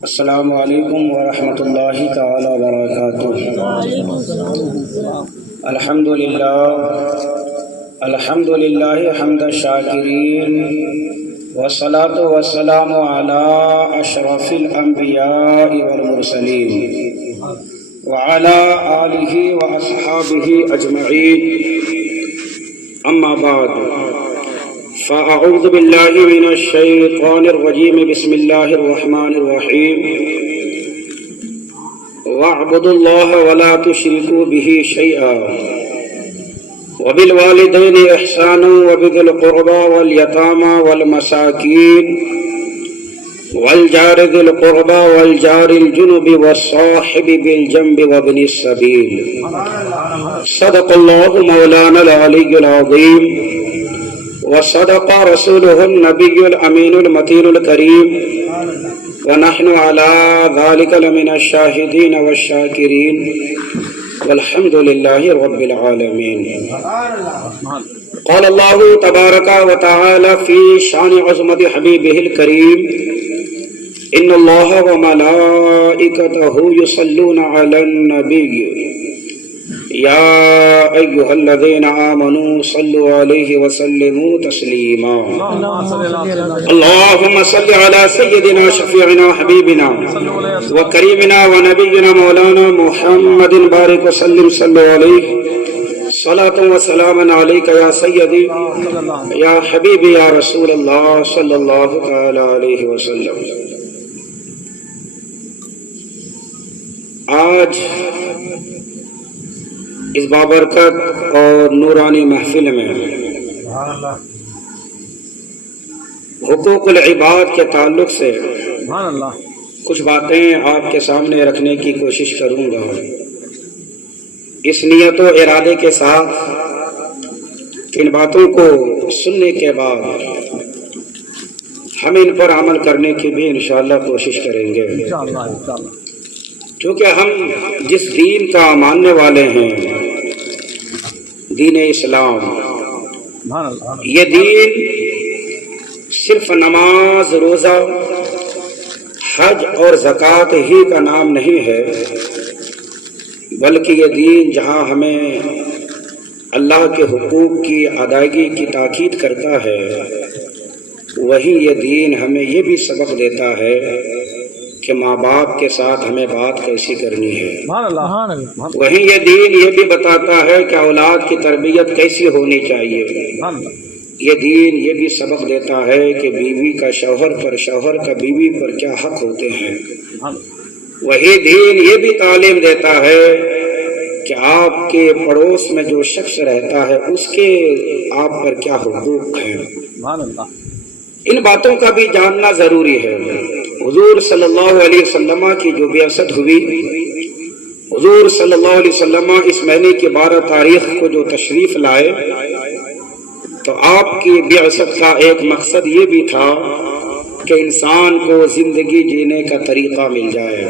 السلام علیکم ورحمۃ اللہ تعالی وبرکاتہ۔ الحمد للہ حمد الشاکرین والصلاۃ والسلام علی اشرف الانبیاء والمرسلین وعلی آلہ واصحابہ اجمعین، اما بعد فأعوذ باللہ من الشیطان الرجیم، بسم اللہ الرحمن الرحیم۔ واعبدوا اللہ ولا تشرکوا بہ شیئا وبالوالدین احسانا وبذی القربى والیتامى والمساکین والجار ذی القربى والجار الجنب والصاحب بالجنب وابن السبیل۔ صدق اللہ مولانا العلی العظیم وصدق رسوله النبی الامین المتین الکریم، ونحن على ذلك لمن الشاہدین والشاکرین، والحمد للہ رب العالمین۔ قال اللہ تبارک و تعالی فی شان عظمت حبیبہ الکریم، ان اللہ وملائکتہ یصلون علی النبی یا ایہا الذین آمنوا صلوا علیہ وسلموا تسلیما۔ اللہم صل علی سیدنا شفیعنا حبیبنا وکریمنا ونبینا مولانا محمد بارک وسلم، صلوا علیہ صلاۃ و سلام علیک یا سیدی یا حبیبی یا رسول اللہ صلی اللہ تعالی علیہ وسلم۔ آج اس بابرکت اور نورانی محفل میں حقوق العباد کے تعلق سے کچھ باتیں آپ کے سامنے رکھنے کی کوشش کروں گا، اس نیت و ارادے کے ساتھ کہ ان باتوں کو سننے کے بعد ہم ان پر عمل کرنے کی بھی انشاءاللہ کوشش کریں گے، کیونکہ ہم جس دین کا ماننے والے ہیں، دین اسلام، یہ دین صرف نماز، روزہ، حج اور زکوٰۃ ہی کا نام نہیں ہے، بلکہ یہ دین جہاں ہمیں اللہ کے حقوق کی ادائیگی کی تاکید کرتا ہے، وہیں یہ دین ہمیں یہ بھی سبق دیتا ہے کہ ماں باپ کے ساتھ ہمیں بات کیسی کرنی ہے، وہیں یہ دین یہ بھی بتاتا ہے کہ اولاد کی تربیت کیسی ہونی چاہیے، یہ دین یہ بھی سبق دیتا ہے کہ بیوی کا شوہر پر، شوہر کا بیوی پر کیا حق ہوتے ہیں، وہی دین یہ بھی تعلیم دیتا ہے کہ آپ کے پڑوس میں جو شخص رہتا ہے اس کے آپ پر کیا حقوق ہیں۔ ان باتوں کا بھی جاننا ضروری ہے۔ حضور صلی اللہ علیہ وسلم کی جو بعثت ہوئی، حضور صلی اللہ علیہ وسلم اس مہینے کی 12 تاریخ کو جو تشریف لائے، تو آپ کی بعثت کا ایک مقصد یہ بھی تھا کہ انسان کو زندگی جینے کا طریقہ مل جائے،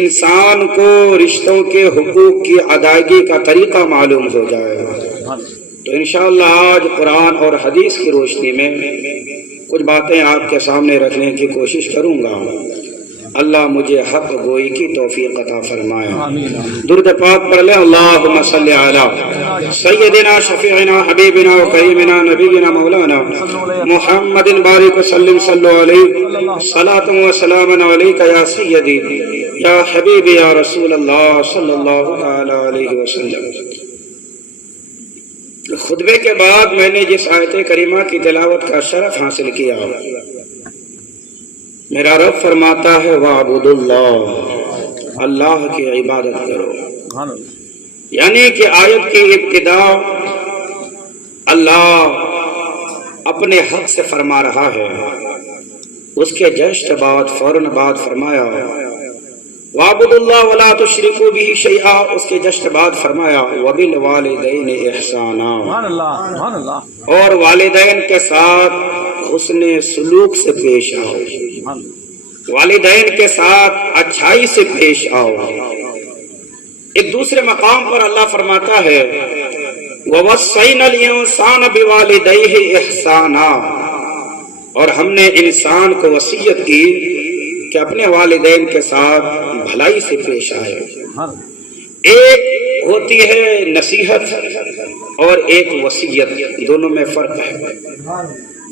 انسان کو رشتوں کے حقوق کی ادائیگی کا طریقہ معلوم ہو جائے۔ تو انشاءاللہ آج قرآن اور حدیث کی روشنی میں کچھ باتیں آپ کے سامنے رکھنے کی کوشش کروں گا۔ اللہ مجھے حق گوئی کی توفیق عطا فرمائے۔ درود پاک پڑھ لیں۔ اللہم صلی علی سیدنا شفیعنا حبیبنا وکریمنا نبینا مولانا محمد بارک وسلم، صلو علیہ صلاۃ و سلام علیک یا سیدی یا حبیبی یا رسول اللہ صلی اللہ تعالی علیہ وسلم۔ خطبے کے بعد میں نے جس آیت کریمہ کی تلاوت کا شرف حاصل کیا، میرا رب فرماتا ہے وَاعْبُدُوا اللَّهَ، اللہ کی عبادت کرو، یعنی کہ آیت کی ابتدا اللہ اپنے حق سے فرما رہا ہے، اس کے جسٹ بعد فوراً بعد فرمایا وَاعْبُدُوا اللَّهَ وَلَا تُشْرِكُوا بِهِ شَيْئًا، اس کے جسٹ بعد فرمایا وَبِالْوَالِدَيْنِ إِحْسَانًا، اور والدین کے ساتھ حسن سلوک سے پیش آؤ، والدین کے ساتھ اچھائی سے پیش آؤ۔ ایک دوسرے مقام پر اللہ فرماتا ہے وَوَصَّيْنَا الْإِنسَانَ بِوَالِدَيْهِ إِحْسَانًا، اور ہم نے انسان کو وصیت کی کہ اپنے والدین کے ساتھ بھلائی سے پیش آئے۔ ایک ہوتی ہے نصیحت اور ایک وصیت، دونوں میں فرق ہے۔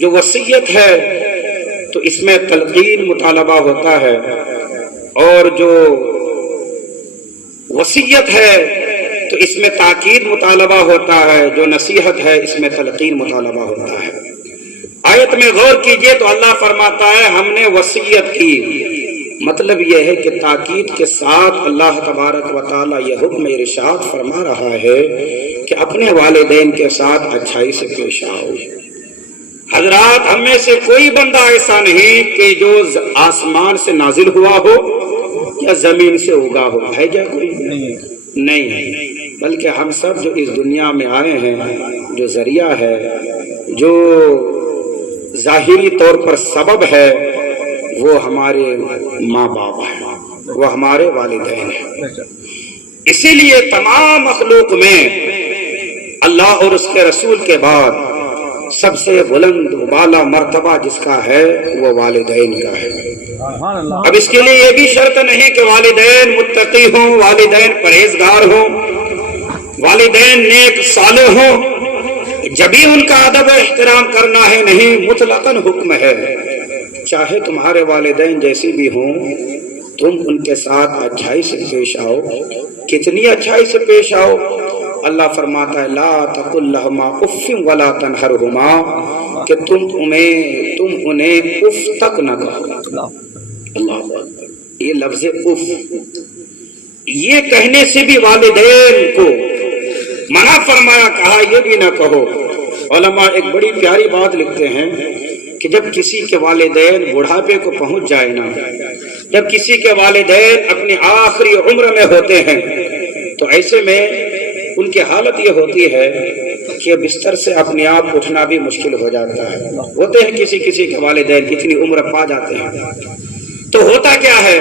جو وصیت ہے تو اس میں تلقین مطالبہ ہوتا ہے، اور جو وصیت ہے تو اس میں تاکید مطالبہ ہوتا ہے، جو نصیحت ہے اس میں تلقین مطالبہ ہوتا ہے۔ آیت میں غور کیجئے تو اللہ فرماتا ہے ہم نے وصیت کی، مطلب یہ ہے کہ تاکید کے ساتھ اللہ تبارک و تعالیٰ یہ حکم ارشاد فرما رہا ہے کہ اپنے والدین کے ساتھ اچھائی سے پیش آؤ۔ حضرات، ہم میں سے کوئی بندہ ایسا نہیں کہ جو آسمان سے نازل ہوا ہو یا زمین سے اگا ہو، ہے کیا کوئی؟ نہیں ہے، بلکہ ہم سب جو اس دنیا میں آئے ہیں، جو ذریعہ ہے، جو ظاہری طور پر سبب ہے، وہ ہمارے ماں باپ ہیں، وہ ہمارے والدین ہیں۔ اسی لیے تمام مخلوق میں اللہ اور اس کے رسول کے بعد سب سے بلند و بالا مرتبہ جس کا ہے وہ والدین کا ہے۔ اب اس کے لیے یہ بھی شرط نہیں کہ والدین متقی ہوں، والدین پرہیزگار ہوں، والدین نیک صالح ہوں، جبھی ان کا ادب و احترام کرنا ہے، نہیں، مطلقاً حکم ہے چاہے تمہارے والدین جیسی بھی ہوں تم ان کے ساتھ اچھائی سے پیش آؤ۔ کتنی اچھائی سے پیش آؤ؟ اللہ فرماتا ہے لا تقل لہما اف ولا تنہرہما، کہ تم انہیں اف تک نہ کہو۔ اللہ، یہ لفظ اف، یہ کہنے سے بھی والدین کو منع فرمایا، کہا یہ بھی نہ کہو۔ علماء ایک بڑی پیاری بات لکھتے ہیں کہ جب کسی کے والدین بڑھاپے کو پہنچ جائے نا، جب کسی کے والدین اپنی آخری عمر میں ہوتے ہیں، تو ایسے میں ان کی حالت یہ ہوتی ہے کہ بستر سے اپنے آپ اٹھنا بھی مشکل ہو جاتا ہے۔ ہوتے ہیں کسی کے والدین اتنی عمر پا جاتے ہیں، تو ہوتا کیا ہے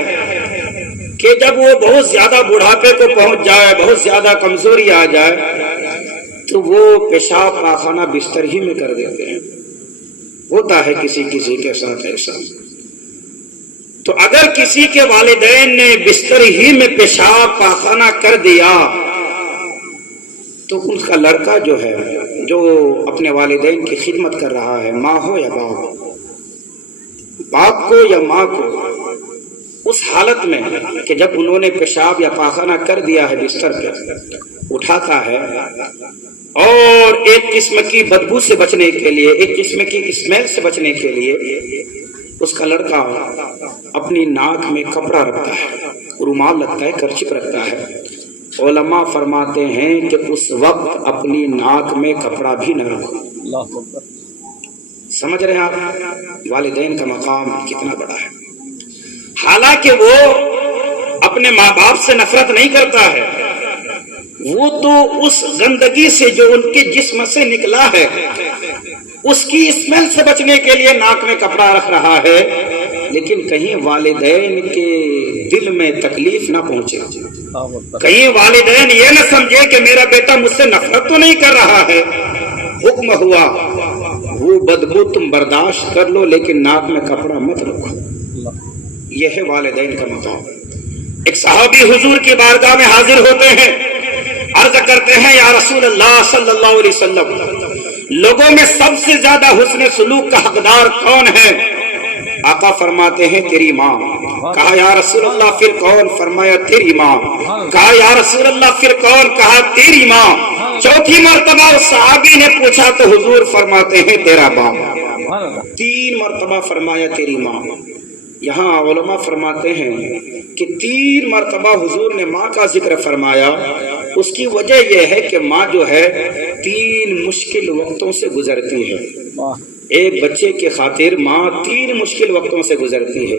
کہ جب وہ بہت زیادہ بڑھاپے کو پہنچ جائے، بہت زیادہ کمزوری آ جائے، تو وہ پیشاب پاخانہ بستر ہی میں کر دیتے ہیں۔ ہوتا ہے کسی کے ساتھ ایسا۔ تو اگر کسی کے والدین نے بستر ہی میں پیشاب پاخانہ کر دیا تو اس کا لڑکا جو ہے، جو اپنے والدین کی خدمت کر رہا ہے، ماں ہو یا باپ کو یا ماں کو، اس حالت میں کہ جب انہوں نے پیشاب یا پاخانہ کر دیا ہے بستر پہ، اٹھاتا ہے اور ایک قسم کی بدبو سے بچنے کے لیے، ایک قسم کی اسمیل سے بچنے کے لیے اس کا لڑکا اپنی ناک میں کپڑا رکھتا ہے، رومال رکھتا ہے، کرچپ رکھتا ہے۔ علماء فرماتے ہیں کہ اس وقت اپنی ناک میں کپڑا بھی نہ رکھو۔ سمجھ رہے ہیں آپ والدین کا مقام کتنا بڑا ہے؟ حالانکہ وہ اپنے ماں باپ سے نفرت نہیں کرتا ہے، وہ تو اس گندگی سے جو ان کے جسم سے نکلا ہے اس کی اسمیل سے بچنے کے لیے ناک میں کپڑا رکھ رہا ہے، لیکن کہیں والدین کے دل میں تکلیف نہ پہنچے، کہیں والدین یہ نہ سمجھے کہ میرا بیٹا مجھ سے نفرت تو نہیں کر رہا ہے۔ حکم ہوا وہ بدبو تم برداشت کر لو لیکن ناک میں کپڑا مت رکھو۔ یہ ہے والدین کا مقام۔ ایک صحابی حضور کی بارگاہ میں حاضر ہوتے ہیں، عرض کرتے ہیں یا رسول اللہ صلی اللہ علیہ وسلم، لوگوں میں سب سے زیادہ حسن سلوک کا حقدار کون ہے؟ آقا فرماتے ہیں تیری ماں۔ کہا یا رسول اللہ پھر کون؟ فرمایا تیری ماں۔ کہا یا رسول اللہ پھر کون؟ کہا تیری ماں۔ چوتھی مرتبہ اس صحابی نے پوچھا تو حضور فرماتے ہیں تیرا باپ۔ 3 مرتبہ فرمایا تیری ماں۔ یہاں علماء فرماتے ہیں کہ 3 مرتبہ حضور نے ماں کا ذکر فرمایا، اس کی وجہ یہ ہے کہ ماں جو ہے 3 مشکل وقتوں سے گزرتی ہے۔ ایک بچے کی خاطر ماں 3 مشکل وقتوں سے گزرتی ہے۔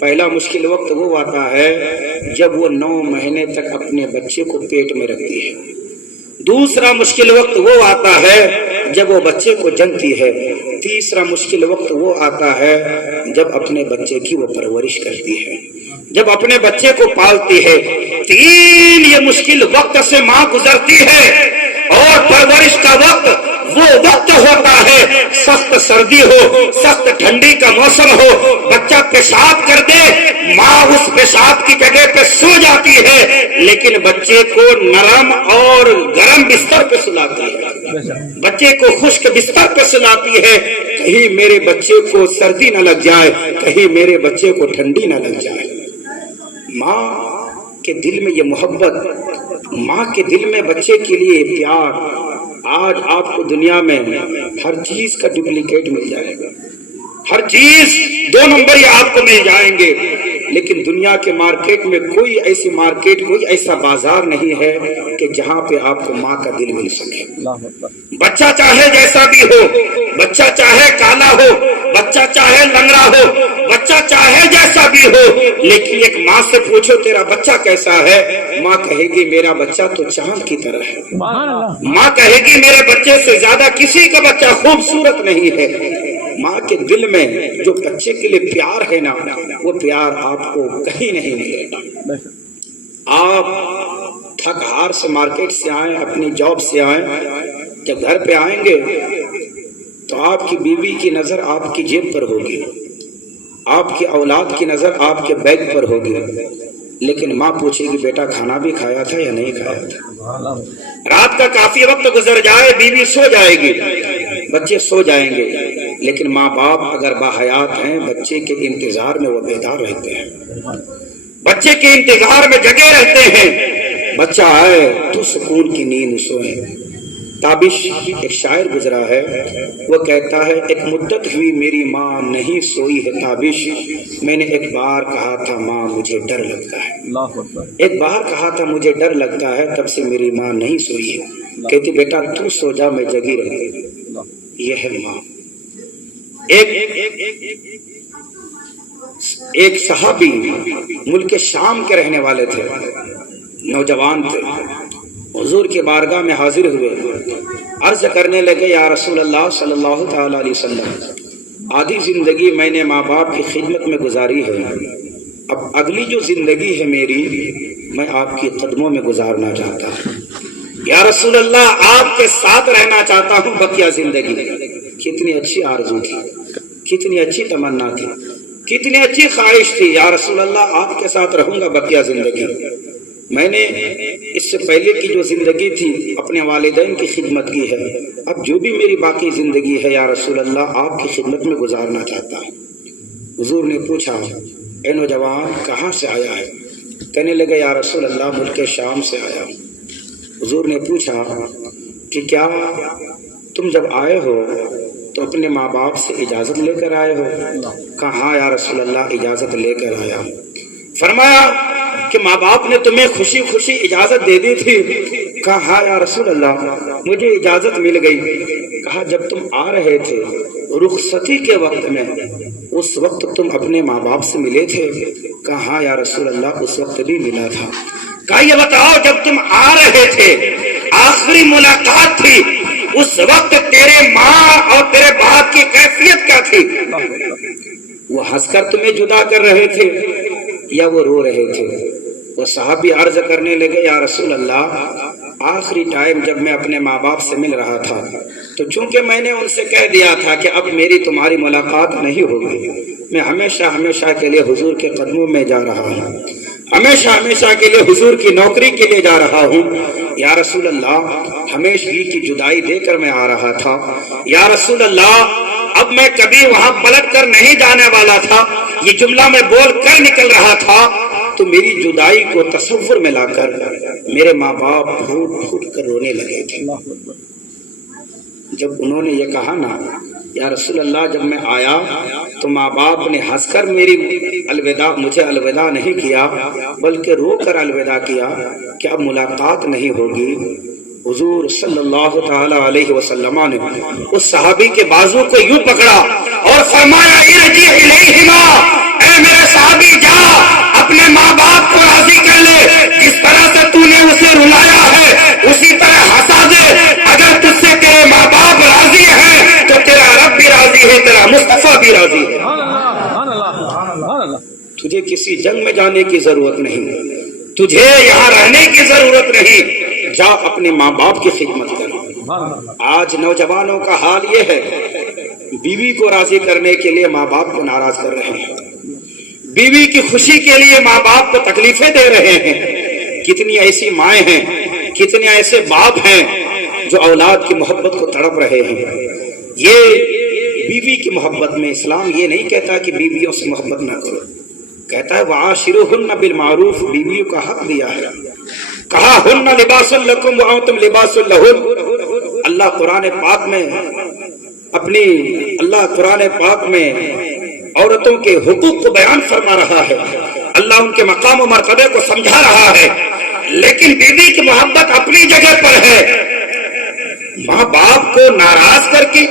پہلا مشکل وقت وہ آتا ہے جب وہ 9 مہینے تک اپنے بچے کو پیٹ میں رکھتی ہے۔ دوسرا مشکل وقت وہ آتا ہے جب وہ بچے کو جنتی ہے۔ تیسرا مشکل وقت وہ آتا ہے جب اپنے بچے کی وہ پرورش کرتی ہے، جب اپنے بچے کو پالتی ہے۔ 3 یہ مشکل وقت سے ماں گزرتی ہے، اور پرورش کا وقت وہ وقت ہوتا ہے سخت سردی ہو، سخت ٹھنڈی کا موسم ہو، بچہ پیشاب کر دے، ماں اس پیشاب کی جگہ پہ سو جاتی ہے، لیکن بچے کو نرم اور گرم بستر پہ سلاتی ہے، بچے کو خشک بستر پہ سلاتی ہے، کہیں میرے بچے کو سردی نہ لگ جائے، کہیں میرے بچے کو ٹھنڈی نہ لگ جائے۔ ماں کے دل میں یہ محبت، ماں کے دل میں بچے کے لیے پیار۔ آج آپ کو دنیا میں ہر چیز کا ڈپلیکیٹ مل جائے گا، ہر چیز 2 نمبر ہی آپ کو مل جائیں گے، لیکن دنیا کے مارکیٹ میں کوئی ایسی مارکیٹ، کوئی ایسا بازار نہیں ہے کہ جہاں پہ آپ کو ماں کا دل مل سکے۔ بچہ چاہے جیسا بھی ہو، بچہ چاہے کالا ہو، بچہ چاہے لنگڑا ہو، بچہ چاہے جیسا بھی ہو، لیکن ایک ماں سے پوچھو تیرا بچہ کیسا ہے، ماں کہے گی میرا بچہ تو چاند کی طرح ہے، ماں کہے گی میرے بچے سے زیادہ کسی کا بچہ خوبصورت نہیں ہے۔ ماں کے دل میں جو بچے کے لیے پیار ہے نا، وہ پیار آپ کو کہیں نہیں ملے گا۔ آپ تھک ہار سے مارکیٹ سے آئیں، اپنی جاب سے آئیں، جب گھر پہ آئیں گے تو آپ کی بیوی کی نظر آپ کی جیب پر ہوگی، آپ کی اولاد کی نظر آپ کے بیگ پر ہوگی، لیکن ماں پوچھے گی بیٹا کھانا بھی کھایا تھا یا نہیں کھایا تھا۔ رات کا کافی وقت گزر جائے، بیوی سو جائے گی، بچے سو جائیں گے، لیکن ماں باپ اگر باحیات ہیں بچے کے انتظار میں وہ بیدار رہتے ہیں، بچے کے انتظار میں جگے رہتے ہیں، بچہ آئے تو سکون کی نیند سوئے۔ تابش ایک شاعر گزرا ہے، وہ کہتا ہے ایک مدت ہوئی میری ماں نہیں سوئی ہے تابش، میں نے ایک بار کہا تھا ماں مجھے ڈر لگتا ہے، ایک بار کہا تھا مجھے ڈر لگتا ہے، تب سے میری ماں نہیں سوئی ہے، کہتی بیٹا تو سو جا میں جگی رہوں۔ یہ ہے ماں۔ ایک صحابی ملک شام کے رہنے والے تھے، نوجوان تھے، حضور کی بارگاہ میں حاضر ہوئے، عرض کرنے لگے یا رسول اللہ صلی اللہ تعالی علیہ وسلم، آدھی زندگی میں نے ماں باپ کی خدمت میں گزاری ہے، اب اگلی جو زندگی ہے میری میں آپ کی قدموں میں گزارنا چاہتا ہوں، یا رسول اللہ آپ کے ساتھ رہنا چاہتا ہوں بقیہ زندگی۔ کتنی اچھی آرزو تھی، کتنی اچھی تمنا تھی، کتنی اچھی خواہش تھی، یا رسول اللہ آپ کے ساتھ رہوں گا بقیہ زندگی۔ میں نے اس سے پہلے کی جو زندگی تھی اپنے والدین کی خدمت کی ہے، اب جو بھی میری باقی زندگی ہے یا رسول اللہ آپ کی خدمت میں گزارنا چاہتا ہوں۔ حضور نے پوچھا اے نوجوان کہاں سے آیا ہے؟ کہنے لگے یا رسول اللہ ملک شام سے آیا ہوں۔ حضور نے پوچھا کہ کیا تم جب آئے ہو تو اپنے ماں باپ سے اجازت لے کر آئے ہو؟ کہا ہاں یا رسول اللہ اجازت لے کر آیا ہوں۔ فرمایا کہ ماں باپ نے تمہیں خوشی خوشی اجازت دے دی تھی؟ کہا ہاں یا رسول اللہ مجھے اجازت مل گئی۔ کہا جب تم آ رہے تھے رخصتی کے وقت میں اس وقت تم اپنے ماں باپ سے ملے تھے؟ کہا ہاں یا رسول اللہ اس وقت بھی ملا تھا۔ کہا یہ بتاؤ جب تم آ رہے تھے آخری ملاقات تھی اس وقت تیرے ماں اور تیرے باپ کی کیفیت کیا تھی؟ وہ ہنس کر تمہیں جدا کر رہے تھے یا وہ رو رہے تھے؟ وہ صحابی عرض کرنے لگے یا رسول اللہ آخری ٹائم جب میں اپنے ماں باپ سے مل رہا تھا تو چونکہ میں نے ان سے کہہ دیا تھا کہ اب میری تمہاری ملاقات نہیں ہوگی، میں ہمیشہ ہمیشہ کے لیے حضور کے قدموں میں جا رہا ہوں، ہمیشہ ہمیشہ کے لیے حضور کی نوکری کے لیے جا رہا ہوں، یا رسول اللہ ہمیشگی کی جدائی دے کر میں آ رہا تھا، یا رسول اللہ اب میں کبھی وہاں پلٹ کر نہیں جانے والا تھا، یہ جملہ میں بول کر نکل رہا تھا تو میری جدائی کو تصور میں لا کر میرے ماں باپ پھوٹ پھوٹ کر رونے لگے تھے۔ جب انہوں نے یہ کہا نا یا رسول اللہ جب میں آیا تو ماں باپ نے ہنس کر مجھے الوداع نہیں کیا بلکہ رو کر الوداع کیا کہ اب ملاقات نہیں ہوگی، حضور صلی اللہ تعالی علیہ وسلم نے اس صحابی کے بازو کو یوں پکڑا اور فرمایا ارجع الیہما، اے میرے صحابی جا اپنے ماں باپ کو راضی کر لے، جس طرح سے تو نے اسے رلایا ہے اسی طرح ہنسا دے، اگر تجھ سے تیرے ماں باپ راضی ہیں تو تیرا رب بھی راضی ہے، تیرا مصطفیٰ بھی راضی ہے۔ تجھے کسی جنگ میں جانے کی ضرورت نہیں، تجھے یہاں رہنے کی ضرورت نہیں، جا اپنے ماں باپ کی خدمت کر۔ آج نوجوانوں کا حال یہ ہے، بیوی کو راضی کرنے کے لیے ماں باپ کو ناراض کر رہے ہیں، بیوی کی خوشی کے لیے ماں باپ کو تکلیفیں دے رہے ہیں۔ کتنی ایسی مائیں ہیں، کتنے ایسے باپ ہیں جو اولاد کی محبت کو تڑپ رہے ہیں۔ یہ بیوی کی محبت میں اسلام یہ نہیں کہتا کہ بیویوں سے محبت نہ کرو، کہتا ہے وعاشروہن بالمعروف، بیویوں کا حق دیا ہے، کہا ہن لباس لکم وانتم لباس لہن۔ اللہ قرآن پاک میں عورتوں کے حقوق کو بیان فرما رہا ہے، اللہ ان کے مقام و مرتبے کو سمجھا رہا ہے، لیکن بیوی کی محبت اپنی جگہ پر ہے۔ ماں باپ کو ناراض کر کے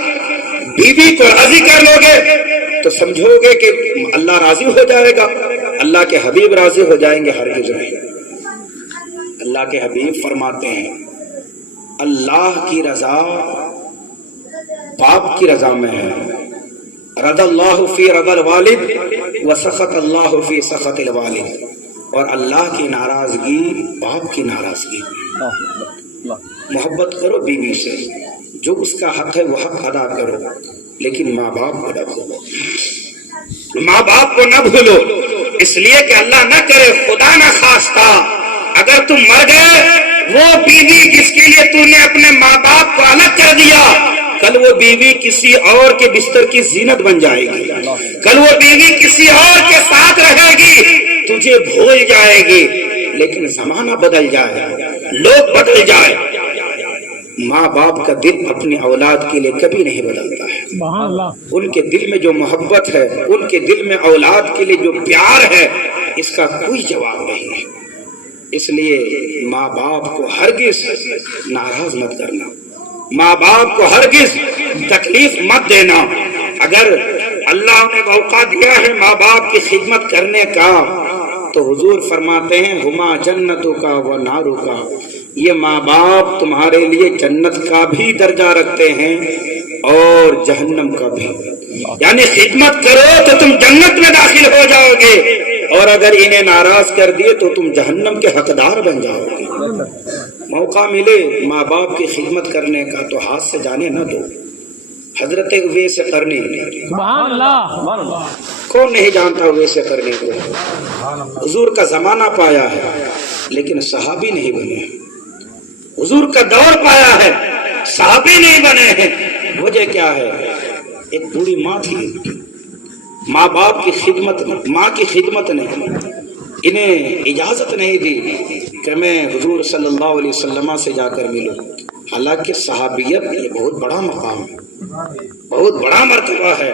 بیوی کو راضی کر لو گے تو سمجھو گے کہ اللہ راضی ہو جائے گا، اللہ کے حبیب راضی ہو جائیں گے، ہرگز نہیں۔ اللہ کے حبیب فرماتے ہیں اللہ کی رضا باپ کی رضا میں ہے، رضا اللہ فی رضا الوالد وسخط اللہ فی سخط الوالد، اور اللہ کی ناراضگی باپ کی ناراضگی۔ محبت کرو بیوی سے، جو اس کا حق ہے وہ حق ادا کرو، لیکن ماں باپ کو نہ بھولو، ماں باپ کو نہ بھولو، اس لیے کہ اللہ نہ کرے خدا نہ خواستہ اگر تم مر گئے، وہ بیوی جس کے لیے تو نے اپنے ماں باپ کو الگ کر دیا، کل وہ بیوی کسی اور کے بستر کی زینت بن جائے گی، کل وہ بیوی کسی اور کے ساتھ رہے گی، تجھے بھول جائے گی، لیکن زمانہ بدل جائے، لوگ بدل جائے، ماں باپ کا دل اپنی اولاد کے لیے کبھی نہیں بدلتا ہے۔ ان کے دل میں جو محبت ہے، ان کے دل میں اولاد کے لیے جو پیار ہے، اس کا کوئی جواب نہیں ہے۔ اس لیے ماں باپ کو ہرگز ناراض مت کرنا، ماں باپ کو ہرگز تکلیف مت دینا۔ اگر اللہ نے موقع دیا ہے ماں باپ کی خدمت کرنے کا تو حضور فرماتے ہیں ہما جنتوں کا و ناروں کا، یہ ماں باپ تمہارے لیے جنت کا بھی درجہ رکھتے ہیں اور جہنم کا بھی، یعنی خدمت کرو تو تم جنت میں داخل ہو جاؤ گے، اور اگر انہیں ناراض کر دیے تو تم جہنم کے حقدار بن جاؤ گے۔ موقع ملے ماں باپ کی خدمت کرنے کا تو ہاتھ سے جانے نہ دو۔ حضرت اویس قرنی، سبحان اللہ، کون نہیں جانتا اویس قرنی کو؟ حضور کا زمانہ پایا ہے لیکن صحابی نہیں بنے، حضور کا دور پایا ہے صحابی نہیں بنے ہیں۔ وجہ کیا ہے؟ ایک بوڑھی ماں تھی، ماں باپ کی خدمت، ماں کی خدمت نے انہیں اجازت نہیں دی کہ میں حضور صلی اللہ علیہ وسلم سے جا کر ملوں، حالانکہ صحابیت یہ بہت بڑا مقام ہے، بہت بڑا مرتبہ ہے،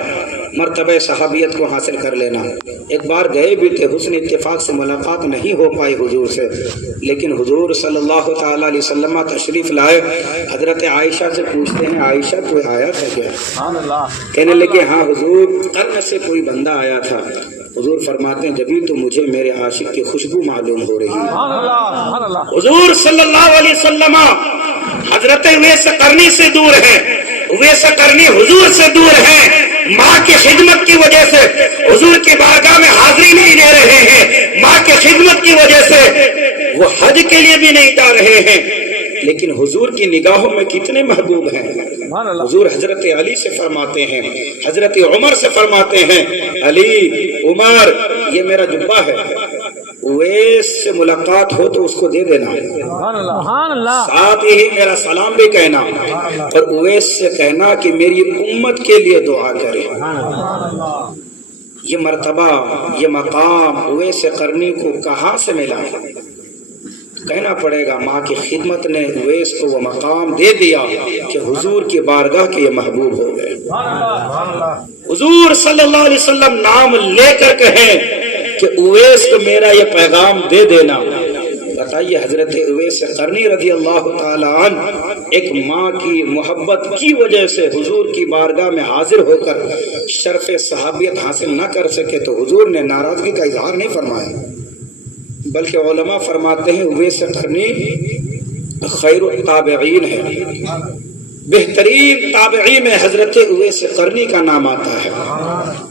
مرتبہ صحابیت کو حاصل کر لینا۔ ایک بار گئے بھی تھے، حسن اتفاق سے ملاقات نہیں ہو پائی حضور سے، لیکن حضور صلی اللہ تعالی علیہ وسلم تشریف لائے، حضرت عائشہ سے پوچھتے ہیں عائشہ کوئی آیا تھا کیا؟ کہنے لگے ہاں حضور، قرن سے کوئی بندہ آیا تھا۔ حضور فرماتے ہیں جبھی تو مجھے میرے عاشق کی خوشبو معلوم ہو رہی ہے۔ حضور صلی اللہ علیہ وسلم حضرت اویس قرنی سے دور ہے، اویس قرنی حضور سے دور ہے، ماں کی خدمت کی وجہ سے حضور کی بارگاہ میں حاضری نہیں دے رہے ہیں، ماں کی خدمت کی وجہ سے وہ حج کے لیے بھی نہیں جا رہے ہیں، لیکن حضور کی نگاہوں میں کتنے محبوب ہیں۔ حضور حضرت علی سے فرماتے ہیں، حضرت عمر سے فرماتے ہیں علی عمر یہ میرا جبہ ہے، اویس سے ملاقات ہو تو اس کو دے دینا، ساتھ ہی میرا سلام بھی کہنا، اور اویس سے کہنا کہ میری امت کے لیے دعا کرے۔ یہ مرتبہ، یہ مقام اویس قرنی کو کہاں سے ملا؟ کہنا پڑے گا ماں کی خدمت نے اویس کو وہ مقام دے دیا کہ حضور کی بارگاہ کے یہ محبوب ہو گئے۔ حضور صلی اللہ علیہ وسلم نام لے کر کہیں کہ اویس کو میرا یہ پیغام دے دینا۔ بتائیے حضرت اویس قرنی رضی اللہ تعالی عنہ ایک ماں کی محبت کی وجہ سے حضور کی بارگاہ میں حاضر ہو کر شرف صحابیت حاصل نہ کر سکے تو حضور نے ناراضگی کا اظہار نہیں فرمایا، بلکہ علماء فرماتے ہیں اویس قرنی خیر التابعین ہے، بہترین تابعی میں حضرت اویس قرنی کا نام آتا ہے۔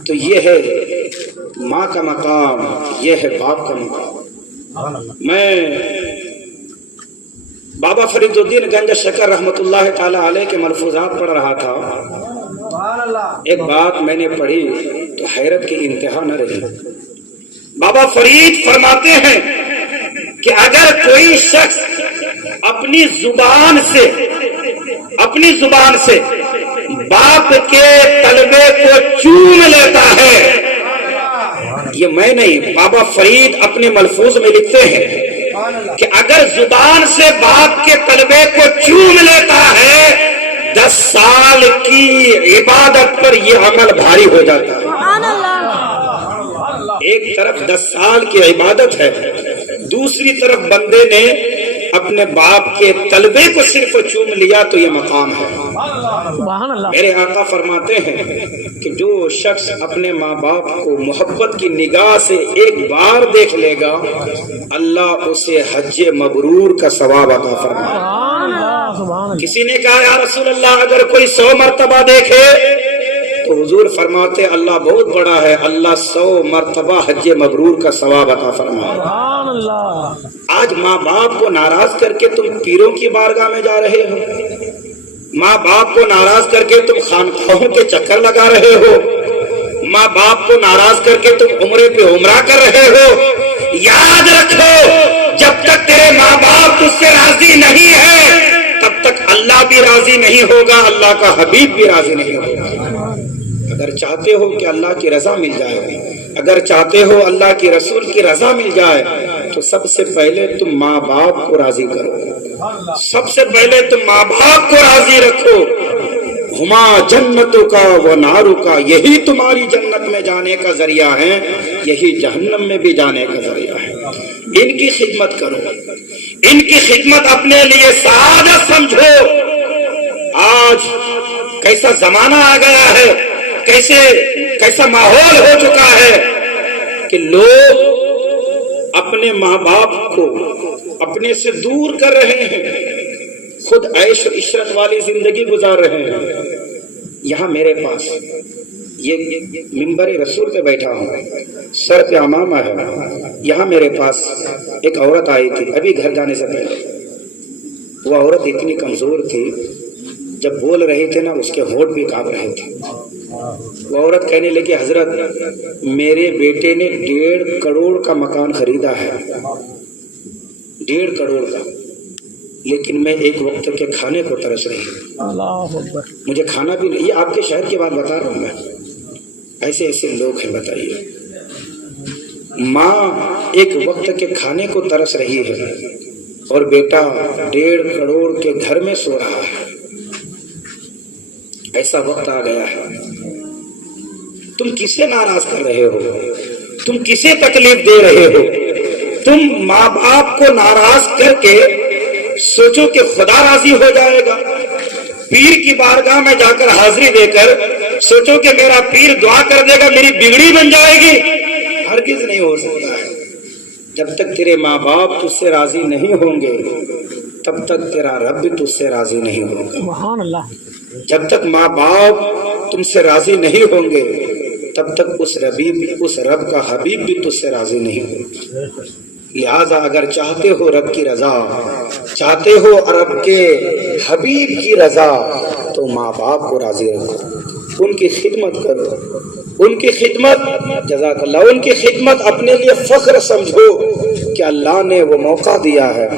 تو یہ ہے ماں کا مقام، یہ ہے باپ کا مقام۔ میں بابا فرید الدین گنج شکر رحمت اللہ تعالی علیہ کے ملفوظات پڑھ رہا تھا، ایک بات میں نے پڑھی تو حیرت کی انتہا نہ رہی۔ بابا فرید فرماتے ہیں کہ اگر کوئی شخص اپنی زبان سے باپ کے تلوے کو چوم لیتا ہے، یہ میں نہیں، بابا فرید اپنے ملفوظ میں لکھتے ہیں کہ اگر زبان سے باپ کے تلوے کو چوم لیتا ہے 10 سال کی عبادت پر یہ عمل بھاری ہو جاتا ہے۔ ایک طرف 10 سال کی عبادت ہے، دوسری طرف بندے نے اپنے باپ کے تلوے کو صرف چوم لیا تو یہ مقام ہے۔ سبحان اللہ۔ میرے آقا فرماتے ہیں کہ جو شخص اپنے ماں باپ کو محبت کی نگاہ سے ایک بار دیکھ لے گا، اللہ اسے حج مبرور کا ثواب عطا فرمائے۔ سبحان اللہ، سبحان اللہ۔ کسی نے کہا یا رسول اللہ اگر کوئی 100 مرتبہ دیکھے تو حضور فرماتے اللہ بہت بڑا ہے، اللہ 100 مرتبہ حج مبرور کا ثواب عطا فرمائے۔ سبحان اللہ۔ آج ماں باپ کو ناراض کر کے تم پیروں کی بارگاہ میں جا رہے ہو، ماں باپ کو ناراض کر کے تم خانقاہوں کے چکر لگا رہے ہو، ماں باپ کو ناراض کر کے تم عمرے پہ عمرہ کر رہے ہو۔ یاد رکھو جب تک تیرے ماں باپ تجھ سے راضی نہیں ہے تب تک اللہ بھی راضی نہیں ہوگا، اللہ کا حبیب بھی راضی نہیں ہوگا۔ اگر چاہتے ہو کہ اللہ کی رضا مل جائے، اگر چاہتے ہو اللہ کی رسول کی رضا مل جائے تو سب سے پہلے تم ماں باپ کو راضی کرو، سب سے پہلے تم ماں باپ کو راضی رکھو۔ ہما جنتوں کا و ناروں کا، یہی تمہاری جنت میں جانے کا ذریعہ ہے، یہی جہنم میں بھی جانے کا ذریعہ ہے۔ ان کی خدمت کرو، ان کی خدمت اپنے لیے سعادت سمجھو۔ آج کیسا زمانہ آ گیا ہے، کیسا ماحول ہو چکا ہے کہ لوگ اپنے ماں باپ کو اپنے سے دور کر رہے ہیں، خود عیش و عشرت والی زندگی گزار رہے ہیں۔ یہاں میرے پاس یہ منبر رسول پہ بیٹھا ہوں، سر پہ عمامہ ہے، یہاں میرے پاس ایک عورت آئی تھی ابھی گھر جانے سے پہلے۔ وہ عورت اتنی کمزور تھی، جب بول رہے تھے نا اس کے ہونٹ بھی کانپ رہے تھے۔ وہ عورت کہنے لگی حضرت میرے بیٹے نے 1.5 کروڑ کا مکان خریدا ہے، 1.5 کروڑ کا، لیکن میں ایک وقت کے کھانے کو ترس رہی ہوں، اللہ اکبر۔ مجھے کھانا بھی نہیں۔ یہ آپ کے شہر کی بات بتا رہا ہوں میں، ایسے ایسے لوگ ہیں۔ بتائیے، ماں ایک وقت کے کھانے کو ترس رہی ہے اور بیٹا 1.5 کروڑ کے گھر میں سو رہا ہے۔ ایسا وقت آ گیا ہے، تم کسے ناراض کر رہے ہو، تم کسے تکلیف دے رہے ہو؟ تم ماں باپ کو ناراض کر کے سوچو کہ خدا راضی ہو جائے گا، پیر کی بارگاہ میں جا کر حاضری دے کر سوچو کہ میرا پیر دعا کر دے گا میری بگڑی بن جائے گی، ہرگز نہیں ہو سکتا ہے۔ جب تک تیرے ماں باپ تجھ سے راضی نہیں ہوں گے تب تک تیرا رب بھی تجھ سے راضی نہیں ہوگا۔ سبحان اللہ۔ جب تک ماں باپ تم سے راضی نہیں ہوں گے تب تک اس رب کا حبیب بھی تجھ سے راضی نہیں ہوگا۔ لہذا اگر چاہتے ہو رب کی رضا، چاہتے ہو رب کے حبیب کی رضا، تو ماں باپ کو راضی رکھو، ان کی خدمت کرو، ان کی خدمت، جزاک اللہ، ان کی خدمت اپنے لیے فخر سمجھو کہ اللہ نے وہ موقع دیا ہے،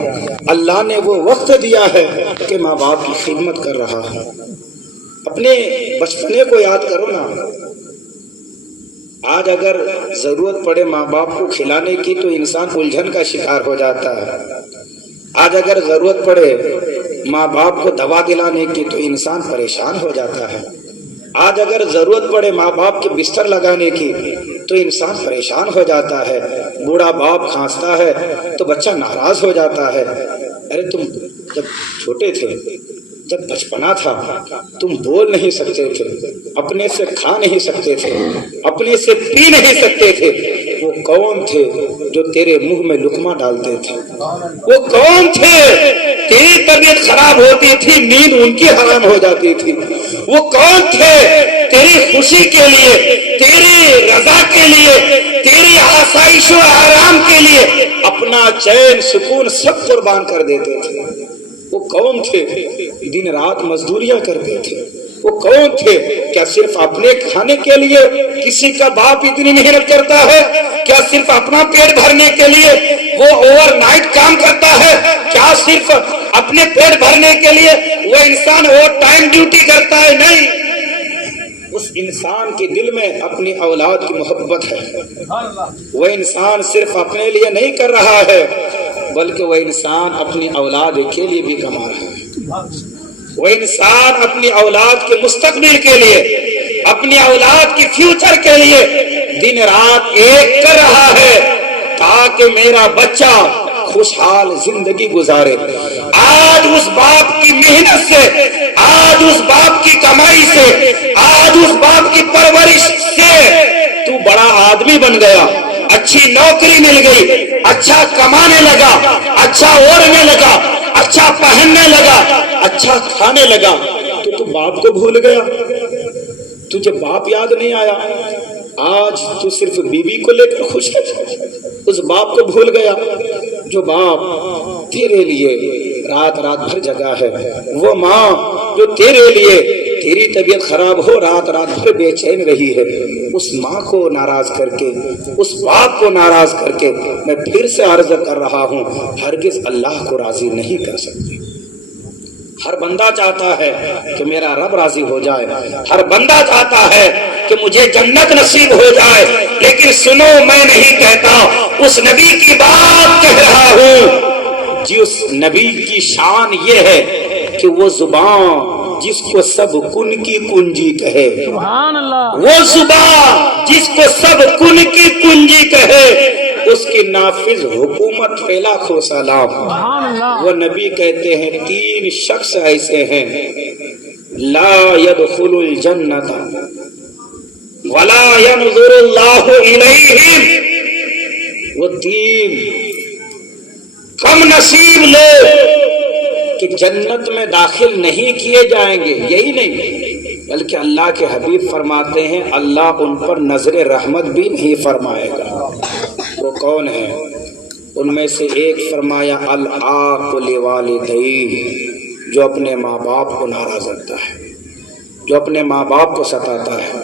اللہ نے وہ وقت دیا ہے کہ ماں باپ کی خدمت کر رہا ہے۔ اپنے بچپنے کو یاد کرو نا۔ آج اگر ضرورت پڑے ماں باپ کو کھلانے کی تو انسان الجھن کا شکار ہو جاتا ہے۔ آج اگر ضرورت پڑے ماں باپ کو دوا دلانے کی تو انسان پریشان ہو جاتا ہے۔ آج اگر ضرورت پڑے ماں باپ کے بستر لگانے کی تو انسان پریشان ہو جاتا ہے۔ بوڑھا باپ کھانستا ہے تو بچہ ناراض ہو جاتا ہے۔ ارے تم جب چھوٹے تھے، جب بچپنا تھا، تم بول نہیں سکتے تھے، اپنے سے کھا نہیں سکتے تھے، اپنے سے پی نہیں سکتے تھے، وہ کون تھے جو تیرے منہ میں لقمہ ڈالتے تھے؟ وہ کون تھے؟ تیری طبیعت خراب ہوتی تھی، نیند ان کی حرام ہو جاتی تھی۔ وہ کون تھے تیری خوشی کے لیے، تیری رضا کے لیے، تیری آسائش و آرام کے لیے اپنا چین سکون سب قربان کر دیتے تھے؟ وہ کون تھے؟ دن رات مزدوریاں کرتے تھے. وہ کون تھے؟ کیا صرف اپنے کھانے کے لیے کسی کا باپ اتنی محنت کرتا ہے؟ کیا صرف اپنا پیٹ بھرنے کے لیے وہ اوور نائٹ کام کرتا ہے؟ کیا صرف اپنے پیٹ بھرنے کے لیے وہ انسان اوور ٹائم ڈیوٹی کرتا ہے؟ نہیں. اس انسان کے دل میں اپنی اولاد کی محبت ہے. وہ انسان صرف اپنے لیے نہیں کر رہا ہے بلکہ وہ انسان اپنی اولاد کے لیے بھی کما رہا ہے. وہ انسان اپنی اولاد کے مستقبل کے لیے، اپنی اولاد کی فیوچر کے لیے دن رات ایک کر رہا ہے تاکہ میرا بچہ خوشحال زندگی گزارے. آج اس باپ کی محنت سے، آج اس باپ کی کمائی سے، آج اس باپ کی پرورش سے تو بڑا آدمی بن گیا، اچھی نوکری مل گئی، اچھا کمانے لگا، اچھا اوڑھنے لگا، اچھا پہننے لگا، اچھا کھانے لگا، تو باپ کو بھول گیا. تجھے باپ یاد نہیں آیا. آج تو صرف بیوی کو لے کر خوش ہے. اس باپ کو بھول گیا جو باپ تیرے لیے رات رات بھر جگا ہے. وہ ماں جو تیرے لیے تیری طبیعت خراب ہو رات رات بھر بے چین رہی ہے. اس ماں کو ناراض کر کے، اس باپ کو ناراض کر کے میں پھر سے عرض کر رہا ہوں، ہرگز اللہ کو راضی نہیں کر سکتے. ہر بندہ چاہتا ہے کہ میرا رب راضی ہو جائے، ہر بندہ چاہتا ہے کہ مجھے جنت نصیب ہو جائے. لیکن سنو، میں نہیں کہتا، اس نبی کی بات کہہ رہا ہوں جس نبی کی شان یہ ہے کہ وہ زبان جس کو سب کن کی کنجی کہے، سبحان اللہ، وہ زبان جس کو سب کن کی کنجی کہے، اس کی نافذ حکومت پہ لاکھوں سلام. سبحان اللہ. وہ نبی کہتے ہیں 3 شخص ایسے ہیں لا يدخل الجنت ولا ينظر اللہ الیہم. وہ 3 کم نصیب لوگ کہ جنت میں داخل نہیں کیے جائیں گے. یہی نہیں بلکہ اللہ کے حبیب فرماتے ہیں اللہ ان پر نظر رحمت بھی نہیں فرمائے گا. وہ کون ہے؟ ان میں سے ایک فرمایا العاق لوالدیہ، جو اپنے ماں باپ کو ناراض رکھتا ہے، جو اپنے ماں باپ کو ستاتا ہے،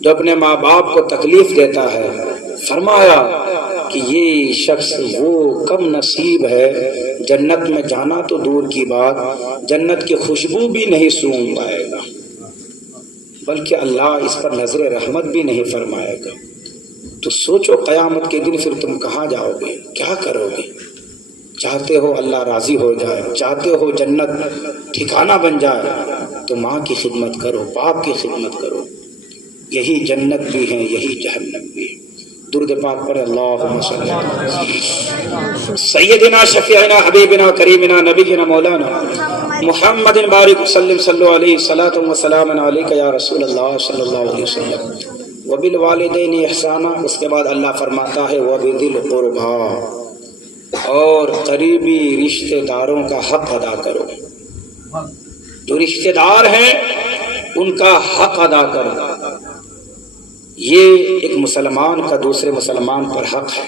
جو اپنے ماں باپ کو تکلیف دیتا ہے. فرمایا کہ یہ شخص وہ کم نصیب ہے، جنت میں جانا تو دور کی بات، جنت کی خوشبو بھی نہیں سونگھ پائے گا، بلکہ اللہ اس پر نظر رحمت بھی نہیں فرمائے گا. تو سوچو قیامت کے دن پھر تم کہاں جاؤ گے، کیا کرو گے؟ چاہتے ہو اللہ راضی ہو جائے، چاہتے ہو جنت ٹھکانہ بن جائے، تو ماں کی خدمت کرو، باپ کی خدمت کرو. یہی جنت بھی ہے، یہی جہنم بھی ہے. درود پاک پر اللہم صلی اللہ سیدنا شفیعنا حبیبنا کریمنا نبینا مولانا محمد بارک وسلم صلو علیہ صلاۃ و سلام علیک یا رسول اللہ صلی اللہ علیہ وسلم. وبالوالدین احسانا. اس کے بعد اللہ فرماتا ہے وبذی القربیٰ، اور قریبی رشتہ داروں کا حق ادا کرو. جو رشتہ دار ہیں ان کا حق ادا کرو. یہ ایک مسلمان کا دوسرے مسلمان پر حق ہے.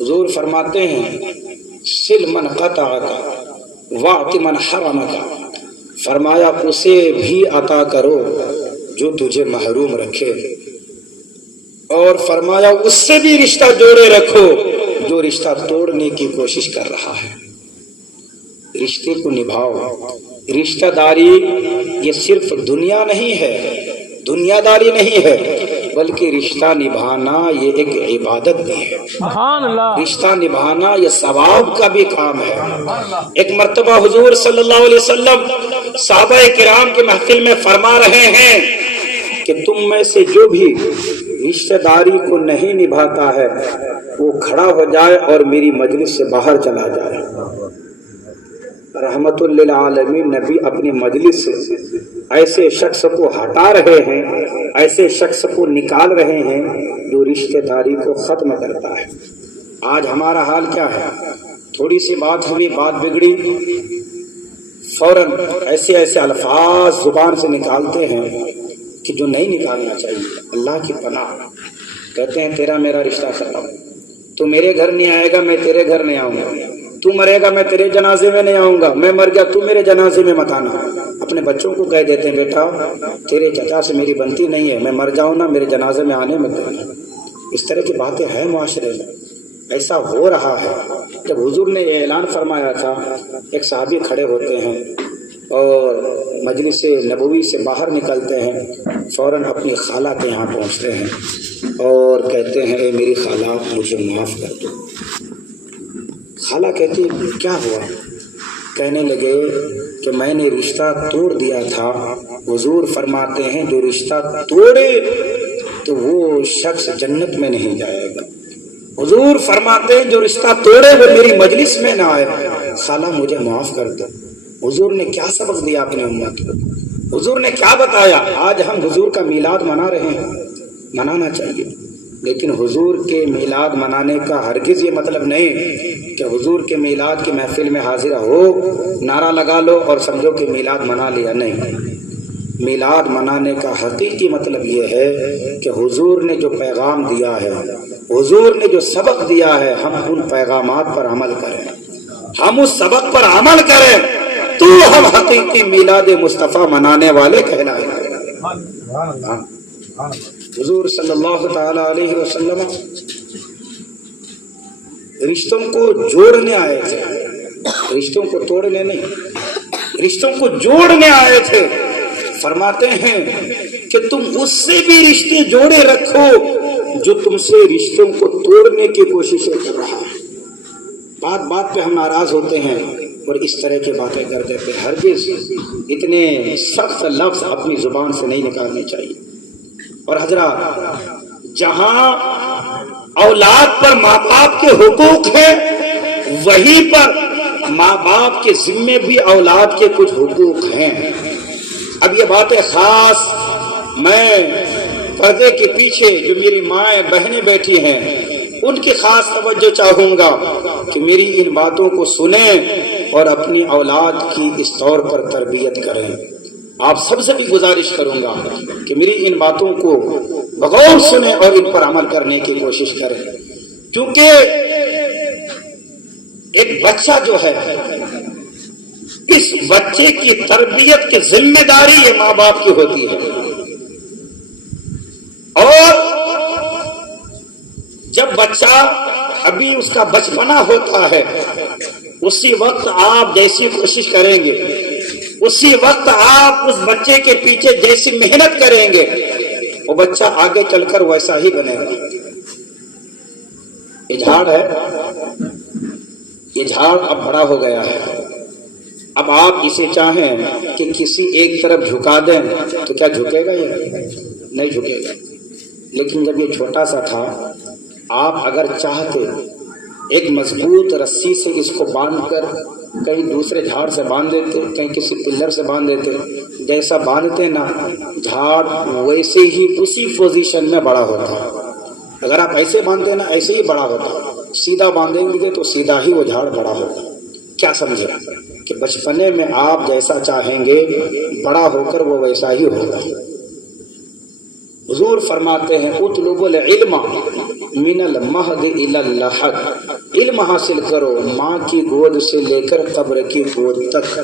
حضور فرماتے ہیں سل من قطعک واعط من حرمک. فرمایا اسے بھی عطا کرو جو تجھے محروم رکھے، اور فرمایا اس سے بھی رشتہ جوڑے رکھو جو رشتہ توڑنے کی کوشش کر رہا ہے. رشتے کو نبھاؤ. رشتہ داری یہ صرف دنیا نہیں ہے، دنیا داری نہیں ہے، بلکہ رشتہ نبھانا یہ ایک عبادت بھی ہے. سبحان اللہ. رشتہ نبھانا یہ ثواب کا بھی کام ہے. ایک مرتبہ حضور صلی اللہ علیہ وسلم صحابہ کرام کی محفل میں فرما رہے ہیں کہ تم میں سے جو بھی رشتہ داری کو نہیں نبھاتا ہے وہ کھڑا ہو جائے اور میری مجلس سے باہر چلا جائے. رحمت للعالمین نبی اپنی مجلس سے ایسے شخص کو ہٹا رہے ہیں، ایسے شخص کو نکال رہے ہیں جو رشتہ داری کو ختم کرتا ہے. آج ہمارا حال کیا ہے؟ تھوڑی سی بات ہوئی، بات بگڑی، فوراً ایسے ایسے الفاظ زبان سے نکالتے ہیں کہ جو نہیں نکالنا چاہیے. اللہ کی پناہ. کہتے ہیں تیرا میرا رشتہ ختم، تو میرے گھر نہیں آئے گا، میں تیرے گھر نہیں آؤں گا. تو مرے گا میں تیرے جنازے میں نہیں آؤں گا، میں مر گیا تو میرے جنازے میں مت آنا۔ اپنے بچوں کو کہہ دیتے ہیں بیٹا تیرے چچا سے میری بنتی نہیں ہے، میں مر جاؤں نا میرے جنازے میں آنے میں دینا۔ اس طرح کی باتیں ہیں معاشرے میں، ایسا ہو رہا ہے۔ جب حضور نے یہ اعلان فرمایا تھا، ایک صحابی کھڑے ہوتے ہیں اور مجلس نبوی سے باہر نکلتے ہیں، فوراً اپنی خالہ کے یہاں پہنچتے ہیں اور کہتے ہیں اے میری خالہ مجھے معاف کر دو۔ خالہ کہتی کیا ہوا؟ کہنے لگے کہ میں نے رشتہ توڑ دیا تھا، حضور فرماتے ہیں جو رشتہ توڑے تو وہ شخص جنت میں نہیں جائے گا۔ حضور فرماتے ہیں جو رشتہ توڑے وہ میری مجلس میں نہ آئے۔ خالہ مجھے معاف کر دو۔ حضور نے کیا سبق دیا اپنے امت کو؟ حضور نے کیا بتایا؟ آج ہم حضور کا میلاد منا رہے ہیں، منانا چاہیے، لیکن حضور کے میلاد منانے کا ہرگز یہ مطلب نہیں کہ حضور کے میلاد کی محفل میں حاضر ہو، نعرہ لگا لو اور سمجھو کہ میلاد منا لیا۔ نہیں، میلاد منانے کا حقیقی مطلب یہ ہے کہ حضور نے جو پیغام دیا ہے، حضور نے جو سبق دیا ہے، ہم ان پیغامات پر عمل کریں، ہم اس سبق پر عمل کریں تو ہم حقیقی میلاد مصطفیٰ منانے والے کہلائیں گے۔ حضور صلی اللہ تعالی علیہ وسلم رشتوں کو جوڑنے آئے تھے، رشتوں کو توڑنے نہیں، رشتوں کو جوڑنے آئے تھے۔ فرماتے ہیں کہ تم اس سے بھی رشتے جوڑے رکھو جو تم سے رشتوں کو توڑنے کی کوششیں کر رہا ہے۔ بات بات پہ ہم ناراض ہوتے ہیں اور اس طرح کی باتیں کر دیتے ہیں۔ ہرگز اتنے سخت لفظ اپنی زبان سے نہیں نکالنے چاہیے۔ اور حضرات، جہاں اولاد پر ماں باپ کے حقوق ہیں وہیں پر ماں باپ کے ذمے بھی اولاد کے کچھ حقوق ہیں۔ اب یہ باتیں خاص میں پردے کے پیچھے جو میری مائیں بہنیں بیٹھی ہیں ان کی خاص توجہ چاہوں گا کہ میری ان باتوں کو سنیں اور اپنی اولاد کی اس طور پر تربیت کریں۔ آپ سب سے بھی گزارش کروں گا کہ میری ان باتوں کو بغور سنیں اور ان پر عمل کرنے کی کوشش کریں، کیونکہ ایک بچہ جو ہے اس بچے کی تربیت کی ذمہ داری یہ ماں باپ کی ہوتی ہے۔ اور جب بچہ ابھی اس کا بچپنا ہوتا ہے اسی وقت آپ جیسی کوشش کریں گے، اسی وقت آپ اس بچے کے پیچھے جیسی محنت کریں گے وہ بچہ آگے چل کر ویسا ہی بنے گا۔ یہ جھاڑ ہے، یہ جھاڑ اب بڑا ہو گیا ہے۔ اب آپ اسے چاہیں کہ کسی ایک طرف جھکا دیں تو کیا جھکے گا؟ یہ نہیں جھکے گا۔ لیکن جب یہ چھوٹا سا تھا، آپ اگر چاہتے ایک مضبوط رسی سے اس کو باندھ کر کہیں دوسرے جھاڑ سے باندھ دیتے، کہیں کسی پلر سے باندھ دیتے، جیسا باندھتے نا جھاڑ ویسے ہی اسی پوزیشن میں بڑا ہوتا۔ اگر آپ ایسے باندھتے نا ایسے ہی بڑا ہوتا، سیدھا باندھیں گے تو سیدھا ہی وہ جھاڑ بڑا ہوتا۔ کیا سمجھے کہ بچپنے میں آپ جیسا چاہیں گے بڑا ہو کر وہ ویسا ہی ہوگا۔ حضور فرماتے ہیں اطلب العلم من المہد الی اللحد، علم حاصل کرو ماں کی گود سے لے کر قبر کی گود تک۔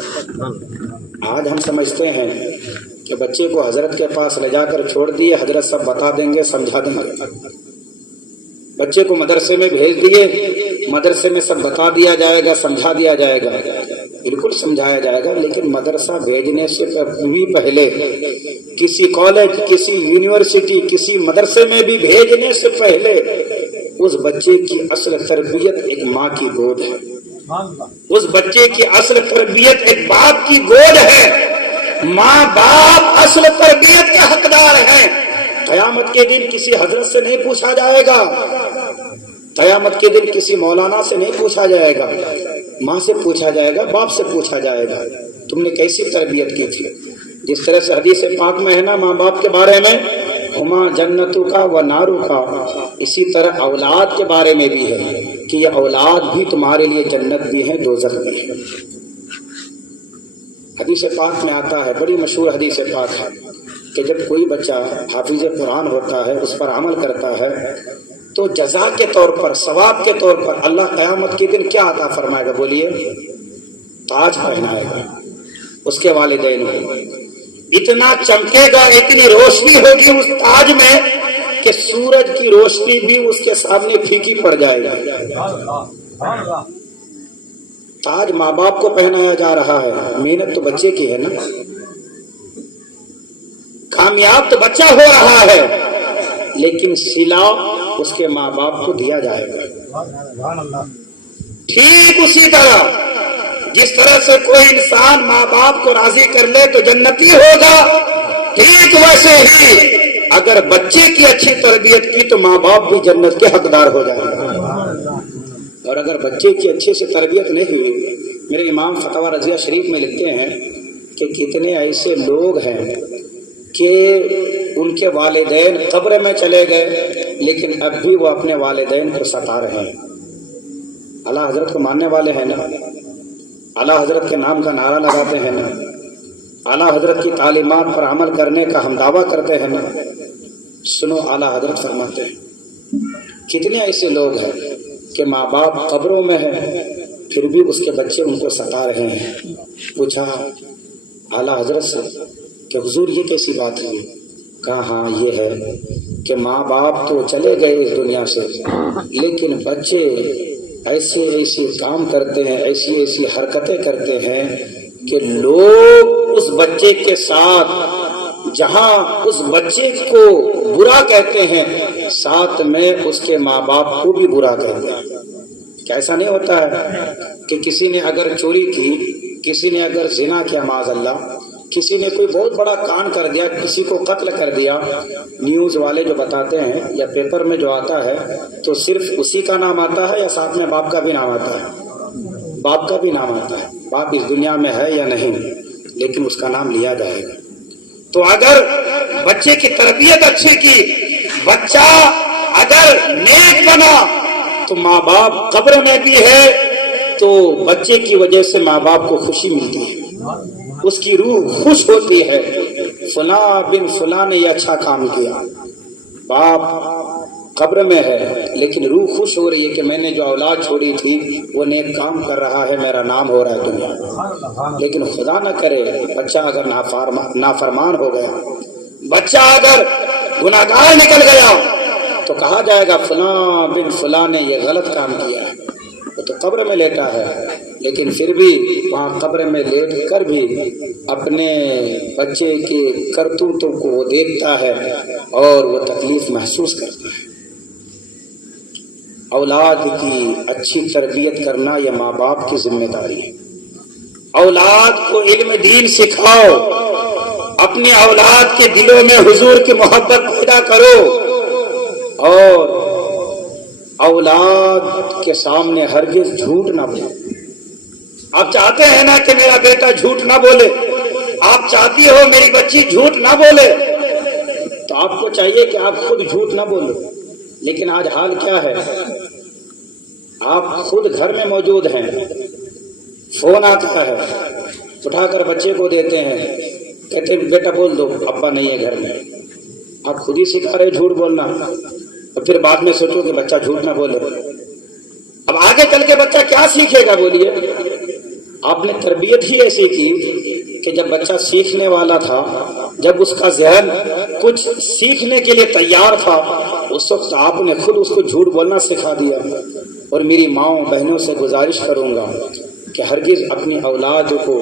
آج ہم سمجھتے ہیں کہ بچے کو حضرت کے پاس لے جا کر چھوڑ دیے، حضرت سب بتا دیں گے، سمجھا دیں گے۔ بچے کو مدرسے میں بھیج دیے، مدرسے میں سب بتا دیا جائے گا، سمجھا دیا جائے گا۔ بالکل سمجھایا جائے گا، لیکن مدرسہ بھیجنے سے بھی پہلے کسی کالج، کسی یونیورسٹی، کسی مدرسے میں بھی بھیجنے سے پہلے اس بچے کی اصل تربیت ایک ماں کی گود ہے، اس بچے کی اصل تربیت ایک باپ کی گود ہے۔ ماں باپ اصل تربیت کے حقدار ہیں۔ قیامت کے دن کسی حضرت سے نہیں پوچھا جائے گا، قیامت کے دن کسی مولانا سے نہیں پوچھا جائے گا، ماں سے پوچھا جائے گا، باپ سے پوچھا جائے گا تم نے کیسی تربیت کی تھی۔ جس طرح سے حدیث پاک میں ہے نا ماں باپ کے بارے میں ہما جنتو کا و نارو کا، اسی طرح اولاد کے بارے میں بھی ہے کہ یہ اولاد بھی تمہارے لیے جنت بھی ہے دوزخ بھی ہے۔ حدیث پاک میں آتا ہے، بڑی مشہور حدیث پاک ہے کہ جب کوئی بچہ حافظ قرآن ہوتا ہے، اس پر عمل کرتا ہے تو جزا کے طور پر، ثواب کے طور پر اللہ قیامت کے دن کیا عطا فرمائے گا؟ بولیے، تاج پہنائے گا اس کے والدین کو، اتنا چمکے گا، اتنی روشنی ہوگی اس تاج میں کہ سورج کی روشنی بھی اس کے سامنے پھیکی پڑ جائے گی۔ تاج ماں باپ کو پہنایا جا رہا ہے، محنت تو بچے کی ہے نا، کامیاب تو بچہ ہو رہا ہے، لیکن صلہ اس کے ماں باپ کو دیا جائے گا۔ ٹھیک اسی طرح جس طرح سے کوئی انسان ماں باپ کو راضی کر لے تو جنتی ہوگا، ٹھیک ویسے ہی اگر بچے کی اچھی تربیت کی تو ماں باپ بھی جنت کے حقدار ہو جائے گا۔ اور اگر بچے کی اچھے سے تربیت نہیں ہوئی، میرے امام فتاوی رضیہ شریف میں لکھتے ہیں کہ کتنے ایسے لوگ ہیں کہ ان کے والدین قبر میں چلے گئے لیکن اب بھی وہ اپنے والدین کو ستا رہے ہیں۔ اعلیٰ حضرت کو ماننے والے ہیں نا، اعلیٰ حضرت کے نام کا نعرہ لگاتے ہیں نا، اعلیٰ حضرت کی تعلیمات پر عمل کرنے کا ہم دعویٰ کرتے ہیں نا۔ سنو، اعلیٰ حضرت فرماتے ہیں کتنے ایسے لوگ ہیں کہ ماں باپ قبروں میں ہیں پھر بھی اس کے بچے ان کو ستا رہے ہیں۔ پوچھا اعلیٰ حضرت سے کہ حضور یہ کیسی بات ہے؟ کہا ہاں یہ ہے کہ ماں باپ تو چلے گئے اس دنیا سے لیکن بچے ایسے ایسے کام کرتے ہیں، ایسی ایسی حرکتیں کرتے ہیں کہ لوگ اس بچے کے ساتھ جہاں اس بچے کو برا کہتے ہیں ساتھ میں اس کے ماں باپ کو بھی برا کہتے ہیں۔ کیا ایسا نہیں ہوتا ہے کہ کسی نے اگر چوری کی، کسی نے اگر زنا کیا معاذ اللہ، کسی نے کوئی بہت بڑا کان کر دیا، کسی کو قتل کر دیا، نیوز والے جو بتاتے ہیں یا پیپر میں جو آتا ہے تو صرف اسی کا نام آتا ہے یا ساتھ میں باپ کا بھی نام آتا ہے؟ باپ کا بھی نام آتا ہے۔ باپ اس دنیا میں ہے یا نہیں لیکن اس کا نام لیا جائے گا۔ تو اگر بچے کی تربیت اچھی کی، بچہ اگر نیک بنا تو ماں باپ قبر میں بھی ہے تو بچے کی وجہ سے ماں باپ کو خوشی ملتی ہے، اس کی روح خوش ہوتی ہے، فلاں بن فلاں نے یہ اچھا کام کیا۔ باپ قبر میں ہے لیکن روح خوش ہو رہی ہے کہ میں نے جو اولاد چھوڑی تھی وہ نیک کام کر رہا ہے، میرا نام ہو رہا ہے دنیا میں۔ لیکن خدا نہ کرے بچہ اگر نافرمان ہو گیا، بچہ اگر گناہگار نکل گیا تو کہا جائے گا فلاں بن فلاں نے یہ غلط کام کیا ہے۔ وہ تو قبر میں لیٹا ہے لیکن پھر بھی وہاں قبر میں لیٹ کر بھی اپنے بچے کے کرتوتوں کو وہ دیکھتا ہے اور وہ تکلیف محسوس کرتا ہے۔ اولاد کی اچھی تربیت کرنا یہ ماں باپ کی ذمہ داری ہے۔ اولاد کو علم دین سکھاؤ، اپنے اولاد کے دلوں میں حضور کی محبت پیدا کرو، اور اولاد کے سامنے ہرگز جھوٹ نہ بولو۔ آپ چاہتے ہیں نا کہ میرا بیٹا جھوٹ نہ بولے، آپ چاہتی ہو میری بچی جھوٹ نہ بولے، تو آپ کو چاہیے کہ آپ خود جھوٹ نہ بولو۔ لیکن آج حال کیا ہے؟ آپ خود گھر میں موجود ہیں، فون آتا ہے، اٹھا کر بچے کو دیتے ہیں، کہتے ہیں بیٹا بول دو ابا نہیں ہے گھر میں۔ آپ خود ہی سکھا رہے جھوٹ بولنا، اور پھر بعد میں سوچو کہ بچہ جھوٹ نہ بولے۔ اب آگے چل کے بچہ کیا سیکھے گا؟ بولیے۔ آپ نے تربیت ہی ایسی کی کہ جب بچہ سیکھنے والا تھا، جب اس کا ذہن کچھ سیکھنے کے لیے تیار تھا، اس وقت آپ نے خود اس کو جھوٹ بولنا سکھا دیا۔ اور میری ماؤں بہنوں سے گزارش کروں گا کہ ہرگز اپنی اولاد کو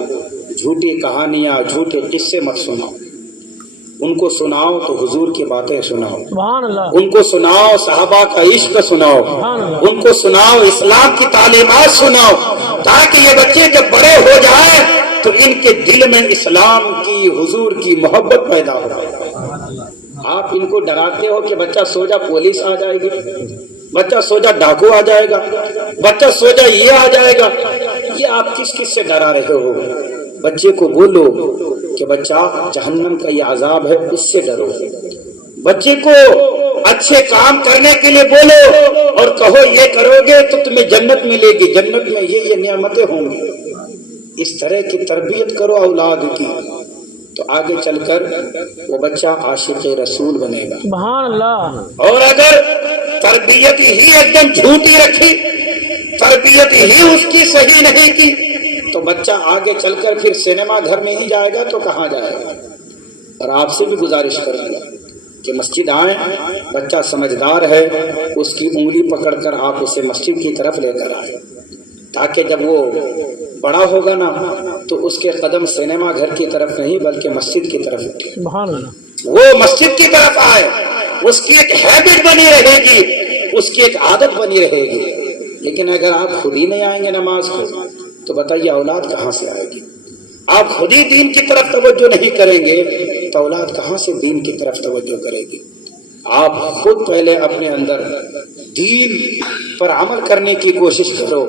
جھوٹی کہانیاں، جھوٹے قصے مت سناؤ۔ ان کو سناؤ تو حضور کی باتیں سناؤ، سبحان اللہ، ان کو سناؤ صحابہ کا عشق سناؤ، ان کو سناؤ اسلام کی تعلیمات سناؤ، تاکہ یہ بچے جب بڑے ہو جائیں تو ان کے دل میں اسلام کی، حضور کی محبت پیدا ہو۔ آپ ان کو ڈراتے ہو کہ بچہ سو جا پولیس آ جائے گی، بچہ سو جا ڈاکو آ جائے گا، بچہ سو جا یہ آ جائے گا۔ یہ آپ کس کس سے ڈرا رہے ہو؟ بچے کو بولو کہ بچہ جہنم کا یہ عذاب ہے، اس سے ڈرو۔ بچے کو اچھے کام کرنے کے لیے بولو اور کہو یہ کرو گے تو تمہیں جنت ملے گی، جنت میں یہ نعمتیں ہوں گی۔ اس طرح کی تربیت کرو اولاد کی۔ تو آگے چل کر وہ بچہ عاشق رسول بنے گا. سبحان اللہ. اور اگر تربیت ہی ایک دم جھوٹی رکھی، تربیت ہی اس کی صحیح نہیں کی، تو بچہ آگے چل کر پھر سینما گھر میں ہی جائے گا تو کہاں جائے گا. اور آپ سے بھی گزارش کروں گا کہ مسجد آئیں، بچہ سمجھدار ہے، اس کی انگلی پکڑ کر آپ اسے مسجد کی طرف لے کر آئیں، تاکہ جب وہ بڑا ہوگا نا تو اس کے قدم سینما گھر کی طرف نہیں بلکہ مسجد کی طرف اٹھے، سبحان اللہ. وہ مسجد کی طرف آئے، اس کی ایک ہیبٹ بنی رہے گی، اس کی ایک عادت بنی رہے گی. لیکن اگر آپ خود ہی نہیں آئیں گے نماز کو تو بتائیے اولاد کہاں سے آئے گی. آپ خود ہی دین کی طرف توجہ نہیں کریں گے تو اولاد کہاں سے دین کی طرف توجہ کرے گی. آپ خود پہلے اپنے اندر دین پر عمل کرنے کی کوشش کرو.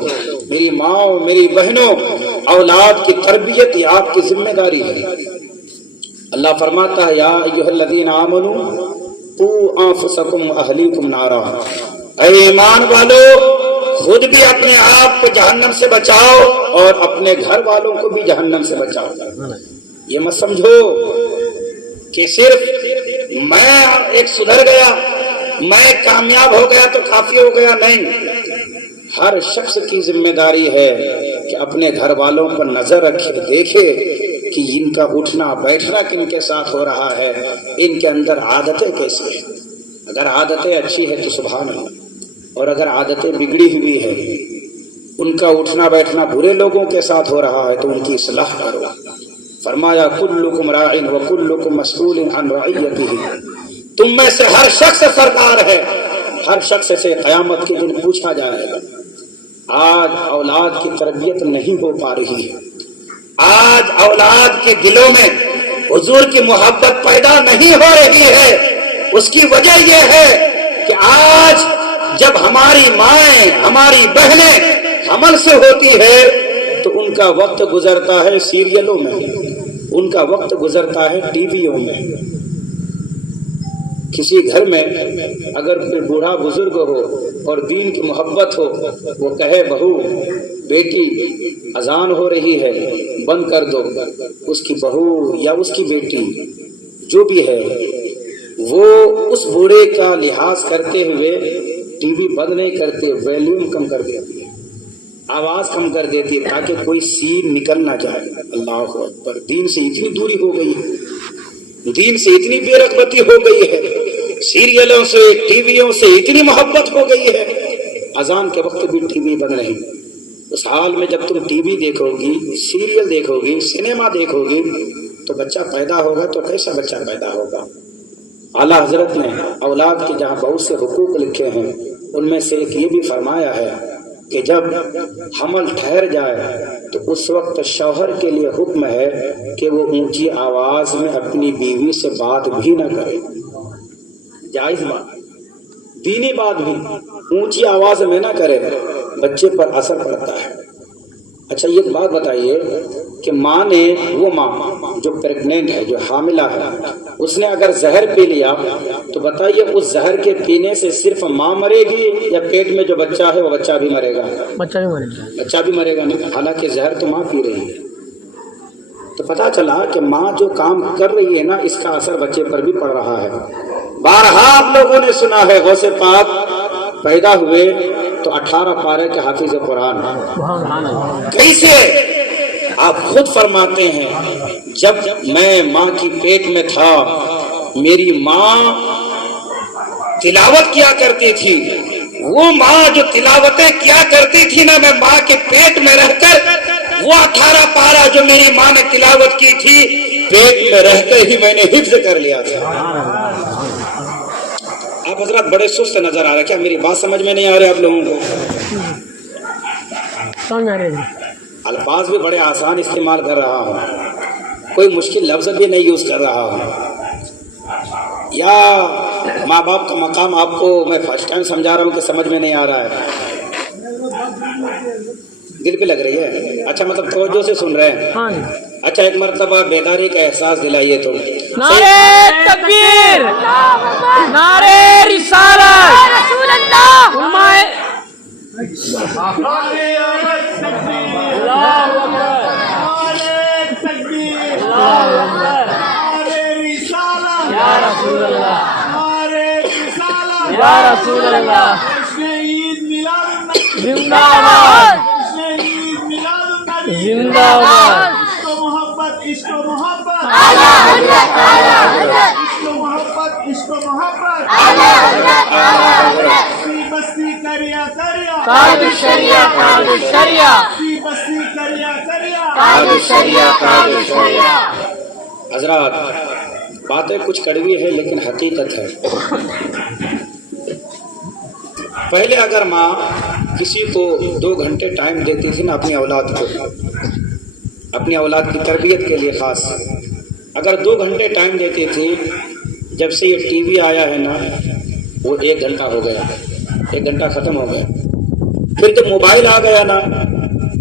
میری ماں میری بہنوں، اولاد کی تربیت یہ آپ کی ذمہ داری ہے. اللہ فرماتا ہے یا ایھا الذین آمنوا قوا انفسکم واہلیکم نارا، اے ایمان والو خود بھی اپنے آپ کو جہنم سے بچاؤ اور اپنے گھر والوں کو بھی جہنم سے بچاؤ. یہ مت سمجھو کہ صرف میں ایک سدھر گیا، میں کامیاب ہو گیا تو کافی ہو گیا. نہیں، ہر شخص کی ذمہ داری ہے کہ اپنے گھر والوں پر نظر رکھے، دیکھے کہ ان کا اٹھنا بیٹھنا کن کے ساتھ ہو رہا ہے، ان کے اندر عادتیں کیسی ہیں. اگر عادتیں اچھی ہیں تو سبحان اللہ، اور اگر عادتیں بگڑی ہوئی ہیں، ان کا اٹھنا بیٹھنا برے لوگوں کے ساتھ ہو رہا ہے تو ان کی اصلاح کرو. فرمایا کلکم راع وکلکم مسئول عن رعیتہ، تم میں سے ہر شخص سردار ہے، ہر شخص سے قیامت کے دن پوچھا جائے گا. آج اولاد کی تربیت نہیں ہو پا رہی ہے، آج اولاد کے دلوں میں حضور کی محبت پیدا نہیں ہو رہی ہے. اس کی وجہ یہ ہے کہ آج جب ہماری مائیں ہماری بہنیں حمل سے ہوتی ہے تو ان کا وقت گزرتا ہے سیریلوں میں، ان کا وقت گزرتا ہے ٹی ویوں میں. کسی گھر میں اگر کوئی بوڑھا بزرگ ہو اور دین کی محبت ہو، وہ کہے بہو بیٹی اذان ہو رہی ہے بند کر دو، اس کی بہو یا اس کی بیٹی جو بھی ہے وہ اس بوڑھے کا لحاظ کرتے ہوئے ٹی وی بند نہیں کرتے، ویلیوم کم کر دیتی ہے، آواز کم کر دیتی ہے تاکہ کوئی سین نکل نہ جائے. اللہ اکبر. دین سے اتنی دوری ہو گئی ہے، دین سے اتنی بے رغبتی ہو گئی ہے، سیریلوں سے ٹی ویوں سے اتنی محبت ہو گئی ہے، اذان کے وقت بھی ٹی وی بند نہیں. اس حال میں جب تم ٹی وی دیکھو گی، سیریل دیکھو گی، سنیما دیکھو گی تو بچہ پیدا ہوگا تو کیسا بچہ پیدا ہوگا. اعلیٰ حضرت نے اولاد کے جہاں بہت سے حقوق لکھے ہیں ان میں سے ایک یہ بھی فرمایا ہے کہ جب حمل ٹھہر جائے تو اس وقت شوہر کے لیے حکم ہے کہ وہ اونچی آواز میں اپنی بیوی سے بات بھی نہ کرے. جائز بات، دینی بات بھی اونچی آواز میں نہ کرے، بچے پر اثر پڑتا ہے. اچھا یہ بات بتائیے کہ ماں نے، وہ ماں جو پریگنینٹ ہے جو حاملہ ہے، اس نے اگر زہر پی لیا تو بتائیے اس زہر کے پینے سے صرف ماں مرے گی یا پیٹ میں جو بچہ ہے وہ بچہ بھی مرے گا؟ بچہ بھی مرے گا. بچہ بھی مرے گا نہیں، حالانکہ زہر تو ماں پی رہی ہے. تو پتہ چلا کہ ماں جو کام کر رہی ہے نا اس کا اثر بچے پر بھی پڑ رہا ہے. بارہا آپ لوگوں نے سنا ہے غوث پاک پیدا ہوئے تو 18 پارے کے حافظ قرآن. کیسے؟ آپ خود فرماتے ہیں جب میں ماں کی پیٹ میں تھا میری ماں تلاوت کیا کرتی تھی، وہ ماں جو تلاوتیں کیا کرتی تھی نا، میں ماں کے پیٹ میں رہ کر وہ 18 پارہ جو میری ماں نے تلاوت کی تھی پیٹ میں رہتے ہی میں نے حفظ کر لیا تھا. آپ حضرات بڑے سست نظر آ رہے ہیں، کیا میری بات سمجھ میں نہیں آ رہی آپ لوگوں کو؟ سمجھ آ رہی ہے. الفاظ بھی بڑے آسان استعمال کر رہا ہوں، کوئی مشکل لفظ بھی نہیں یوز کر رہا ہوں. یا ماں باپ کا مقام آپ کو میں فرسٹ ٹائم سمجھا رہا ہوں کہ سمجھ میں نہیں آ رہا ہے؟ دل پہ لگ رہی ہے؟ اچھا مطلب توجہ سے سن رہے ہیں. اچھا ایک مرتبہ بیداری کا احساس دلائیے تو. نعرے تکبیر، نعرے رسالت، رسول اللہ، اللہ رسول اللہ نعرے رسالت یا رسول اللہ جشن عید میلاد النبی زندہ باد جشن عید میلاد النبی زندہ باد عشق و محبت عشق و محبت عشق و محبت عشق و محبت بستی بستی کریا کریا تاج الشریعہ تاج الشریعہ بستی بستی کریا کریا تاج الشریعہ تاج الشریعہ حضرات باتیں کچھ کڑوی ہے لیکن حقیقت ہے. پہلے اگر ماں کسی کو 2 گھنٹے ٹائم دیتی تھی نا اپنی اولاد کو، اپنی اولاد کی تربیت کے لیے خاص، اگر 2 گھنٹے ٹائم دیتی تھی، جب سے یہ ٹی وی آیا ہے نا وہ 1 گھنٹہ ہو گیا، 1 گھنٹہ ختم ہو گیا. پھر جب موبائل آ گیا نا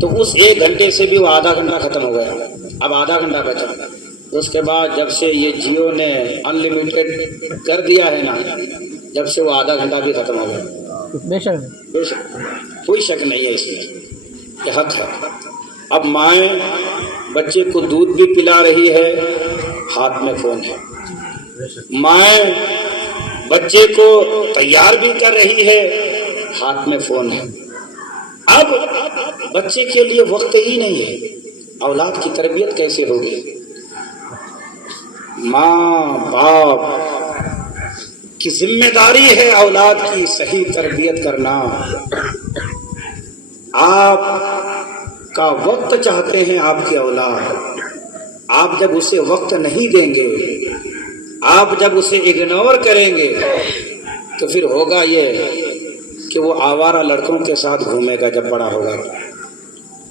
تو اس 1 گھنٹے سے بھی وہ آدھا گھنٹہ ختم ہو گیا، اب آدھا گھنٹہ بچا. اس کے بعد جب سے یہ جیو نے ان لمیٹڈ کر دیا ہے نا، جب سے وہ آدھا گھنٹہ بھی ختم ہو گیا. بے شک بے شک کوئی شک نہیں ہے اس میں، یہ حق ہے. اب مائیں بچے کو دودھ بھی پلا رہی ہے، ہاتھ میں فون ہے. مائیں بچے کو تیار بھی کر رہی ہے، ہاتھ میں فون ہے. اب بچے کے لیے وقت ہی نہیں ہے. اولاد کی تربیت کیسے ہوگی؟ ماں باپ کی ذمہ داری ہے اولاد کی صحیح تربیت کرنا. آپ کا وقت چاہتے ہیں آپ کی اولاد، آپ جب اسے وقت نہیں دیں گے، آپ جب اسے اگنور کریں گے تو پھر ہوگا یہ کہ وہ آوارہ لڑکوں کے ساتھ گھومے گا. جب بڑا ہوگا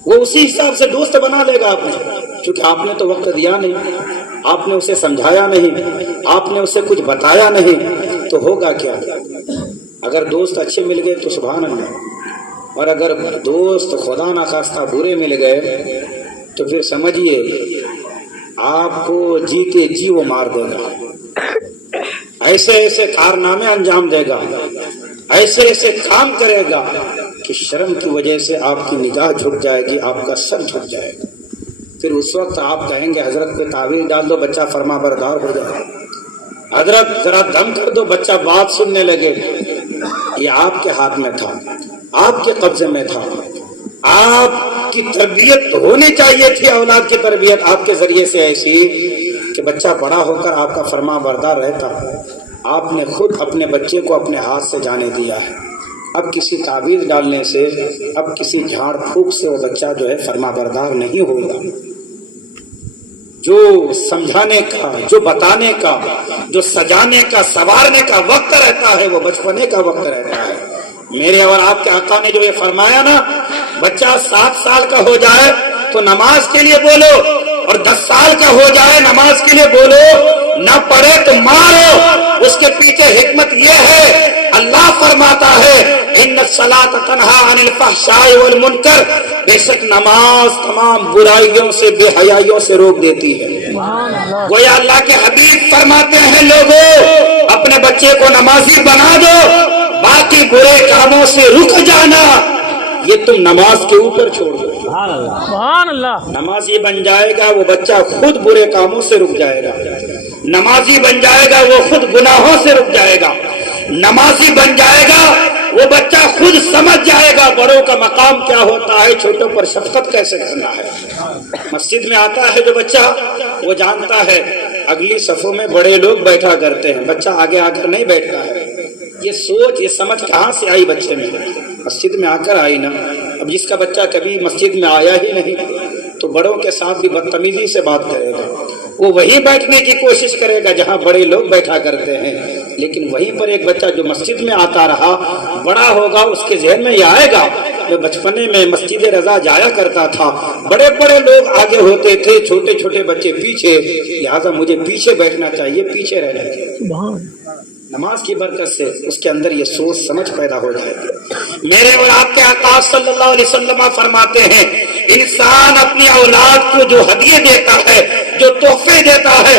وہ اسی حساب سے دوست بنا لے گا آپ نے، کیونکہ آپ نے تو وقت دیا نہیں، آپ نے اسے سمجھایا نہیں، آپ نے اسے کچھ بتایا نہیں، تو ہوگا کیا؟ اگر دوست اچھے مل گئے تو سبحان اللہ، اور اگر دوست خدا نخواستہ برے مل گئے تو پھر سمجھیے آپ کو جیتے جی وہ مار دے گا. ایسے ایسے کارنامے انجام دے گا، ایسے ایسے کام کرے گا کہ شرم کی وجہ سے آپ کی نگاہ جھک جائے گی، آپ کا سر جھک جائے گا. پھر اس وقت آپ کہیں گے حضرت پہ تعویذ ڈال دو بچہ فرما بردار ہو جائے، حضرت ذرا دم کر دو بچہ بات سننے لگے. یہ آپ کے ہاتھ میں تھا، آپ کے قبضے میں تھا. آپ کی تربیت ہونی چاہیے تھی، اولاد کی تربیت آپ کے ذریعے سے ایسی کہ بچہ بڑا ہو کر آپ کا فرما بردار رہتا. آپ نے خود اپنے بچے کو اپنے ہاتھ سے جانے دیا ہے. اب کسی تعویذ ڈالنے سے، اب کسی جھاڑ پھونک سے وہ بچہ جو ہے فرما بردار نہیں ہوگا. جو سمجھانے کا، جو بتانے کا، جو سجانے کا، سنوارنے کا وقت رہتا ہے وہ بچپنے کا وقت رہتا ہے. میرے اور آپ کے آقا نے جو یہ فرمایا نا، بچہ 7 سال کا ہو جائے تو نماز کے لیے بولو، اور 10 سال کا ہو جائے نماز کے لیے بولو، نہ پڑھے تو مارو. اس کے پیچھے حکمت یہ ہے، اللہ فرماتا ہے ان الصلاۃ تنہا عن الفحشاء والمنکر، بے شک نماز تمام برائیوں سے، بے حیائیوں سے روک دیتی ہے. گویا اللہ کے حبیب فرماتے ہیں لوگوں اپنے بچے کو نمازی بنا دو، باقی برے کاموں سے رک جانا، یہ تم نماز کے اوپر چھوڑ دو. سبحان اللہ. نمازی بن جائے گا وہ بچہ خود برے کاموں سے رک جائے گا. نمازی بن جائے گا وہ خود گناہوں سے رک جائے گا. نمازی بن جائے گا وہ بچہ خود سمجھ جائے گا بڑوں کا مقام کیا ہوتا ہے، چھوٹوں پر شفقت کیسے کرنا ہے. مسجد میں آتا ہے جو بچہ، وہ جانتا ہے اگلی صفوں میں بڑے لوگ بیٹھا کرتے ہیں، بچہ آگے آ کر نہیں بیٹھتا ہے. یہ سوچ، یہ سمجھ کہاں سے آئی بچے میں؟ مسجد میں آ کر آئی نا. اب جس کا بچہ کبھی مسجد میں آیا ہی نہیں تو بڑوں کے ساتھ بھی بدتمیزی سے بات کرے گا. وہ وہیں بیٹھنے کی کوشش کرے گا جہاں بڑے لوگ بیٹھا کرتے ہیں. لیکن وہیں پر ایک بچہ جو مسجد میں آتا رہا، بڑا ہوگا اس کے ذہن میں یہ آئے گا میں بچپنے میں مسجد رضا جایا کرتا تھا، بڑے بڑے لوگ آگے ہوتے تھے، چھوٹے چھوٹے بچے پیچھے، لہٰذا مجھے پیچھے بیٹھنا چاہیے، پیچھے رہنا چاہیے. نماز کی برکت سے اس کے اندر یہ سوچ سمجھ پیدا ہو جائے گی. میرے اور آپ کے آقا صلی اللہ علیہ وسلم فرماتے ہیں انسان اپنی اولاد کو جو ہدیے دیتا ہے، جو تحفے دیتا ہے،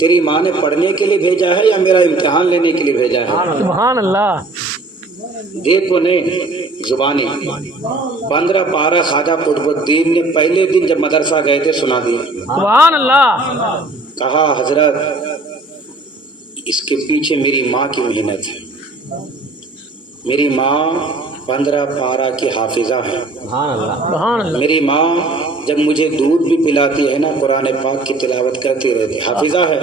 تیری ماں نے پڑھنے کے لیے بھیجا ہے یا میرا امتحان لینے کے لیے بھیجا ہے؟ سبحان اللہ دیکھو نہیں زبانی 15 پارہ خواجہ قطب الدین نے پہلے دن جب مدرسہ گئے تھے سنا دیا. سبحان اللہ کہا حضرت اس کے پیچھے میری ماں کی محنت ہے. میری ماں 15 پارہ کی حافظہ ہے. سبحان اللہ میری ماں جب مجھے دودھ بھی پلاتی ہے نا قرآن پاک کی تلاوت کرتی رہتی. حافظہ ہے,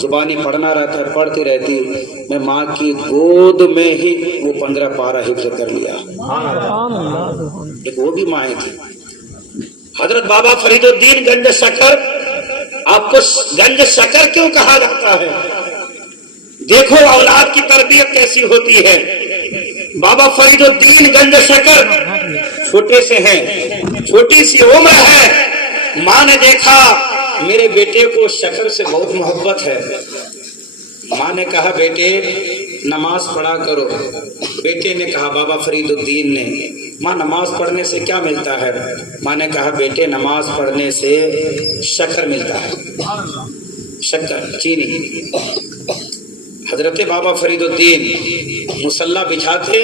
زبانی پڑھنا رہتا ہے, پڑھتی رہتی. میں ماں کی گود میں ہی وہ 15 پارہ حفظ کر لیا. سبحان اللہ ایک وہ بھی مائیں تھی. حضرت بابا فرید الدین گنج شکر, آپ کو گنج شکر کیوں کہا جاتا ہے؟ دیکھو اولاد کی تربیت کیسی ہوتی ہے. بابا فرید الدین گنج شکر چھوٹے سے ہیں, چھوٹی سی عمر ہے. ماں نے دیکھا میرے بیٹے کو شکر سے بہت محبت ہے. ماں نے کہا بیٹے نماز پڑھا کرو. بیٹے نے کہا بابا فرید الدین نے, ماں نماز پڑھنے سے کیا ملتا ہے؟ ماں نے کہا بیٹے نماز پڑھنے سے شکر ملتا ہے, شکر چینی. حضرت بابا فرید الدین مصلی بچھاتے,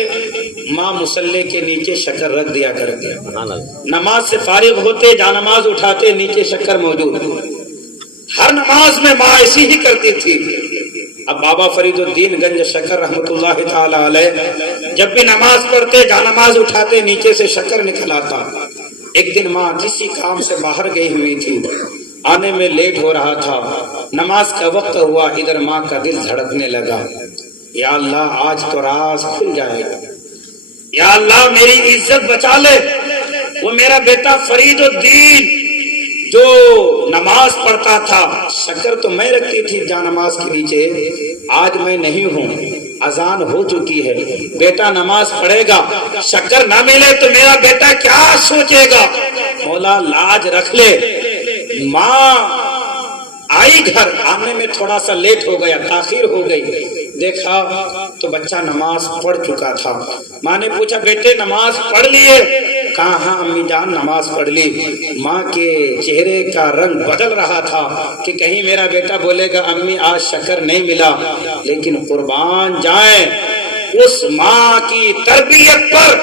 ماں مصلی کے نیچے شکر رکھ دیا کرتے. نماز سے فارغ ہوتے جا نماز اٹھاتے نیچے شکر موجود. ہر نماز میں ماں ایسی ہی کرتی تھی. اب بابا فرید الدین گنج شکر رحمت اللہ تعالی علیہ جب بھی نماز پڑھتے جا نماز اٹھاتے نیچے سے شکر نکل آتا. ایک دن ماں کسی کام سے باہر گئی ہوئی تھی, آنے میں لیٹ ہو رہا تھا. نماز کا وقت ہوا, ادھر ماں کا دل دھڑکنے لگا. یا اللہ آج تو راز کھل جائے گا, یا اللہ میری عزت بچا لے. وہ میرا بیٹا فرید الدین جو نماز پڑھتا تھا, شکر تو میں رکھتی تھی جا نماز کے نیچے, آج میں نہیں ہوں. اذان ہو چکی ہے, بیٹا نماز پڑھے گا, شکر نہ ملے تو میرا بیٹا کیا سوچے گا. مولا لاج رکھ لے. ماں آئی گھر, آنے میں تھوڑا سا لیٹ ہو گیا, تاخیر ہو گئی. دیکھا تو بچہ نماز پڑھ چکا تھا. ماں نے پوچھا بیٹے نماز پڑھ لیے؟ کہا ہاں امی جان نماز پڑھ لی. ماں کے چہرے کا رنگ بدل رہا تھا کہ کہیں میرا بیٹا بولے گا امی آج شکر نہیں ملا. لیکن قربان جائیں اس ماں کی تربیت پر.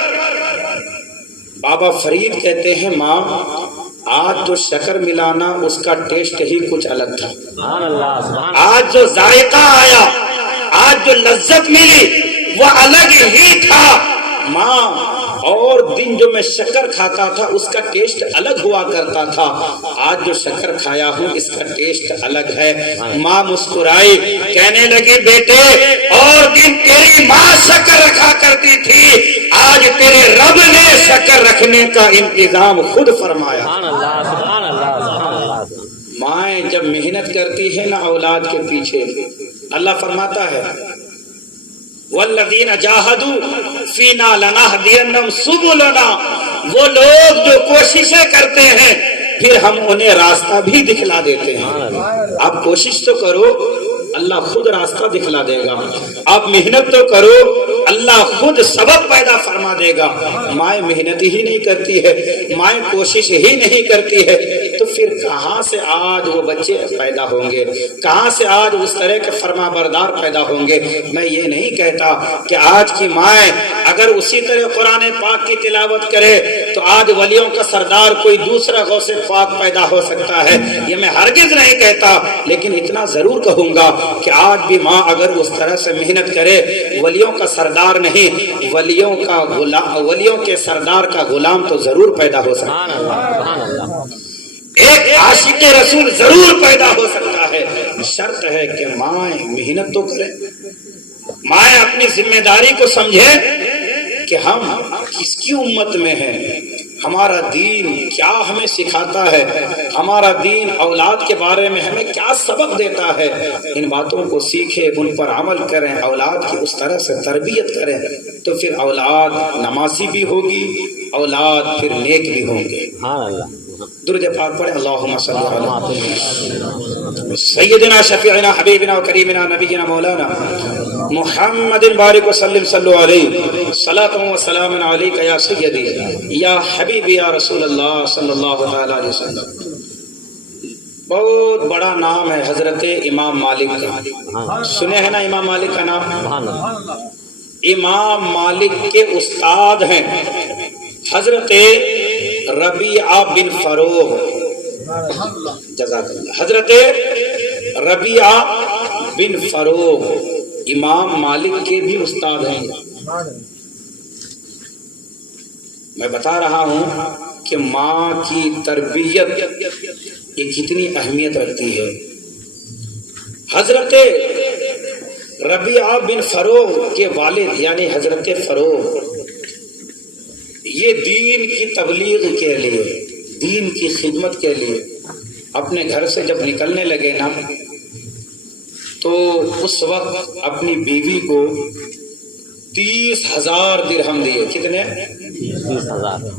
بابا فرید کہتے ہیں ماں آج جو شکر ملانا اس کا ٹیسٹ ہی کچھ الگ تھا. آج جو ذائقہ آیا, آج جو لذت ملی وہ الگ ہی تھا. ماں اور دن جو میں شکر کھاتا تھا اس کا ٹیسٹ الگ ہوا کرتا تھا, آج جو شکر کھایا ہوں اس کا ٹیسٹ الگ ہے. ماں مسکرائی, کہنے لگی بیٹے اور دن تیری ماں شکر رکھا کرتی تھی, آج تیرے رب نے شکر رکھنے کا انتظام خود فرمایا. مائیں جب محنت کرتی ہے نا اولاد کے پیچھے, اللہ فرماتا ہے والذین جاہدوا فینا لنہدینہم سبلنا, وہ لوگ جو کوششیں کرتے ہیں پھر ہم انہیں راستہ بھی دکھلا دیتے ہیں. آپ کوشش تو کرو, اللہ خود راستہ دکھلا دے گا. آپ محنت تو کرو, اللہ خود سبب پیدا فرما دے گا. مائیں محنت ہی نہیں کرتی ہے, مائیں کوشش ہی نہیں کرتی ہے, تو پھر کہاں سے آج وہ بچے پیدا ہوں گے, کہاں سے آج اس طرح کے فرما بردار پیدا ہوں گے. میں یہ نہیں کہتا کہ آج کی مائیں اگر اسی طرح قرآن پاک کی تلاوت کرے تو آج ولیوں کا سردار کوئی دوسرا غوث پاک پیدا ہو سکتا ہے, یہ میں ہرگز نہیں کہتا. لیکن اتنا ضرور کہوں گا کہ آج بھی ماں اگر اس طرح سے محنت کرے, ولیوں کا سردار نہیں ولیوں کا غلام, ولیوں کے سردار کا غلام تو ضرور پیدا ہو سکتا ہے, ایک عاشق رسول ضرور پیدا ہو سکتا ہے. شرط ہے کہ مائیں محنت تو کریں, مائیں اپنی ذمہ داری کو سمجھیں کہ ہم کس کی امت میں ہیں, ہمارا دین کیا ہمیں سکھاتا ہے, ہمارا دین اولاد کے بارے میں ہمیں کیا سبق دیتا ہے. ان باتوں کو سیکھیں, ان پر عمل کریں, اولاد کی اس طرح سے تربیت کریں, تو پھر اولاد نمازی بھی ہوگی, اولاد پھر نیک بھی ہوں گے. درود پاک پڑھیں. اللہم صلی علی سیدنا شفیعنا حبیبنا و کریمنا نبینا مولانا محمد بارک وسلم صلو علیہ صلاۃ و سلام علیک یا سیدی یا حبیبی یا رسول اللہ صلی اللہ علیہ وسلم. بہت بڑا نام ہے حضرت امام مالک کا. سنے ہیں نا امام مالک کا نام؟ امام مالک کے استاد ہیں حضرت ربیعہ بن فروغ. جزاک اللہ. حضرت ربیعہ بن فروغ امام مالک کے بھی استاد ہیں. میں بتا رہا ہوں کہ ماں کی تربیت یہ کتنی اہمیت رکھتی ہے. حضرت ربیعہ بن فروغ کے والد یعنی حضرت فروغ یہ دین کی تبلیغ کے لیے، دین کی خدمت کے لیے اپنے گھر سے جب نکلنے لگے نا تو اس وقت اپنی بیوی کو 30,000 درہم دیے. کتنے؟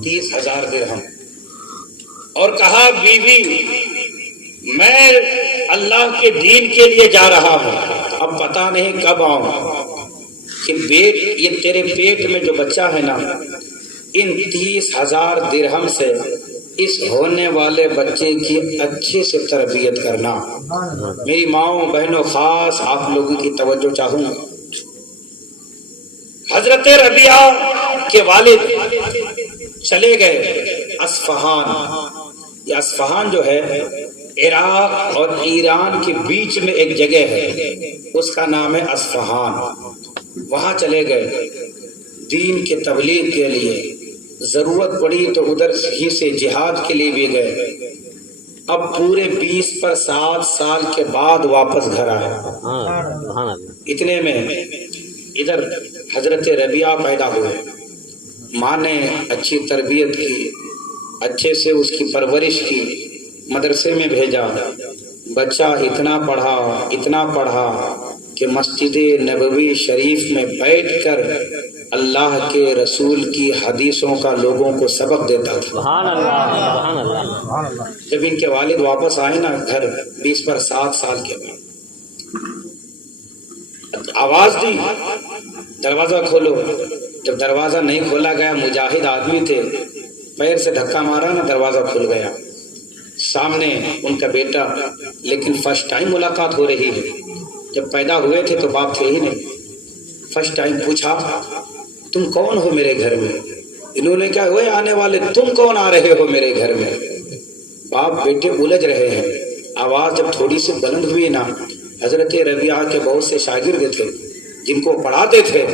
30,000 درہم. اور کہا بیوی میں اللہ کے دین کے لیے جا رہا ہوں، اب پتہ نہیں کب آؤں کہ یہ تیرے پیٹ میں جو بچہ ہے نا ان 30,000 درہم سے اس ہونے والے بچے کی اچھے سے تربیت کرنا. میری ماؤں بہنوں خاص آپ لوگوں کی توجہ چاہوں گا. حضرت ربیعہ کے والد چلے گئے اصفہان. یہ اصفہان جو ہے عراق اور ایران کے بیچ میں ایک جگہ ہے، اس کا نام ہے اصفہان. وہاں چلے گئے دین کے تبلیغ کے لیے. ضرورت پڑی تو ادھر ہی سے جہاد کے لیے بھی گئے. اب پورے 20 سال کے بعد واپس گھر آئے. اتنے میں ادھر حضرت ربیعہ پیدا ہوئے. ماں نے اچھی تربیت کی، اچھے سے اس کی پرورش کی، مدرسے میں بھیجا. بچہ اتنا پڑھا کہ مسجد نبوی شریف میں بیٹھ کر اللہ کے رسول کی حدیثوں کا لوگوں کو سبق دیتا تھا. سبحان اللہ. جب ان کے والد واپس آئے نا گھر 20 سال کے بعد، آواز دی دروازہ کھولو. جب دروازہ نہیں کھولا گیا، مجاہد آدمی تھے، پیر سے دھکا مارا نا دروازہ کھل گیا. سامنے ان کا بیٹا، لیکن فرسٹ ٹائم ملاقات ہو رہی ہے. جب پیدا ہوئے تھے تو باپ تھے ہی نہیں. فرسٹ ٹائم پوچھا تم کون ہو میرے گھر میں؟ انہوں نے کہا وہ آنے والے، تم کون آ رہے ہو میرے گھر میں؟ باپ بیٹے الجھ رہے ہیں. آواز جب تھوڑی سی بلند ہوئی نا، حضرت ربیعہ کے بہت سے شاگرد تھے جن کو پڑھاتے تھے،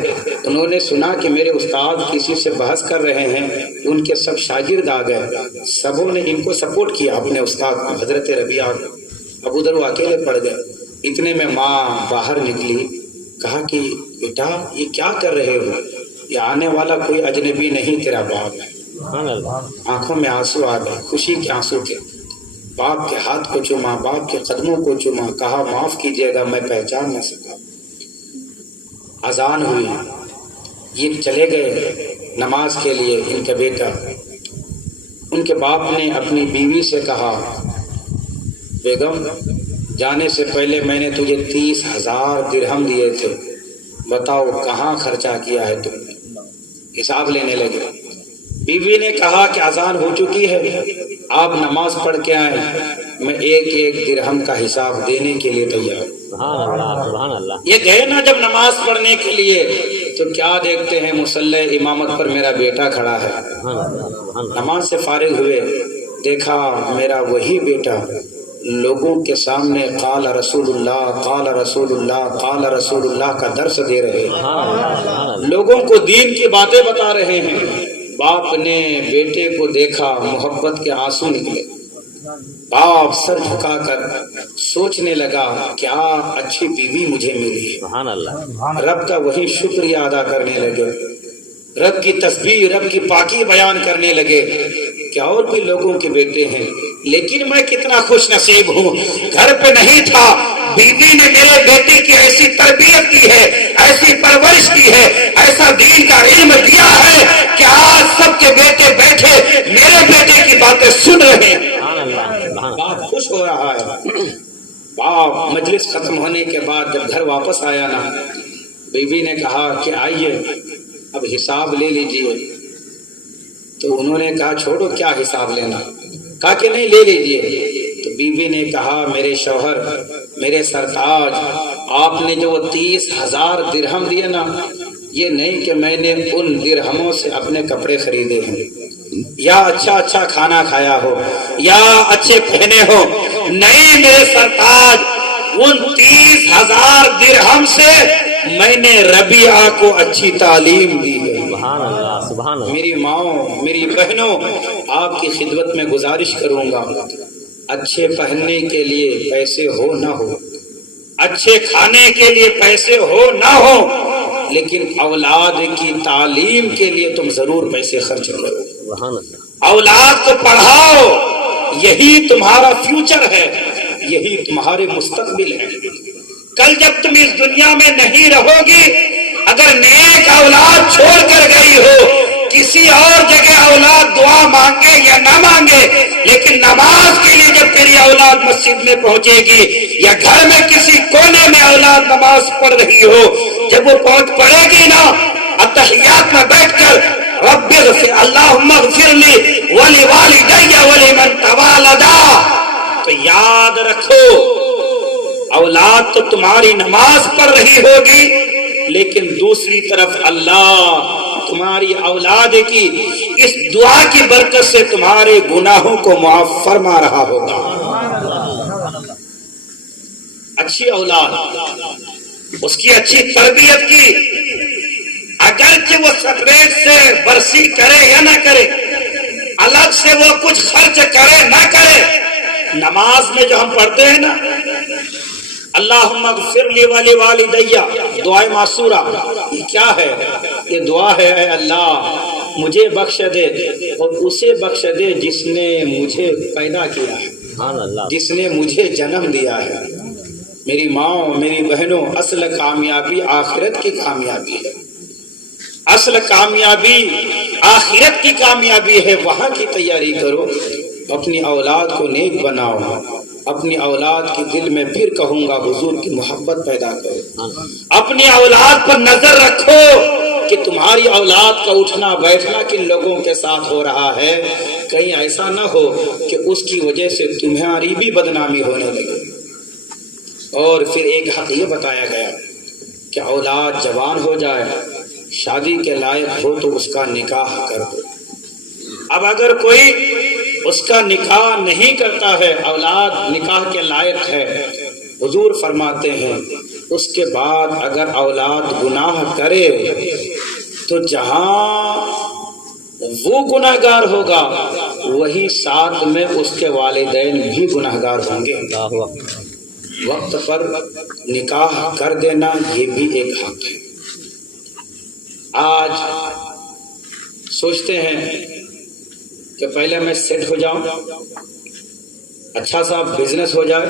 انہوں نے سنا کہ میرے استاد کسی سے بحث کر رہے ہیں. ان کے سب شاگرد آ گئے، سبوں نے ان کو سپورٹ کیا اپنے استاد کو، حضرت ربیعہ. اب ادھر وہ اکیلے پڑ گئے. اتنے میں ماں باہر نکلی، کہا کہ بیٹا یہ کیا کر رہے ہو؟ یہ آنے والا کوئی اجنبی نہیں، تیرا باپ ہے. آنکھوں میں آنسو آ گئے، خوشی کے آنسو تھے. باپ کے ہاتھ کو چوما، باپ کے قدموں کو چوما، کہا معاف کیجیے گا میں پہچان نہ سکا. اذان ہوئی، یہ چلے گئے نماز کے لیے. ان کا بیٹا، ان کے باپ نے اپنی بیوی سے کہا بیگم جانے سے پہلے میں نے تجھے 30,000 درہم دیے تھے، بتاؤ کہاں خرچہ کیا ہے تم نے؟ حساب لینے لگے. بیوی نے کہا کہ اذان ہو چکی ہے، آپ نماز پڑھ کے آئیں، میں ایک درہم کا حساب دینے کے لیے تیار ہوں. سبحان اللہ. یہ گئے نا جب نماز پڑھنے کے لیے تو کیا دیکھتے ہیں؟ مصلی امامت پر میرا بیٹا کھڑا ہے. نماز سے فارغ ہوئے، دیکھا میرا وہی بیٹا لوگوں کے سامنے قال رسول اللہ قال رسول اللہ قال رسول اللہ کا درس دے رہے ہیں، لوگوں کو دین کی باتیں بتا رہے ہیں. باپ نے بیٹے کو دیکھا، محبت کے آنسو نکلے. باپ سر جھکا کر سوچنے لگا کیا اچھی بیوی مجھے ملی. سبحان اللہ. رب کا وہی شکریہ ادا کرنے لگے، رب کی تسبیح، رب کی پاکی بیان کرنے لگے کہ اور بھی لوگوں کے بیٹے ہیں لیکن میں کتنا خوش نصیب ہوں، گھر پہ نہیں تھا، بیوی نے میرے بیٹے کی ایسی تربیت کی ہے، ایسی پرورش کی ہے، ایسا دین کا علم دیا ہے کہ آج سب کے بیٹے بیٹھے میرے بیٹے کی باتیں سن رہے ہیں. باپ خوش ہو رہا ہے. باپ مجلس ختم ہونے کے بعد جب گھر واپس آیا نا، بیوی نے کہا کہ آئیے اب حساب لے لیجئے. تو انہوں نے کہا چھوڑو کیا حساب لینا، کہا کہ نہیں لے لیجئے. تو بیوی نے کہا میرے شوہر، میرے سرتاج، آپ نے جو 30,000 درہم دیے نا، یہ نہیں کہ میں نے ان درہموں سے اپنے کپڑے خریدے ہیں یا اچھا کھانا کھایا ہو یا اچھے پہنے ہو، نہیں میرے سرتاج، ان 30,000 درہم سے میں نے ربیعہ کو اچھی تعلیم دی ہے۔ سبحان اللہ سبحان اللہ۔ میری ماؤں، میری بہنوں، آپ کی خدمت میں گزارش کروں گا، اچھے پہننے کے لیے پیسے ہو نہ ہو، اچھے کھانے کے لیے پیسے ہو نہ ہو، لیکن اولاد کی تعلیم کے لیے تم ضرور پیسے خرچ کرو۔ سبحان اللہ۔ اولاد کو پڑھاؤ، یہی تمہارا فیوچر ہے، یہی تمہارے مستقبل ہے۔ کل جب تم اس دنیا میں نہیں رہو گی، اگر نیک اولاد چھوڑ کر گئی ہو، کسی اور جگہ اولاد دعا مانگے یا نہ مانگے، لیکن نماز کے لیے جب تیری اولاد مسجد میں پہنچے گی یا گھر میں کسی کونے میں اولاد نماز پڑھ رہی ہو، جب وہ پڑھے گی نا اتحیات میں بیٹھ کر رب اغفر اللہم اغفر لی ولوالدی ولمن تولدا، تو یاد رکھو اولاد تو تمہاری نماز پڑھ رہی ہوگی، لیکن دوسری طرف اللہ تمہاری اولاد کی اس دعا کی برکت سے تمہارے گناہوں کو معاف فرما رہا ہوگا۔ اچھی اولاد، اس کی اچھی تربیت کی، اگرچہ وہ سپریٹ سے برسی کرے یا نہ کرے، الگ سے وہ کچھ خرچ کرے نہ کرے، نماز میں جو ہم پڑھتے ہیں نا اللہم اغفر لی ولوالدی، دعائے معصورہ، یہ کیا ہے؟ یہ دعا ہے اے اللہ مجھے بخش دے اور اسے بخش دے جس نے مجھے پیدا کیا ہے، سبحان اللہ۔ جس نے مجھے جنم دیا ہے۔ میری ماں، میری بہنوں، اصل کامیابی آخرت کی کامیابی ہے، اصل کامیابی آخرت کی کامیابی ہے، وہاں کی تیاری کرو، اپنی اولاد کو نیک بناؤ، اپنی اولاد کے دل میں پھر کہوں گا حضور کی محبت پیدا کرو، اپنی اولاد پر نظر رکھو کہ تمہاری اولاد کا اٹھنا بیٹھنا کن لوگوں کے ساتھ ہو رہا ہے، کہیں ایسا نہ ہو کہ اس کی وجہ سے تمہاری بھی بدنامی ہونے لگے۔ اور پھر ایک حق یہ بتایا گیا کہ اولاد جوان ہو جائے، شادی کے لائق ہو تو اس کا نکاح کر دو۔ اب اگر کوئی اس کا نکاح نہیں کرتا ہے، اولاد نکاح کے لائق ہے، حضور فرماتے ہیں اس کے بعد اگر اولاد گناہ کرے تو جہاں وہ گناہ گار ہوگا وہی ساتھ میں اس کے والدین بھی گناہ گار ہوں گے۔ اللہ اکبر۔ وقت پر نکاح کر دینا یہ بھی ایک حق ہے۔ آج سوچتے ہیں کہ پہلے میں سیٹ ہو جاؤں، اچھا سا بزنس ہو جائے،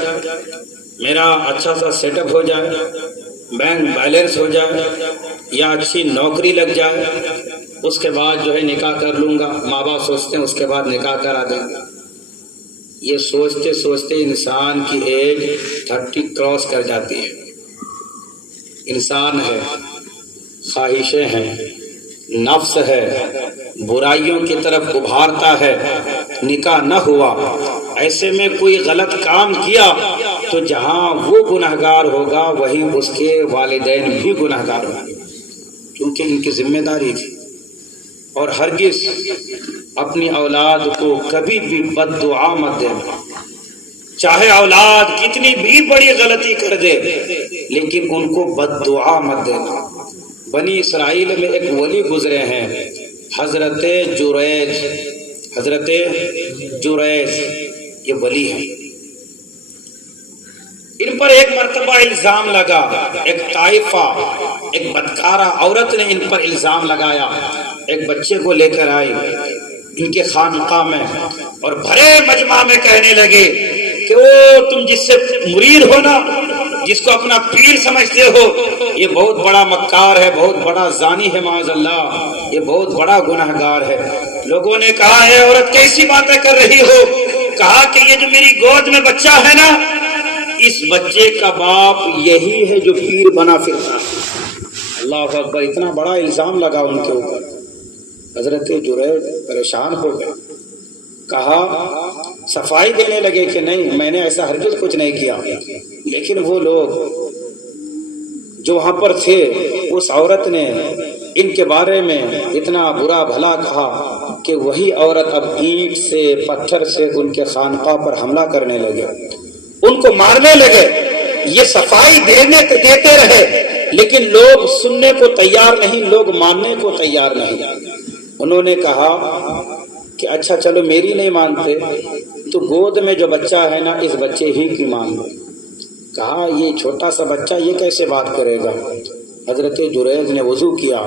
میرا اچھا سا سیٹ اپ ہو جائے، بینک بیلنس ہو جائے یا اچھی نوکری لگ جائے، اس کے بعد جو ہے نکاح کر لوں گا۔ ماں باپ سوچتے ہیں اس کے بعد نکاح کرا دیں گے۔ یہ سوچتے سوچتے انسان کی ایج 30 کراس کر جاتی ہے۔ انسان ہے، خواہشیں ہیں، نفس ہے، برائیوں کی طرف ابھارتا ہے، نکاح نہ ہوا، ایسے میں کوئی غلط کام کیا تو جہاں وہ گنہگار ہوگا وہیں اس کے والدین بھی گنہگار ہوں گے، کیونکہ ان کی ذمہ داری تھی۔ اور ہرگز اپنی اولاد کو کبھی بھی بد دعا مت دینا، چاہے اولاد کتنی بھی بڑی غلطی کر دے لیکن ان کو بد دعا مت دینا۔ بنی اسرائیل میں ایک ولی گزرے ہیں، حضرت جریج، یہ ولی ہیں۔ ان پر ایک مرتبہ الزام لگا، ایک طائفہ، ایک بدکارہ عورت نے ان پر الزام لگایا، ایک بچے کو لے کر آئی ان کے خانقاہ میں اور بھرے مجمع میں کہنے لگے کہ وہ تم جس سے مرید ہو نا، جس کو اپنا پیر سمجھتے ہو، یہ بہت بڑا مکار ہے، بہت بڑا زانی ہے، معاذ اللہ، یہ بہت بڑا گنہگار ہے۔ لوگوں نے کہا ہے عورت کیسی باتیں کر رہی ہو؟ کہا کہ یہ جو میری گود میں بچہ ہے نا، اس بچے کا باپ یہی ہے جو پیر بنا پھرتا ہے۔ اللہ اکبر، اتنا بڑا الزام لگا ان کے اوپر۔ حضرت جریج پریشان ہو گئے، کہا صفائی دینے لگے کہ نہیں میں نے ایسا ہرگز کچھ نہیں کیا. لیکن وہ لوگ جو وہاں پر تھے اس عورت نے ان کے بارے میں اتنا برا بھلا کہا کہ وہی عورت اب اینٹ سے پتھر سے ان کے خانقاہ پر حملہ کرنے لگے, ان کو مارنے لگے. یہ صفائی دیتے رہے لیکن لوگ سننے کو تیار نہیں, لوگ ماننے کو تیار نہیں. انہوں نے کہا کہ اچھا چلو میری نہیں مانتے تو گود میں جو بچہ ہے نا اس بچے ہی کی مان لو. کہا یہ چھوٹا سا بچہ یہ کیسے بات کرے گا. حضرت جریج نے وضو کیا,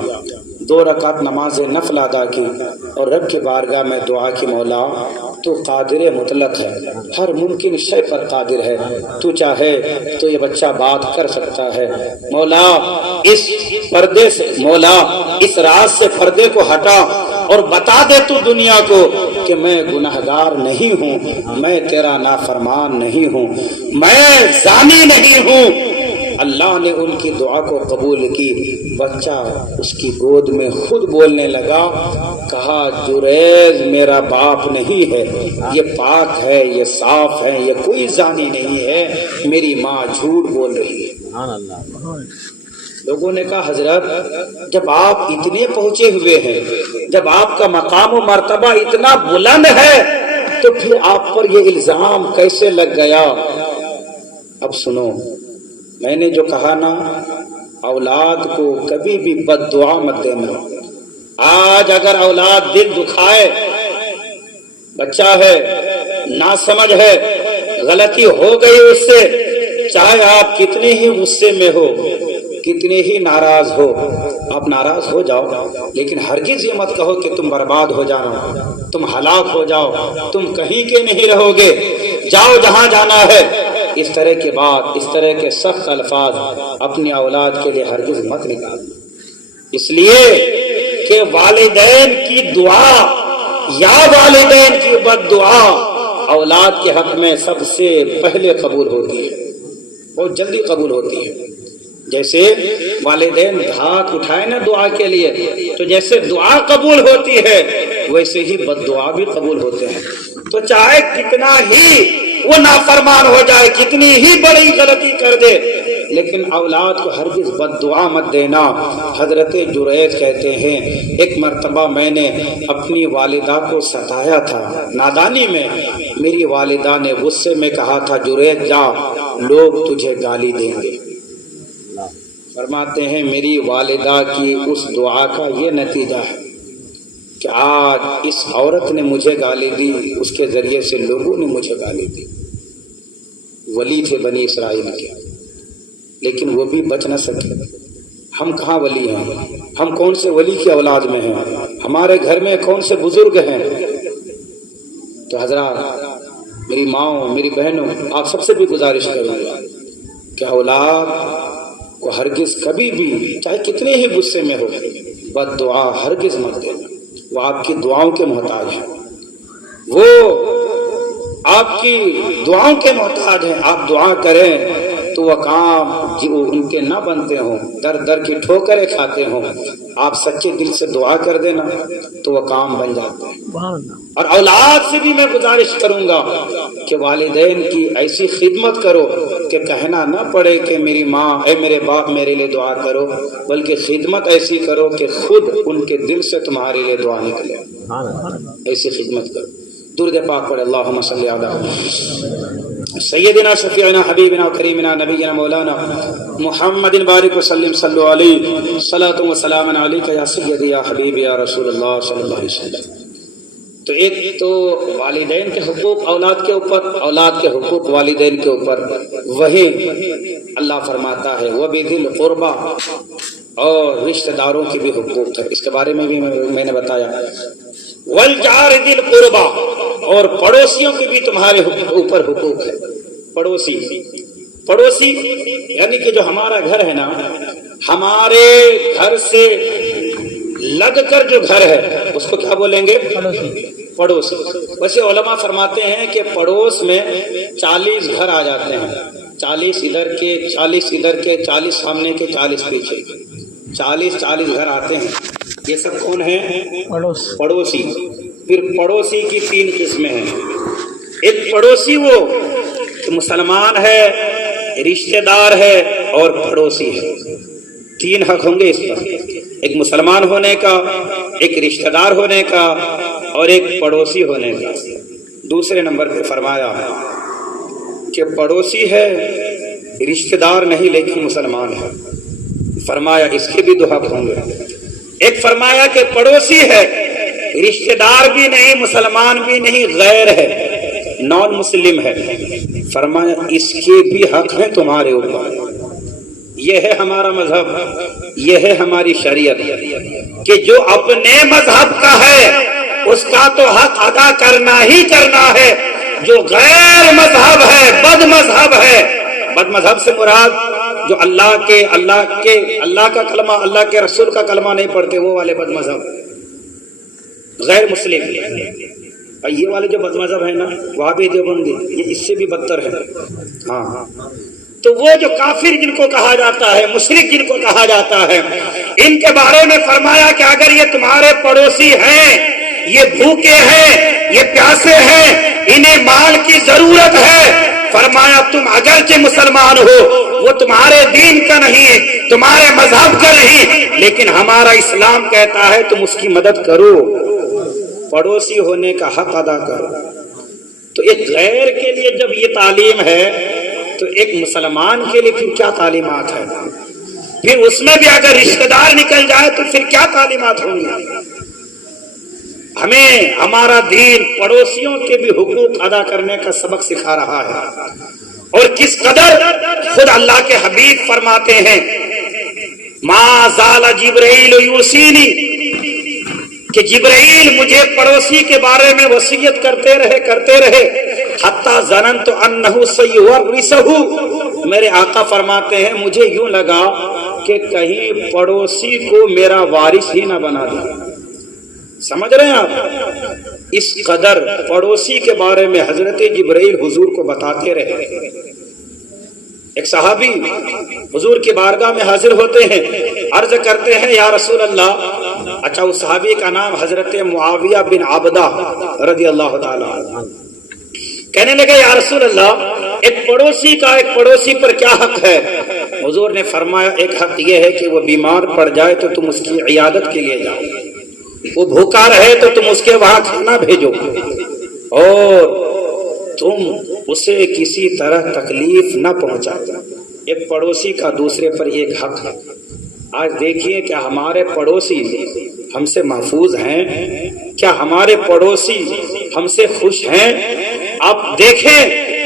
2 رکعت نماز نفل ادا کی اور رب کی بارگاہ میں دعا کی, مولا تو قادر مطلق ہے, ہر ممکن شے پر قادر ہے, تو چاہے تو یہ بچہ بات کر سکتا ہے. مولا اس پردے سے, مولا اس راز سے پردے کو ہٹا اور بتا دے تو دنیا کو کہ میں گناہگار نہیں ہوں, میں تیرا نافرمان نہیں ہوں, میں زانی نہیں ہوں. اللہ نے ان کی دعا کو قبول کی. بچہ اس کی گود میں خود بولنے لگا, کہا جریج میرا باپ نہیں ہے, یہ پاک ہے, یہ صاف ہے, یہ کوئی زانی نہیں ہے, میری ماں جھوٹ بول رہی ہے. لوگوں نے کہا حضرت جب آپ اتنے پہنچے ہوئے ہیں, جب آپ کا مقام و مرتبہ اتنا بلند ہے تو پھر آپ پر یہ الزام کیسے لگ گیا. اب سنو, میں نے جو کہا نا, اولاد کو کبھی بھی بد دعا مت دینا. آج اگر اولاد دل دکھائے, بچہ ہے, ناسمجھ ہے, غلطی ہو گئی اس سے, چاہے آپ کتنے ہی غصے میں ہو, کتنے ہی ناراض ہو, آپ ناراض ہو جاؤ لیکن ہرگز یہ مت کہو کہ تم برباد ہو جانا, تم ہلاک ہو جاؤ, تم کہیں کے نہیں رہو گے, جاؤ جہاں جانا ہے. اس طرح کے بات, اس طرح کے سخت الفاظ اپنی اولاد کے لیے ہرگز مت نکالنا, اس لیے کہ والدین کی دعا یا والدین کی بد دعا اولاد کے حق میں سب سے پہلے قبول ہوتی ہے, بہت جلدی قبول ہوتی ہے. جیسے والدین ہاتھ اٹھائے نا دعا کے لیے تو جیسے دعا قبول ہوتی ہے ویسے ہی بد دعا بھی قبول ہوتے ہیں. تو چاہے کتنا ہی وہ نافرمان ہو جائے, کتنی ہی بڑی غلطی کر دے, لیکن اولاد کو ہرگز بد دعا مت دینا. حضرت جریج کہتے ہیں ایک مرتبہ میں نے اپنی والدہ کو ستایا تھا نادانی میں. میری والدہ نے غصے میں کہا تھا جریج جا, لوگ تجھے گالی دیں گے. فرماتے ہیں میری والدہ کی اس دعا کا یہ نتیجہ ہے کہ آج اس عورت نے مجھے گالی دی, اس کے ذریعے سے لوگوں نے مجھے گالی دی. ولی تھے بنی اسرائیل کے لیکن وہ بھی بچ نہ سکے. ہم کہاں ولی ہیں, ہم کون سے ولی کی اولاد میں ہیں, ہمارے گھر میں کون سے بزرگ ہیں. تو حضرات, میری ماؤں, میری بہنوں, آپ سب سے بھی گزارش کروں گا کہ اولاد کو ہرگز کبھی بھی چاہے کتنے ہی غصے میں ہو بد دعا ہرگز مت دینا. وہ آپ کی دعاؤں کے محتاج ہیں, وہ آپ کی دعاؤں کے محتاج ہیں. آپ دعا کریں تو وہ کام جو ان کے نہ بنتے ہوں, در در کی ٹھوکریں کھاتے ہوں, آپ سچے دل سے دعا کر دینا تو وہ کام بن جاتے ہیں. اور اولاد سے بھی میں گزارش کروں گا کہ والدین کی ایسی خدمت کرو کہ کہنا نہ پڑے کہ میری ماں, اے میرے باپ میرے لیے دعا کرو, بلکہ خدمت ایسی کرو کہ خود ان کے دل سے تمہارے لیے دعا نکلے. ایسی خدمت کرو. درود پاک پڑھے, اللہم صلی علی سیدنا شفیعنا حبیبنا کریمنا نبینا مولانا محمد بارک وسلم صلو علیہ صلاۃ و سلام علیک یا سیدی یا حبیبی یا رسول اللہ صلی اللہ علیہ وسلم. تو ایک تو والدین کے حقوق اولاد کے اوپر, اولاد کے حقوق والدین کے اوپر. وہی اللہ فرماتا ہے وَبِذِي الْقُرْبَى, اور رشتہ داروں کے بھی حقوق ہے, اس کے بارے میں بھی میں نے بتایا. وَالْجَارِ ذِي الْقُرْبَى, اور پڑوسیوں کے بھی تمہارے اوپر حقوق ہے. پڑوسی, پڑوسی یعنی کہ جو ہمارا گھر ہے نا, ہمارے گھر سے لگ کر جو گھر ہے اس کو کیا بولیں گے؟ پڑوسی. ویسے علماء فرماتے ہیں کہ پڑوس میں 40 گھر آ جاتے ہیں, 40 ادھر کے, 40 ادھر کے, 40 سامنے کے, 40 پیچھے, 40 گھر آتے ہیں. یہ سب کون ہیں؟ پڑوسی. پھر پڑوسی کی 3 قسمیں ہیں. ایک پڑوسی وہ کہ مسلمان ہے، رشتہ دار ہے اور پڑوسی ہے. 3 حق ہوں گے اس پر، ایک مسلمان ہونے کا، ایک رشتہ دار ہونے کا اور ایک پڑوسی ہونے کا. دوسرے نمبر پہ فرمایا کہ پڑوسی ہے، رشتہ دار نہیں لیکن مسلمان ہے. فرمایا اس کے بھی 2 حق ہوں گے. ایک فرمایا کہ پڑوسی ہے، رشتہ دار بھی نہیں، مسلمان بھی نہیں، غیر ہے، نان مسلم ہے. فرمایا اس کے بھی حق ہیں تمہارے اوپر. یہ ہے ہمارا مذہب، یہ ہے ہماری شریعت کہ جو اپنے مذہب کا ہے اس کا تو حق ادا کرنا ہی کرنا ہے. جو غیر مذہب ہے، بد مذہب ہے، بد مذہب سے مراد جو اللہ کا کلمہ، اللہ کے رسول کا کلمہ نہیں پڑھتے، وہ والے بد مذہب، غیر مسلم. اور یہ والے جو بد مذہب ہیں نا، وہابی دیوبندی، یہ اس سے بھی بدتر ہے. ہاں، تو وہ جو کافر جن کو کہا جاتا ہے، مشرک جن کو کہا جاتا ہے، ان کے بارے میں فرمایا کہ اگر یہ تمہارے پڑوسی ہیں، یہ بھوکے ہیں، یہ پیاسے ہیں، انہیں مال کی ضرورت ہے، فرمایا تم اگرچہ مسلمان ہو، وہ تمہارے دین کا نہیں، تمہارے مذہب کا نہیں، لیکن ہمارا اسلام کہتا ہے تم اس کی مدد کرو، پڑوسی ہونے کا حق ادا کرو. تو ایک غیر کے لیے جب یہ تعلیم ہے تو ایک مسلمان کے لیے پھر کیا تعلیمات ہے؟ پھر اس میں بھی اگر رشتہ دار نکل جائے تو پھر کیا تعلیمات ہوں گی؟ ہمیں ہمارا دین پڑوسیوں کے بھی حقوق ادا کرنے کا سبق سکھا رہا ہے. اور کس قدر خود اللہ کے حبیب فرماتے ہیں ما زال جبرائیل یوصینی، کہ جبرائیل مجھے پڑوسی کے بارے میں وصیت کرتے رہے حتی ظننت انہ سیورثہ. میرے آقا فرماتے ہیں مجھے یوں لگا کہ کہیں پڑوسی کو میرا وارث ہی نہ بنا دے. سمجھ رہے ہیں آپ؟ اس قدر پڑوسی کے بارے میں حضرت جبرائیل حضور کو بتاتے رہے. ایک صحابی حضور کی بارگاہ میں حاضر ہوتے ہیں، عرض کرتے ہیں یا رسول اللہ. اچھا، اس صحابی کا نام حضرت معاویہ بن عبدہ رضی اللہ تعالی عنہ. کہنے لگے یا رسول اللہ، ایک پڑوسی کا ایک پڑوسی پر کیا حق ہے؟ حضور نے فرمایا ایک حق یہ ہے کہ وہ بیمار پڑ جائے تو تم اس کی عیادت کے لیے جاؤ، وہ بھوکا رہے تو تم اس کے وہاں کھانا بھیجو، اور تم اسے کسی طرح تکلیف نہ پہنچاؤ. ایک پڑوسی کا دوسرے پر ایک حق ہے. آج دیکھیے کیا ہمارے پڑوسی ہم سے محفوظ ہیں؟ کیا ہمارے پڑوسی ہم سے خوش ہیں؟ آپ دیکھیں،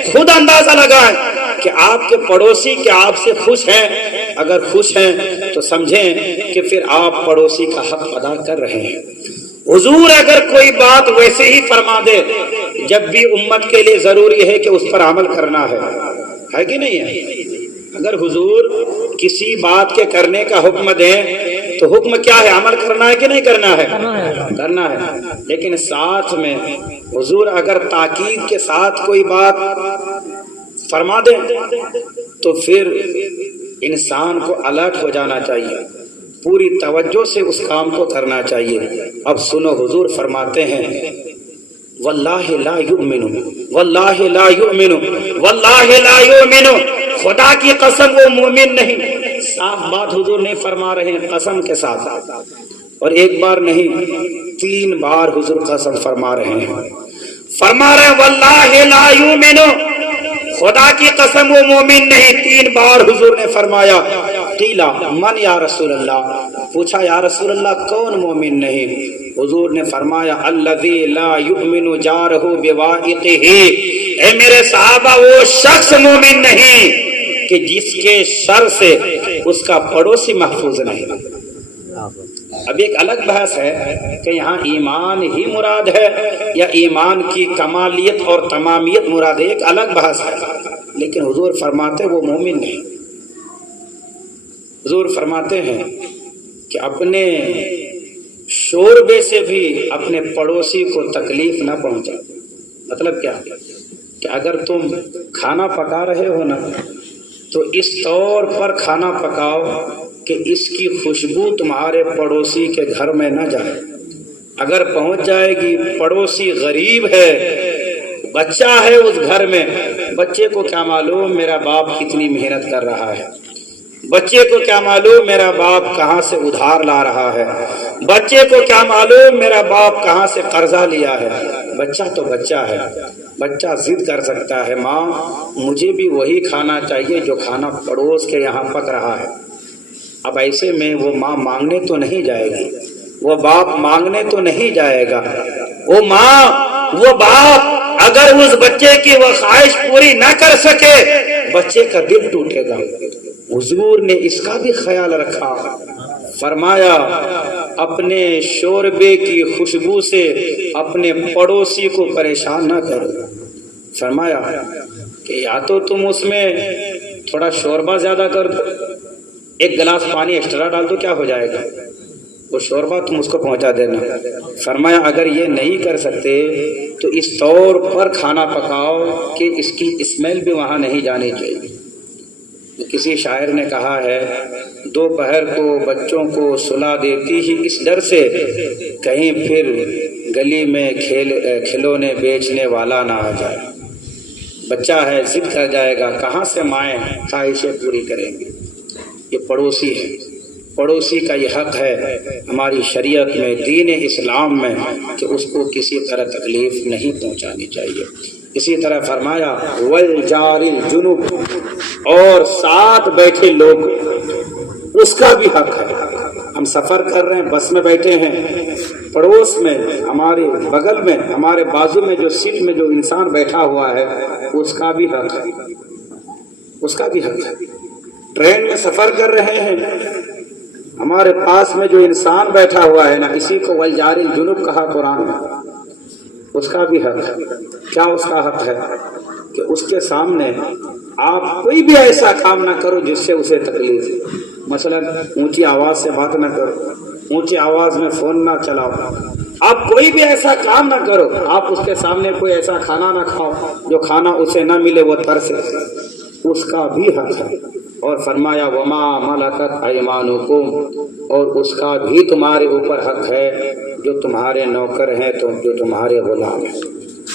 خود اندازہ لگائیں کہ آپ کے پڑوسی کیا آپ سے خوش ہیں. اگر خوش ہیں تو سمجھیں کہ پھر آپ پڑوسی کا حق ادا کر رہے ہیں. حضور اگر کوئی بات ویسے ہی فرما دے، جب بھی امت کے لیے ضروری ہے کہ اس پر عمل کرنا ہے کہ نہیں ہے؟ اگر حضور کسی بات کے کرنے کا حکم دیں تو حکم کیا ہے؟ عمل کرنا ہے کہ نہیں کرنا ہے؟ کرنا ہے. لیکن ساتھ میں حضور اگر تاکید کے ساتھ کوئی بات فرما دیں تو پھر انسان کو الرٹ ہو جانا چاہیے، پوری توجہ سے اس کام کو کرنا چاہیے. اب سنو، حضور فرماتے ہیں واللہ لا یؤمن، واللہ لا یؤمن، واللہ لا یؤمن، خدا کی قسم وہ مومن نہیں. صاف بات حضور نہیں فرما رہے ہیں، قسم کے ساتھ، اور ایک بار نہیں 3 بار حضور قسم فرما رہے ہیں. فرما رہے ہیں واللہ لا یؤمن، خدا کی قسم وہ مومن نہیں. 3 بار حضور نے فرمایا. قیلا من یا رسول اللہ، پوچھا یا رسول اللہ کون مومن نہیں؟ حضور نے فرمایا الذی لا یؤمن جارہ بوائقہ، اے میرے صحابہ وہ شخص مومن نہیں کہ جس کے شر سے اس کا پڑوسی محفوظ نہیں. اب ایک الگ بحث ہے کہ یہاں ایمان ہی مراد ہے یا ایمان کی کمالیت اور تمامیت مراد ہے، ایک الگ بحث ہے. لیکن حضور فرماتے وہ مومن نہیں. حضور فرماتے ہیں کہ اپنے شوربے سے بھی اپنے پڑوسی کو تکلیف نہ پہنچا. مطلب کیا کہ اگر تم کھانا پکا رہے ہو نا تو اس طور پر کھانا پکاؤ کہ اس کی خوشبو تمہارے پڑوسی کے گھر میں نہ جائے. اگر پہنچ جائے گی، پڑوسی غریب ہے، بچہ ہے اس گھر میں، بچے کو کیا معلوم میرا باپ کتنی محنت کر رہا ہے، بچے کو کیا معلوم میرا باپ کہاں سے ادھار لا رہا ہے، بچے کو کیا معلوم میرا باپ کہاں سے قرضہ لیا ہے۔ بچہ تو بچہ ہے، بچہ ضد کر سکتا ہے، ماں مجھے بھی وہی کھانا چاہیے جو کھانا پڑوس کے یہاں پک رہا ہے۔ اب ایسے میں وہ ماں مانگنے تو نہیں جائے گی، وہ باپ مانگنے تو نہیں جائے گا، وہ ماں وہ باپ اگر اس بچے کی وہ خواہش پوری نہ کر سکے بچے کا دل ٹوٹے گا۔ حضور نے اس کا بھی خیال رکھا، فرمایا اپنے شوربے کی خوشبو سے اپنے پڑوسی کو پریشان نہ کرو۔ فرمایا کہ یا تو تم اس میں تھوڑا شوربہ زیادہ کر دو، ایک گلاس پانی ایکسٹرا ڈال دو، کیا ہو جائے گا، وہ شوربہ تم اس کو پہنچا دینا۔ فرمایا اگر یہ نہیں کر سکتے تو اس طور پر کھانا پکاؤ کہ اس کی اسمیل بھی وہاں نہیں جانی چاہیے۔ کسی شاعر نے کہا ہے دوپہر کو بچوں کو سلا دیتی ہی اس ڈر سے کہیں پھر گلی میں کھلونے بیچنے والا نہ آ جائے۔ بچہ ہے ضد کر جائے گا، کہاں سے مائیں خواہشیں پوری کریں گے۔ یہ پڑوسی ہے، پڑوسی کا یہ حق ہے ہماری شریعت میں، دین اسلام میں، کہ اس کو کسی طرح تکلیف نہیں پہنچانی چاہیے۔ اسی طرح فرمایا والجار الجنوب، اور ساتھ بیٹھے لوگ اس کا بھی حق ہے۔ ہم سفر کر رہے ہیں، بس میں بیٹھے ہیں، پڑوس میں ہمارے بغل میں ہمارے بازو میں جو سیٹ میں جو انسان بیٹھا ہوا ہے اس کا بھی حق ہے، اس کا بھی حق ہے۔ ٹرین میں سفر کر رہے ہیں، ہمارے پاس میں جو انسان بیٹھا ہوا ہے نا، اسی کو والجار الجنوب کہا قرآن میں، اس کا بھی حق ہے۔ کیا اس کا حق ہے؟ کہ اس کے سامنے آپ کوئی بھی ایسا کام نہ کرو جس سے اسے تکلیف ہو۔ مثلا اونچی آواز سے بات نہ کرو، اونچی آواز میں فون نہ چلاؤ، آپ کوئی بھی ایسا کام نہ کرو، آپ اس کے سامنے کوئی ایسا کھانا نہ کھاؤ جو کھانا اسے نہ ملے وہ ترسے، اس کا بھی حق ہے۔ اور فرمایا وما ملکت ایمانکم، اور اس کا بھی تمہارے اوپر حق ہے جو تمہارے نوکر ہیں، جو تمہارے غلام ہیں۔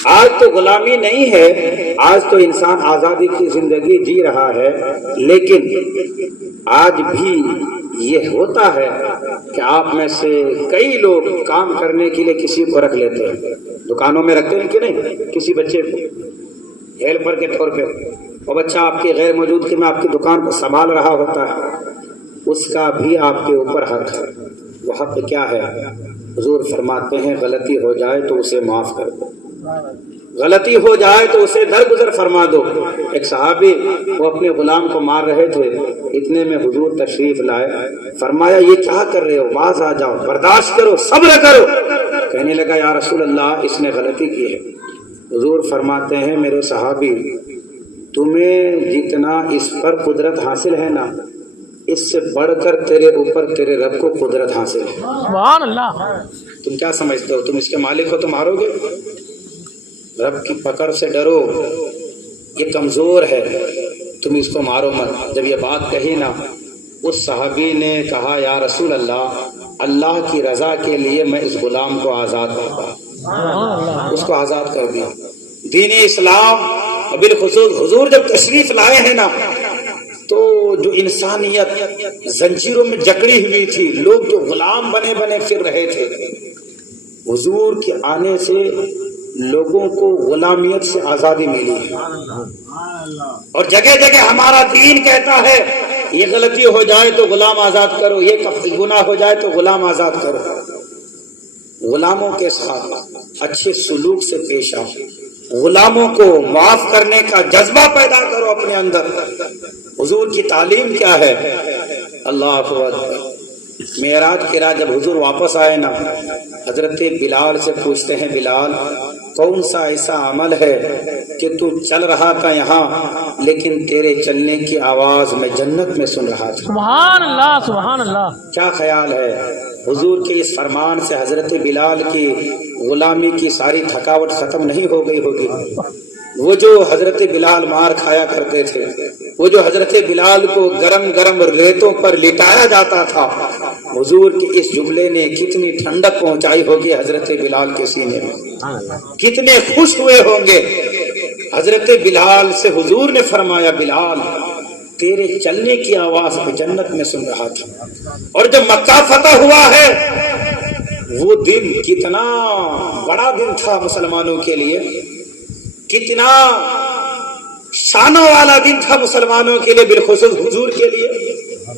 آج تو غلامی نہیں ہے، آج تو انسان آزادی کی زندگی جی رہا ہے، لیکن آج بھی یہ ہوتا ہے کہ آپ میں سے کئی لوگ کام کرنے کے لیے کسی کو رکھ لیتے ہیں، دکانوں میں رکھتے ہیں کہ نہیں، کسی بچے کو ہیلپر کے طور پہ، اور بچہ آپ کی غیر موجودگی میں آپ کی دکان کو سنبھال رہا ہوتا ہے، اس کا بھی آپ کے اوپر حق ہے۔ وہ حق کیا ہے؟ حضور فرماتے ہیں غلطی ہو جائے تو اسے معاف کر دو، غلطی ہو جائے تو اسے درگزر فرما دو۔ ایک صحابی وہ اپنے غلام کو مار رہے تھے، اتنے میں حضور تشریف لائے، فرمایا یہ کیا کر رہے ہو، باز آ جاؤ، برداشت کرو، صبر کرو۔ کہنے لگا یا رسول اللہ اس نے غلطی کی ہے۔ حضور فرماتے ہیں میرے صحابی تمہیں جتنا اس پر قدرت حاصل ہے نا، اس سے بڑھ کر تیرے اوپر تیرے رب کو قدرت حاصل ہے۔ سبحان اللہ۔ تم کیا سمجھتے ہو تم اس کے مالک ہو تو مارو گے؟ رب کی پکڑ سے ڈرو، یہ کمزور ہے، تم اس کو مارو مت۔ جب یہ بات کہی نا، اس صحابی نے کہا یا رسول اللہ، اللہ کی رضا کے لیے میں اس غلام کو آزاد کرتا، اس کو آزاد کر دیا۔ دین اسلام بالخصوص حضور جب تشریف لائے ہیں نا، تو جو انسانیت زنجیروں میں جکڑی ہوئی تھی، لوگ جو غلام بنے بنے پھر رہے تھے، حضور کے آنے سے لوگوں کو غلامیت سے آزادی ملی ہے۔ اور جگہ جگہ ہمارا دین کہتا ہے یہ غلطی ہو جائے تو غلام آزاد کرو، یہ گناہ ہو جائے تو غلام آزاد کرو۔ غلاموں کے ساتھ اچھے سلوک سے پیش آؤ، غلاموں کو معاف کرنے کا جذبہ پیدا کرو اپنے اندر۔ حضور کی تعلیم کیا ہے؟ اللہ اکبر۔ معراج کی رات جب حضور واپس آئے نا، حضرت بلال سے پوچھتے ہیں بلال کون سا ایسا عمل ہے کہ تو چل رہا تھا یہاں لیکن تیرے چلنے کی آواز میں جنت میں سن رہا تھا؟ سبحان اللہ سبحان اللہ۔ کیا خیال ہے؟ حضور کے اس فرمان سے حضرت بلال کی غلامی کی ساری تھکاوٹ ختم نہیں ہو گئی ہوگی؟ وہ جو حضرت بلال مار کھایا کرتے تھے، وہ جو حضرت بلال کو گرم گرم ریتوں پر لٹایا جاتا تھا، حضور کے اس جملے نے کتنی ٹھنڈک پہنچائی ہوگی حضرت بلال کے سینے میں، کتنے خوش ہوئے ہوں گے حضرت بلال سے حضور نے فرمایا بلال تیرے چلنے کی آواز میں جنت میں سن رہا تھا. اور جب مکہ فتح ہوا ہے وہ دن کتنا بڑا دن تھا مسلمانوں کے لیے, کتنا شانوں والا دن تھا مسلمانوں کے لیے, بالخصوص حضور کے لیے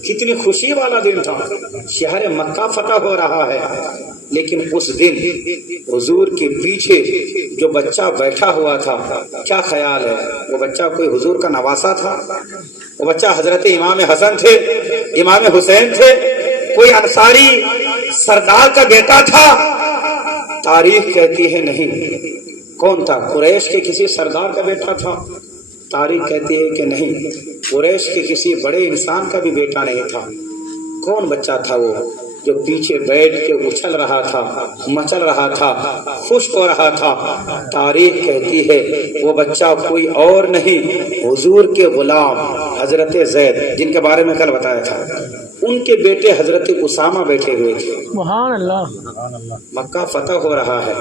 کتنی خوشی والا دن تھا. شہر مکہ فتح ہو رہا ہے لیکن اس دن حضور کے پیچھے جو بچہ بیٹھا ہوا تھا, کیا خیال ہے وہ بچہ کوئی حضور کا نواسا تھا؟ وہ بچہ حضرت امام حسن تھے, امام حسین تھے, کوئی انصاری سردار کا بیٹا تھا؟ تاریخ کہتی ہے نہیں. کون تھا؟ قریش کے کسی سردار کا بیٹا تھا؟ تاریخ کہتی ہے کہ نہیں, قریش کے کسی بڑے انسان کا بھی بیٹا نہیں تھا. کون بچہ تھا وہ جو پیچھے بیٹھ کے اچھل رہا تھا, مچل رہا تھا, خوش ہو رہا تھا؟ تاریخ کہتی ہے وہ بچہ کوئی اور نہیں, حضور کے غلام حضرت زید, جن کے بارے میں کل بتایا تھا, ان کے بیٹے حضرت اسامہ بیٹھے ہوئے تھے. سبحان اللہ. مکہ فتح ہو رہا ہے,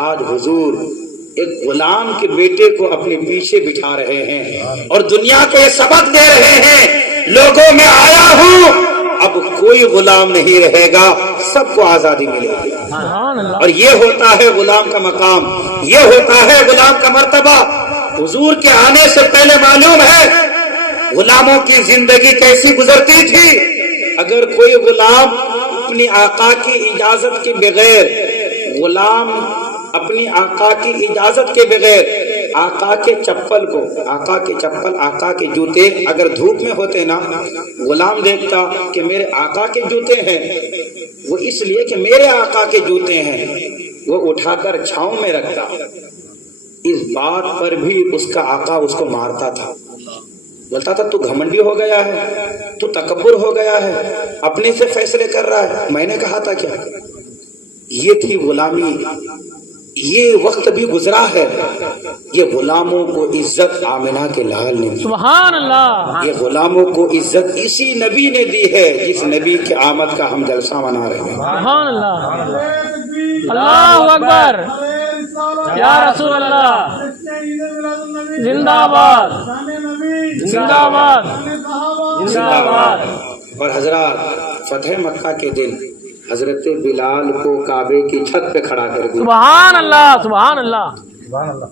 آج حضور ایک غلام کے بیٹے کو اپنے پیچھے بٹھا رہے ہیں اور دنیا کو یہ سبق دے رہے ہیں لوگوں میں آیا ہوں اب کوئی غلام نہیں رہے گا, سب کو آزادی ملے گی. سبحان اللہ. اور یہ ہوتا ہے غلام کا مقام, یہ ہوتا ہے غلام کا مرتبہ. حضور کے آنے سے پہلے معلوم ہے غلاموں کی زندگی کیسی گزرتی تھی. اگر کوئی غلام اپنی آقا کی اجازت کے بغیر, غلام اپنی آقا کی اجازت کے بغیر آقا کے چپل کو, آقا کے چپل, آقا کے جوتے اگر دھوپ میں ہوتے نا, غلام دیکھتا کہ میرے آقا کے جوتے ہیں, وہ اس لیے کہ میرے آقا کے جوتے ہیں, وہ اٹھا کر چھاؤں میں رکھتا. اس بات پر بھی اس کا آقا اس کو مارتا تھا, بولتا تھا تو گھمنڈی ہو گیا ہے, تو تکبر ہو گیا ہے, اپنے سے فیصلے کر رہا ہے. میں نے کہا تھا کیا؟ یہ تھی غلامی. یہ وقت بھی گزرا ہے, یہ غلاموں کو عزت آمنہ کے لال نے دی. سبحان اللہ. یہ غلاموں کو عزت اسی نبی نے دی ہے جس نبی کی آمد کا ہم جلسہ منا رہے ہیں. سبحان اللہ. اللہ اکبر. یا رسول اللہ زندہ باد, زندہ باد, زندہ باد. اور حضرات فتح مکہ کے دن حضرت بلال کو کعبے کی چھت پہ کھڑا کر دیا. سبحان اللہ. سبحان اللہ.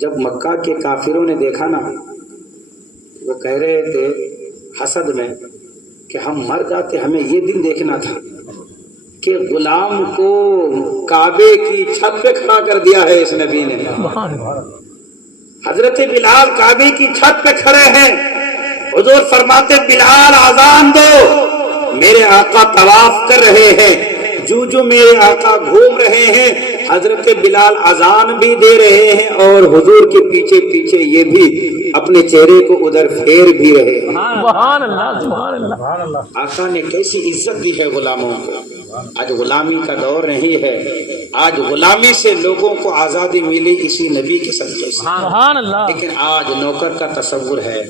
جب مکہ کے کافروں نے دیکھا نا, وہ کہہ رہے تھے حسد میں کہ ہم مر جاتے, ہمیں یہ دن دیکھنا تھا کہ غلام کو کعبے کی چھت پہ کھڑا کر دیا ہے اس نبی نے. حضرت بلال کعبے کی چھت پہ کھڑے ہیں, حضور فرماتے بلال آذان دو, میرے آقا طواف کر رہے ہیں, جو میرے آقا گھوم رہے ہیں, حضرت بلال اذان بھی دے رہے ہیں اور حضور کے پیچھے پیچھے یہ بھی اپنے چہرے کو ادھر پھیر بھی رہے ہیں. سبحان اللہ. سبحان اللہ. آقا نے کیسی عزت دی ہے غلاموں کو. آج غلامی کا دور نہیں ہے, آج غلامی سے لوگوں کو آزادی ملی اسی نبی کے صدقے سے. سبحان اللہ. لیکن آج نوکر کا تصور ہے,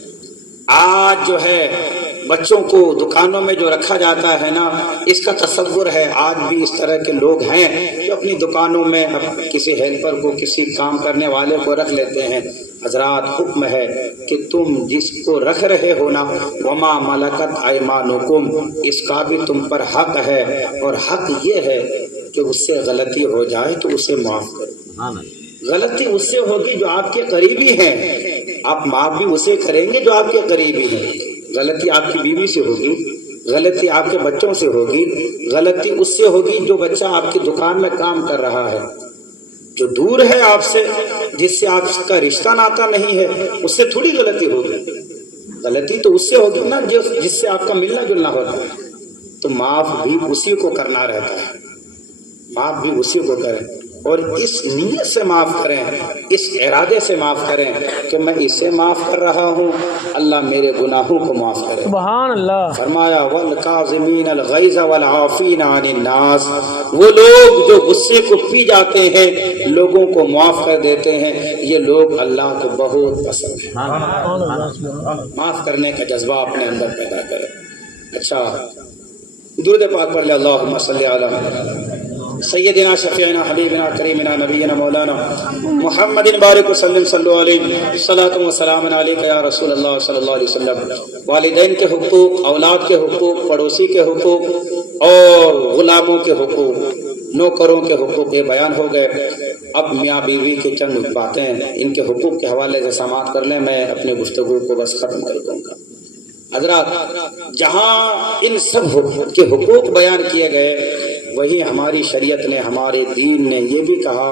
آج جو ہے بچوں کو دکانوں میں جو رکھا جاتا ہے نا, اس کا تصور ہے. آج بھی اس طرح کے لوگ ہیں جو اپنی دکانوں میں کسی ہیلپر کو, کسی کام کرنے والے کو رکھ لیتے ہیں. حضرات حکم ہے کہ تم جس کو رکھ رہے ہو نا, وما ملکت ایمانکم, اس کا بھی تم پر حق ہے, اور حق یہ ہے کہ اس سے غلطی ہو جائے تو اسے معاف کرو. غلطی اس سے ہوگی جو آپ کے قریبی ہیں, آپ معاف بھی اسے کریں گے جو آپ کے قریبی ہیں. غلطی آپ کی بیوی سے ہوگی, غلطی آپ کے بچوں سے ہوگی, غلطی اس سے ہوگی جو بچہ آپ کی دکان میں کام کر رہا ہے, جو دور ہے آپ سے, جس سے آپ کا رشتہ ناتا نہیں ہے, اس سے تھوڑی غلطی ہوگی. غلطی تو اس سے ہوگی نا جس سے آپ کا ملنا جلنا ہوتا ہے. تو معاف بھی اسی کو کرنا رہتا ہے, معاف بھی اسی کو کریں, اور اس نیت سے معاف کریں, اس ارادے سے معاف کریں کہ میں اسے معاف کر رہا ہوں, اللہ میرے گناہوں کو معاف کرے. سبحان اللہ. فرمایا والکاظمین الغیظ والعافین عن الناس, وہ لوگ جو غصے کو پی جاتے ہیں, لوگوں کو معاف کر دیتے ہیں, یہ لوگ اللہ کو بہت پسند ہیں. معاف کرنے کا جذبہ اپنے اندر پیدا کریں. اچھا درود پاک پڑھ لے, اللہم صلی علی محمد. سیدنا شفیعنا حبیبنا کریمنا نبینا مولانا محمد بارک وسلم صلی اللہ علیہ صلاۃ و سلام علیک یا رسول اللہ صلی اللہ علیہ وسلم۔ والدین کے حقوق، اولاد کے حقوق، پڑوسی کے حقوق اور غلاموں کے حقوق، نوکروں کے حقوق یہ بیان ہو گئے۔ اب میاں بیوی کے چند باتیں ان کے حقوق کے حوالے سے سماعت کر لیں، میں اپنی گفتگو کو بس ختم کر دوں گا۔ حضرات، جہاں ان سب کے حقوق بیان کیے گئے، وہی ہماری شریعت نے، ہمارے دین نے یہ بھی کہا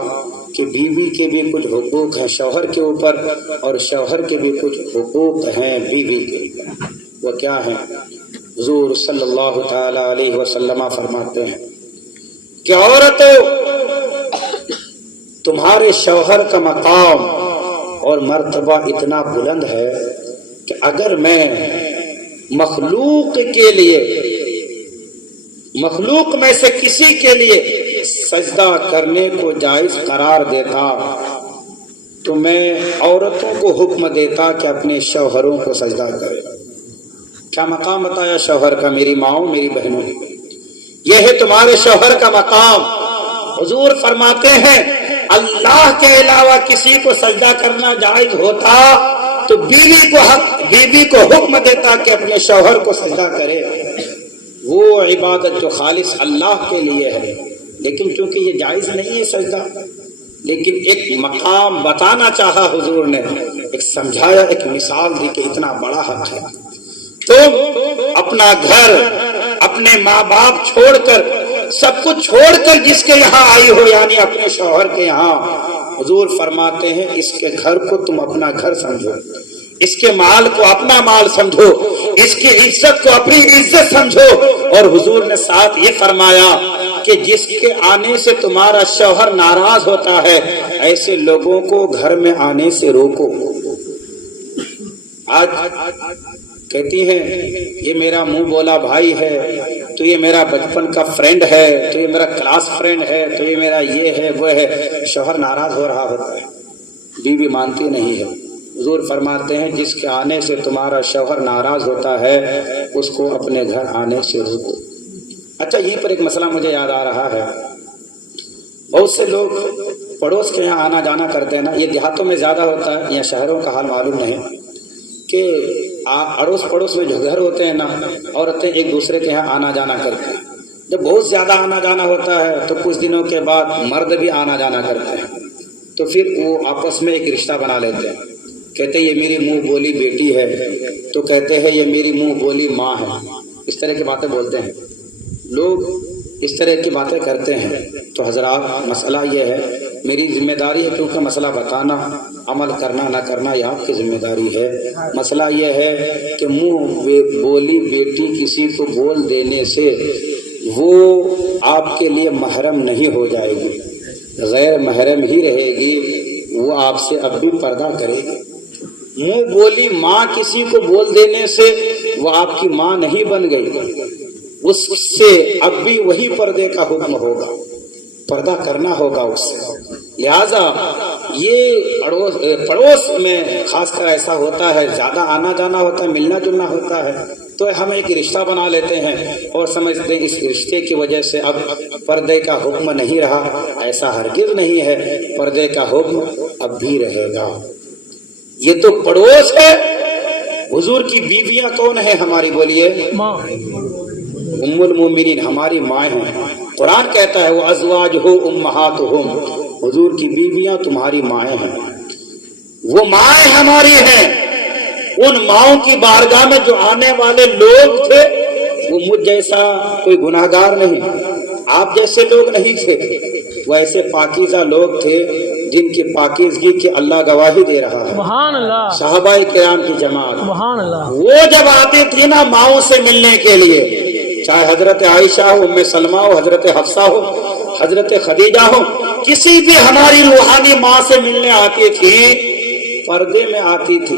کہ بیوی کے بھی کچھ حقوق ہیں شوہر کے اوپر، اور شوہر کے بھی کچھ حقوق ہیں بیوی کے اوپر۔ وہ کیا ہیں؟ حضور صلی اللہ تعالی علیہ وسلم فرماتے ہیں کہ عورتوں، تمہارے شوہر کا مقام اور مرتبہ اتنا بلند ہے کہ اگر میں مخلوق کے لیے، مخلوق میں سے کسی کے لیے سجدہ کرنے کو جائز قرار دیتا تو میں عورتوں کو حکم دیتا کہ اپنے شوہروں کو سجدہ کرے۔ کیا مقام بتایا شوہر کا؟ میری ماؤں، میری بہنوں، یہ ہے تمہارے شوہر کا مقام۔ حضور فرماتے ہیں اللہ کے علاوہ کسی کو سجدہ کرنا جائز ہوتا تو بیوی کو حکم دیتا کہ اپنے شوہر کو سجدہ کرے۔ وہ عبادت جو خالص اللہ کے لیے ہے، لیکن چونکہ یہ جائز نہیں ہے سجدہ، لیکن ایک مقام بتانا چاہا حضور نے، ایک سمجھایا، ایک مثال دی کہ اتنا بڑا حق ہے۔ تم اپنا گھر، اپنے ماں باپ چھوڑ کر، سب کچھ چھوڑ کر جس کے یہاں آئی ہو، یعنی اپنے شوہر کے یہاں، حضور فرماتے ہیں اس کے گھر کو تم اپنا گھر سمجھو، اس کے مال کو اپنا مال سمجھو، اس کی عزت کو اپنی عزت سمجھو۔ اور حضور نے ساتھ یہ فرمایا کہ جس کے آنے سے تمہارا شوہر ناراض ہوتا ہے، ایسے لوگوں کو گھر میں آنے سے روکو۔ آج کہتی ہیں یہ میرا منہ بولا بھائی ہے، تو یہ میرا بچپن کا فرینڈ ہے، تو یہ میرا کلاس فرینڈ ہے، تو یہ میرا یہ ہے وہ ہے۔ شوہر ناراض ہو رہا ہوتا ہے، بیوی مانتی نہیں ہے۔ حضور فرماتے ہیں جس کے آنے سے تمہارا شوہر ناراض ہوتا ہے اس کو اپنے گھر آنے سے روکو۔ اچھا، یہیں پر ایک مسئلہ مجھے یاد آ رہا ہے۔ بہت سے لوگ پڑوس کے یہاں آنا جانا کرتے ہیں نا، یہ دیہاتوں میں زیادہ ہوتا ہے یا شہروں کا حال معلوم نہیں، کہ اڑوس پڑوس میں جو گھر ہوتے ہیں نا، عورتیں ایک دوسرے کے یہاں آنا جانا کرتے ہیں۔ جب بہت زیادہ آنا جانا ہوتا ہے تو کچھ دنوں کے بعد مرد بھی آنا جانا کرتے ہیں، تو پھر وہ آپس میں ایک رشتہ بنا لیتے ہیں۔ کہتے ہیں یہ میری منہ بولی بیٹی ہے، تو کہتے ہیں یہ میری منہ بولی ماں ہے۔ اس طرح کی باتیں بولتے ہیں لوگ، اس طرح کی باتیں کرتے ہیں۔ تو حضرات، مسئلہ یہ ہے، میری ذمہ داری ہے کیونکہ مسئلہ بتانا، عمل کرنا نہ کرنا یہ آپ کی ذمہ داری ہے۔ مسئلہ یہ ہے کہ منہ بولی بیٹی کسی کو بول دینے سے وہ آپ کے لیے محرم نہیں ہو جائے گی، غیر محرم ہی رہے گی، وہ آپ سے اب بھی پردہ کرے گی۔ منہ بولی ماں کسی کو بول دینے سے وہ آپ کی ماں نہیں بن گئی، اس سے اب بھی وہی پردے کا حکم ہوگا، پردہ کرنا ہوگا اس سے۔ لہذا یہ پڑوس میں خاص کر ایسا ہوتا ہے، زیادہ آنا جانا ہوتا ہے، ملنا جلنا ہوتا ہے، تو ہم ایک رشتہ بنا لیتے ہیں اور سمجھتے ہیں اس رشتے کی وجہ سے اب پردے کا حکم نہیں رہا۔ ایسا ہرگز نہیں ہے، پردے کا حکم اب بھی رہے گا۔ یہ تو پڑوس ہے۔ حضور کی بیویاں کون ہیں ہماری؟ بولیے، ماں، ام المومنین، ہماری مائیں ہیں۔ قرآن کہتا ہے وَأَزْوَاجُهُ أُمَّهَاتُهُمْ، حضور کی بیویاں تمہاری مائیں ہیں۔ وہ مائیں ہماری ہیں۔ ان ماؤں کی بارگاہ میں جو آنے والے لوگ تھے وہ مجھ جیسا کوئی گناہ گار نہیں، آپ جیسے لوگ نہیں تھے، وہ ایسے پاکیزہ لوگ تھے جن کی پاکیزگی کی اللہ گواہی دے رہا ہے۔ سبحان اللہ، صحابہ کرام کی جماعت، سبحان اللہ، وہ جب آتی تھی نا ماؤں سے ملنے کے لیے، چاہے حضرت عائشہ ہو، ام سلمہ ہو، حضرت حفصہ ہو، حضرت خدیجہ ہو، کسی بھی ہماری روحانی ماں سے ملنے آتی تھی، پردے میں آتی تھی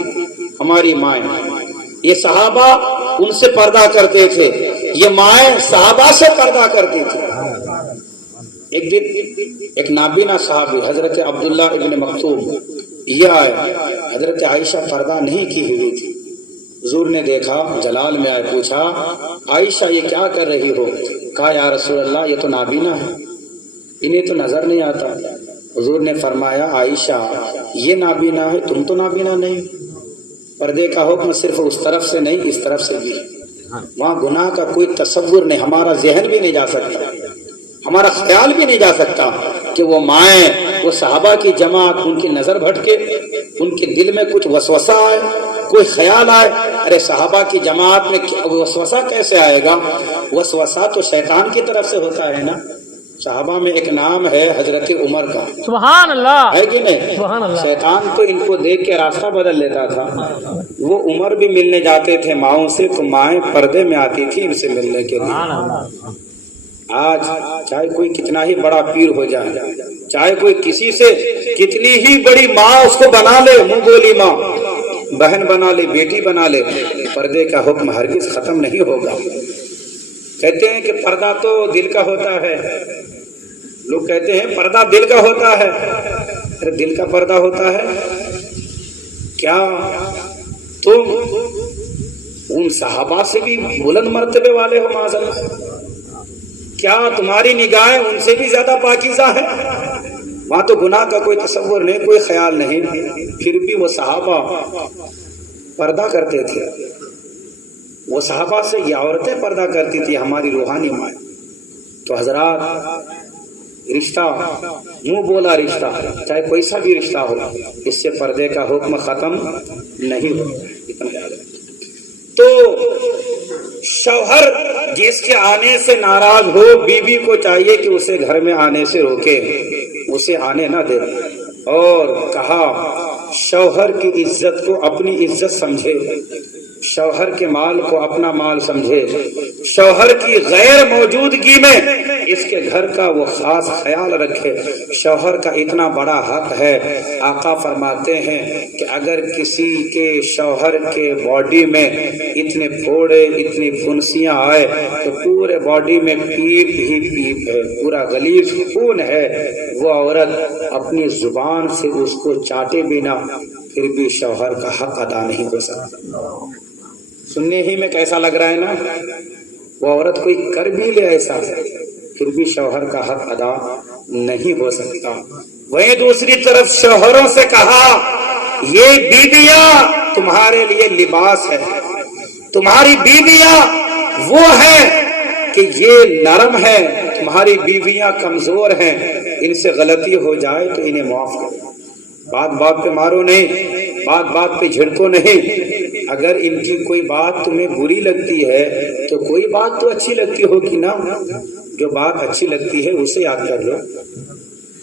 ہماری مائیں۔ یہ صحابہ ان سے پردہ کرتے تھے، یہ مائیں صحابہ سے پردہ کرتی تھی۔ ایک دن ایک نابینا صحابی حضرت عبداللہ ابن مکتوم یہ آئے، حضرت عائشہ پردہ نہیں کی ہوئی تھی۔ حضور نے دیکھا، جلال میں آئے، پوچھا عائشہ یہ کیا کر رہی ہو؟ کہا یا رسول اللہ یہ تو نابینا ہے۔ انہیں تو نظر نہیں آتا. حضور نے فرمایا عائشہ یہ نابینا ہے، تم تو نابینا نہیں. پردے کا حکم صرف اس طرف سے نہیں اس طرف سے بھی ہے. وہاں گناہ کا کوئی تصور نہیں، ہمارا ذہن بھی نہیں جا سکتا، ہمارا خیال بھی نہیں جا سکتا کہ وہ مائیں، وہ صحابہ کی جماعت، ان کی نظر بھٹکے، ان کے دل میں کچھ وسوسہ آئے، کوئی خیال آئے. ارے صحابہ کی جماعت میں وسوسہ کیسے آئے گا؟ وسوسہ تو شیطان کی طرف سے ہوتا ہے نا. صحابہ میں ایک نام ہے حضرت عمر کا، سبحان اللہ، ہے کہ نہیں؟ سبحان اللہ. شیطان تو ان کو دیکھ کے راستہ بدل لیتا تھا. وہ عمر بھی ملنے جاتے تھے ماؤں سے تو مائیں پردے میں آتی تھی ان سے ملنے کے لیے. سبحان اللہ. آج چاہے کوئی کتنا ہی بڑا پیر ہو جائے، چاہے کوئی کسی سے کتنی ہی بڑی ماں اس کو بنا لے، منہ بولی ماں، بہن بنا لے، بیٹی بنا لے، پردے کا حکم ہرگز ختم نہیں ہوگا. کہتے ہیں کہ پردہ تو دل کا ہوتا ہے، لوگ کہتے ہیں پردہ دل کا ہوتا ہے. ارے دل کا پردہ ہوتا ہے کیا؟ تم ان صحابہ سے بھی بلند مرتبے والے ہو معاذ اللہ. کیا تمہاری نگاہیں ان سے بھی زیادہ پاکیزہ ہے؟ وہاں تو گناہ کا کوئی تصور نہیں، کوئی خیال نہیں، پھر بھی وہ صحابہ پردہ کرتے تھے. وہ صحابہ سے یہ عورتیں پردہ کرتی تھی، ہماری روحانی مائیں. تو حضرات رشتہ، منہ بولا رشتہ، چاہے کوئی سا بھی رشتہ ہو، اس سے پردے کا حکم ختم نہیں ہو. اتنا یاد ہے. تو شوہر جس کے آنے سے ناراض ہو، بیوی کو چاہیے کہ اسے گھر میں آنے سے روکے، اسے آنے نہ دے. اور کہا شوہر کی عزت کو اپنی عزت سمجھے، شوہر کے مال کو اپنا مال سمجھے، شوہر کی غیر موجودگی میں اس کے گھر کا وہ خاص خیال رکھے. شوہر کا اتنا بڑا حق ہے. آقا فرماتے ہیں کہ اگر کسی کے شوہر کے باڈی میں اتنے پھوڑے، اتنی پھنسیاں آئے تو پورے باڈی میں پیپ ہی پیپ ہے، پورا غلیظ خون ہے، وہ عورت اپنی زبان سے اس کو چاٹے بنا پھر بھی شوہر کا حق ادا نہیں ہو سکتا. سننے ہی میں کیسا لگ رہا ہے نا؟ وہ عورت کوئی کر بھی لے ایسا پھر بھی شوہر کا حق ادا نہیں ہو سکتا. وہیں دوسری طرف شوہروں سے کہا یہ بیویاں تمہارے لیے لباس ہے، تمہاری بیویاں وہ ہیں کہ یہ نرم ہے، تمہاری بیویاں کمزور ہیں، ان سے غلطی ہو جائے تو انہیں معاف کرو. بات بات پہ مارو نہیں، بات بات پہ جھڑکو نہیں. اگر ان کی کوئی بات تمہیں بری لگتی ہے تو کوئی بات تو اچھی لگتی ہوگی نا، جو بات اچھی لگتی ہے اسے یاد کر لو.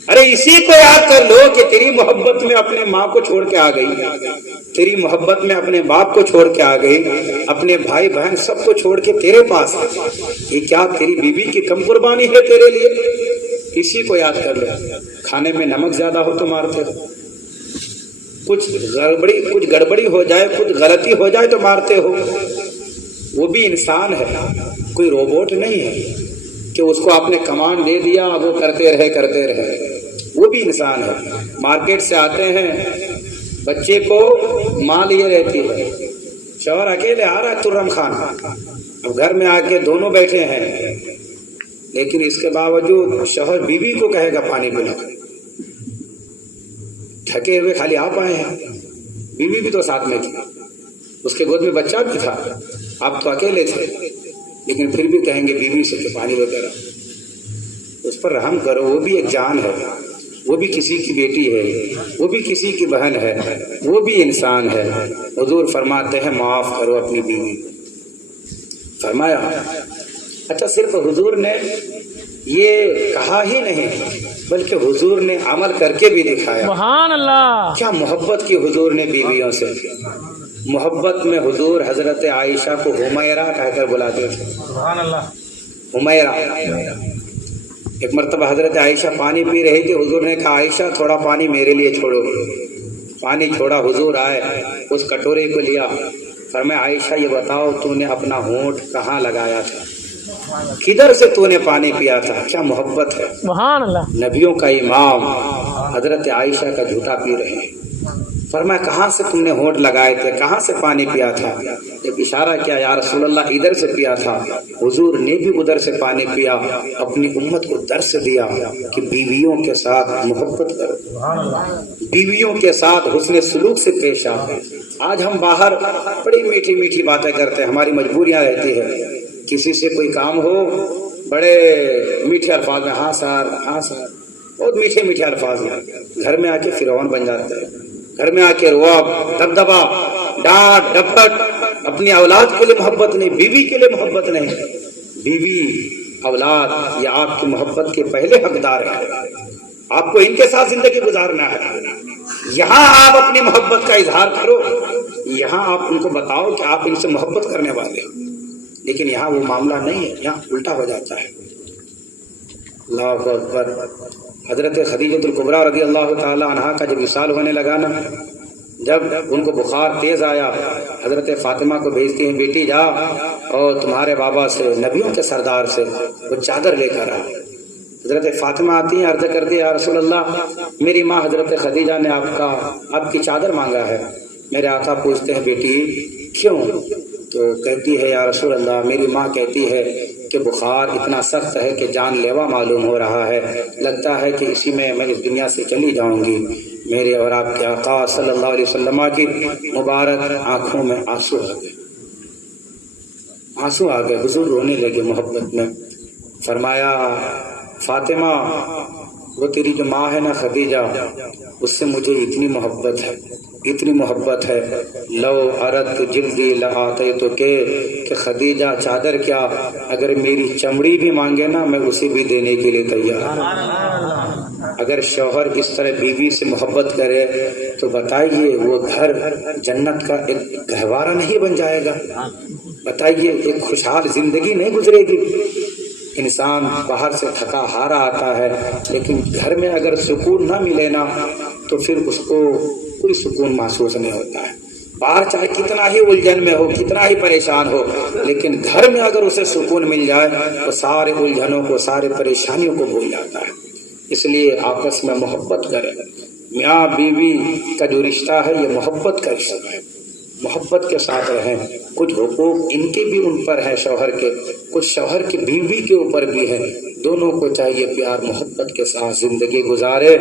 ارے اسی کو یاد کر لو کہ تیری محبت میں اپنے ماں کو چھوڑ کے آ گئی، تیری محبت میں اپنے باپ کو چھوڑ کے آ گئی، اپنے بھائی بہن سب کو چھوڑ کے تیرے پاس ہے. یہ کیا تیری بیوی کی کم قربانی ہے تیرے لیے؟ اسی کو یاد کر لو. کھانے میں نمک زیادہ ہو تو مارتے ہو، کچھ گڑبڑی ہو جائے، کچھ غلطی ہو جائے تو مارتے ہو. وہ بھی انسان ہے، کوئی روبوٹ نہیں ہے کہ اس کو آپ نے کمانڈ دے دیا وہ کرتے رہے. وہ بھی انسان ہے. مارکیٹ سے آتے ہیں، بچے کو ماں لیے رہتی ہے، شوہر اکیلے آ رہا ہے ترم خان، اب گھر میں آ کے دونوں بیٹھے ہیں، لیکن اس کے باوجود شوہر بیوی کو کہے گا پانی پلا. تھکے ہوئے خالی آپ آئے ہیں، بیوی بھی تو ساتھ میں تھی، اس کے گود میں بچہ بھی تھا، آپ تو اکیلے تھے، لیکن پھر بھی کہیں گے بیوی سے کہ پانی وغیرہ. اس پر رحم کرو، وہ بھی ایک جان ہے، وہ بھی کسی کی بیٹی ہے، وہ بھی کسی کی بہن ہے، وہ بھی انسان ہے. حضور فرماتے ہیں معاف کرو اپنی بیوی. فرمایا اچھا صرف حضور نے یہ کہا ہی نہیں بلکہ حضور نے عمل کر کے بھی دکھایا. سبحان اللہ. کیا محبت کی حضور نے بیویوں سے. محبت میں حضور حضرت عائشہ کو حمیرہ کہہ کر بلاتے تھے. سبحان اللہ. حمیرہ. ایک مرتبہ حضرت عائشہ پانی پی رہی تھی، حضور نے کہا عائشہ تھوڑا پانی میرے لیے چھوڑو. پانی چھوڑا، حضور آئے، اس کٹورے کو لیا. فرمایا عائشہ یہ بتاؤ تو نے اپنا ہونٹ کہاں لگایا تھا، کدھر سے تو نے پانی پیا تھا. کیا محبت ہے. سبحان اللہ. نبیوں کا امام حضرت عائشہ کا جھوٹا پی رہے ہیں. فرمایا کہاں سے تم نے ہونٹ لگائے تھے, کہاں سے پانی پیا تھا؟ جب اشارہ کیا یا رسول اللہ ادھر سے پیا تھا, حضور نے بھی ادھر سے پانی پیا, اپنی امت کو درس دیا کہ بیویوں کے ساتھ محبت کرو, بیویوں کے ساتھ حسن سلوک سے پیش آؤ. آج ہم باہر بڑی میٹھی میٹھی باتیں کرتے ہیں, ہماری مجبوریاں رہتی ہے, کسی سے کوئی کام ہو بڑے میٹھے الفاظ میں ہاں سر ہاں سر, بہت میٹھے میٹھے الفاظ میں, گھر میں آ کے فرعون بن جاتے ہیں, گھر میں آ کے رعب دبدبا ڈانٹ ڈپٹ. اپنی اولاد کے لیے محبت نہیں, بیوی کے لیے محبت نہیں. بیوی اولاد یہ آپ کی محبت کے پہلے حقدار ہیں, آپ کو ان کے ساتھ زندگی گزارنا ہے. یہاں آپ اپنی محبت کا اظہار کرو, یہاں آپ ان کو بتاؤ کہ آپ ان سے محبت کرنے والے ہیں, لیکن یہاں وہ معاملہ نہیں ہے, یہاں الٹا ہو جاتا ہے. اللہ اکبر. حضرت خدیجہ الکبریٰ رضی اللہ تعالی عنہا کا جب وصال ہونے لگا نا, جب ان کو بخار تیز آیا, حضرت فاطمہ کو بھیجتی ہیں بیٹی جا اور تمہارے بابا سے نبیوں کے سردار سے وہ چادر لے کر آ. حضرت فاطمہ آتی ہیں, عرض کرتی ہے یا رسول اللہ میری ماں حضرت خدیجہ نے آپ کی چادر مانگا ہے. میرے آقا پوچھتے ہیں بیٹی کیوں؟ تو کہتی ہے یا رسول اللہ میری ماں کہتی ہے کہ بخار اتنا سخت ہے کہ جان لیوا معلوم ہو رہا ہے, لگتا ہے کہ اسی میں اس دنیا سے چلی جاؤں گی. میرے اور آپ کے آقا صلی اللہ علیہ وسلم کی مبارک آنکھوں میں آنسو آ گئے, آنسو آ گئے. حضور رونے لگے محبت میں. فرمایا فاطمہ وہ تیری جو ماں ہے نا خدیجہ, اس سے مجھے اتنی محبت ہے, اتنی محبت ہے. لو اردت جلدی لآتے تو کہ خدیجہ چادر کیا اگر میری چمڑی بھی مانگے نا میں اسے بھی دینے کے لیے تیار. اگر شوہر اس طرح بیوی سے محبت کرے تو بتائیے وہ گھر جنت کا ایک گہوارہ نہیں بن جائے گا؟ بتائیے ایک خوشحال زندگی نہیں گزرے گی؟ انسان باہر سے تھکا ہارا آتا ہے, لیکن گھر میں اگر سکون نہ ملے نا تو پھر اس کو کوئی سکون محسوس نہیں ہوتا ہے. باہر چاہے کتنا ہی الجھن میں ہو, کتنا ہی پریشان ہو, لیکن گھر میں اگر اسے سکون مل جائے تو سارے الجھنوں کو, سارے پریشانیوں کو بھول جاتا ہے. اس لیے آپس میں محبت کریں. میاں بیوی کا جو رشتہ ہے یہ محبت کا رشتہ ہے, محبت کے ساتھ رہیں. کچھ حقوق ان کے بھی ان پر ہے شوہر کے, کچھ شوہر کی بیوی کے اوپر بھی ہے. دونوں کو چاہیے پیار محبت کے ساتھ زندگی گزارے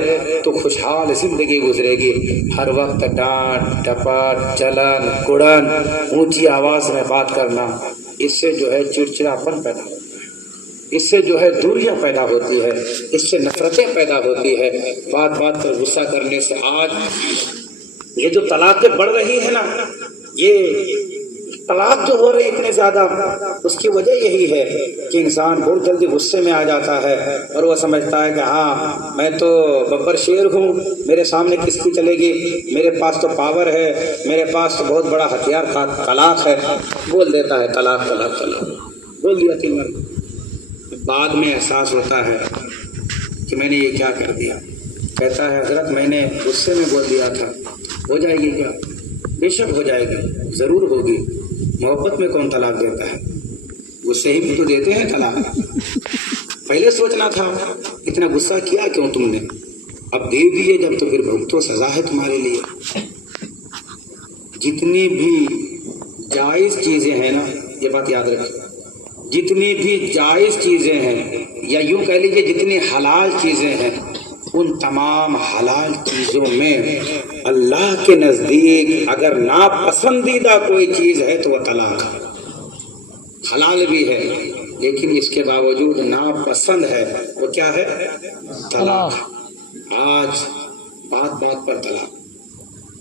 تو خوشحال زندگی گزرے گی. ہر وقت ڈانٹ ڈپٹ چلن کڑن اونچی آواز میں بات کرنا, اس سے جو ہے چڑچڑاپن پیدا ہوتا ہے, اس سے جو ہے دوریاں پیدا ہوتی ہے, اس سے نفرتیں پیدا ہوتی ہے. بات بات پر غصہ کرنے سے آج یہ جو طلاقیں بڑھ رہی ہے نا, یہ طلاق جو ہو رہے اتنے زیادہ, اس کی وجہ یہی ہے کہ انسان بہت جلدی غصے میں آ جاتا ہے اور وہ سمجھتا ہے کہ ہاں میں تو ببر شیر ہوں, میرے سامنے کس کی چلے گی, میرے پاس تو پاور ہے, میرے پاس تو بہت بڑا ہتھیار تھا, طلاق ہے, بول دیتا ہے طلاق طلاق طلاق, بول دیا 3 بار. بعد میں احساس ہوتا ہے کہ میں نے یہ کیا کر دیا. کہتا ہے حضرت میں نے غصے میں بول دیا تھا. ہو جائے گی کیا؟ بے شک ہو جائے گی, ضرور ہوگی. محبت میں کون طلاق دیتا ہے؟ غصے ہی بھی تو دیتے ہیں طلاق. پہلے سوچنا تھا اتنا غصہ کیا کیوں تم نے, اب دے دیے جب تو پھر بھگتو, سزا ہے تمہارے لیے. جتنی بھی جائز چیزیں ہیں نا, یہ بات یاد رکھیں, جتنی بھی جائز چیزیں ہیں یا یوں کہہ لیجیے جتنی حلال چیزیں ہیں, ان تمام حلال چیزوں میں اللہ کے نزدیک اگر ناپسندیدہ کوئی چیز ہے تو وہ طلاق ہے. حلال بھی ہے لیکن اس کے باوجود ناپسند ہے, وہ کیا ہے؟ طلاق. آج بات بات پر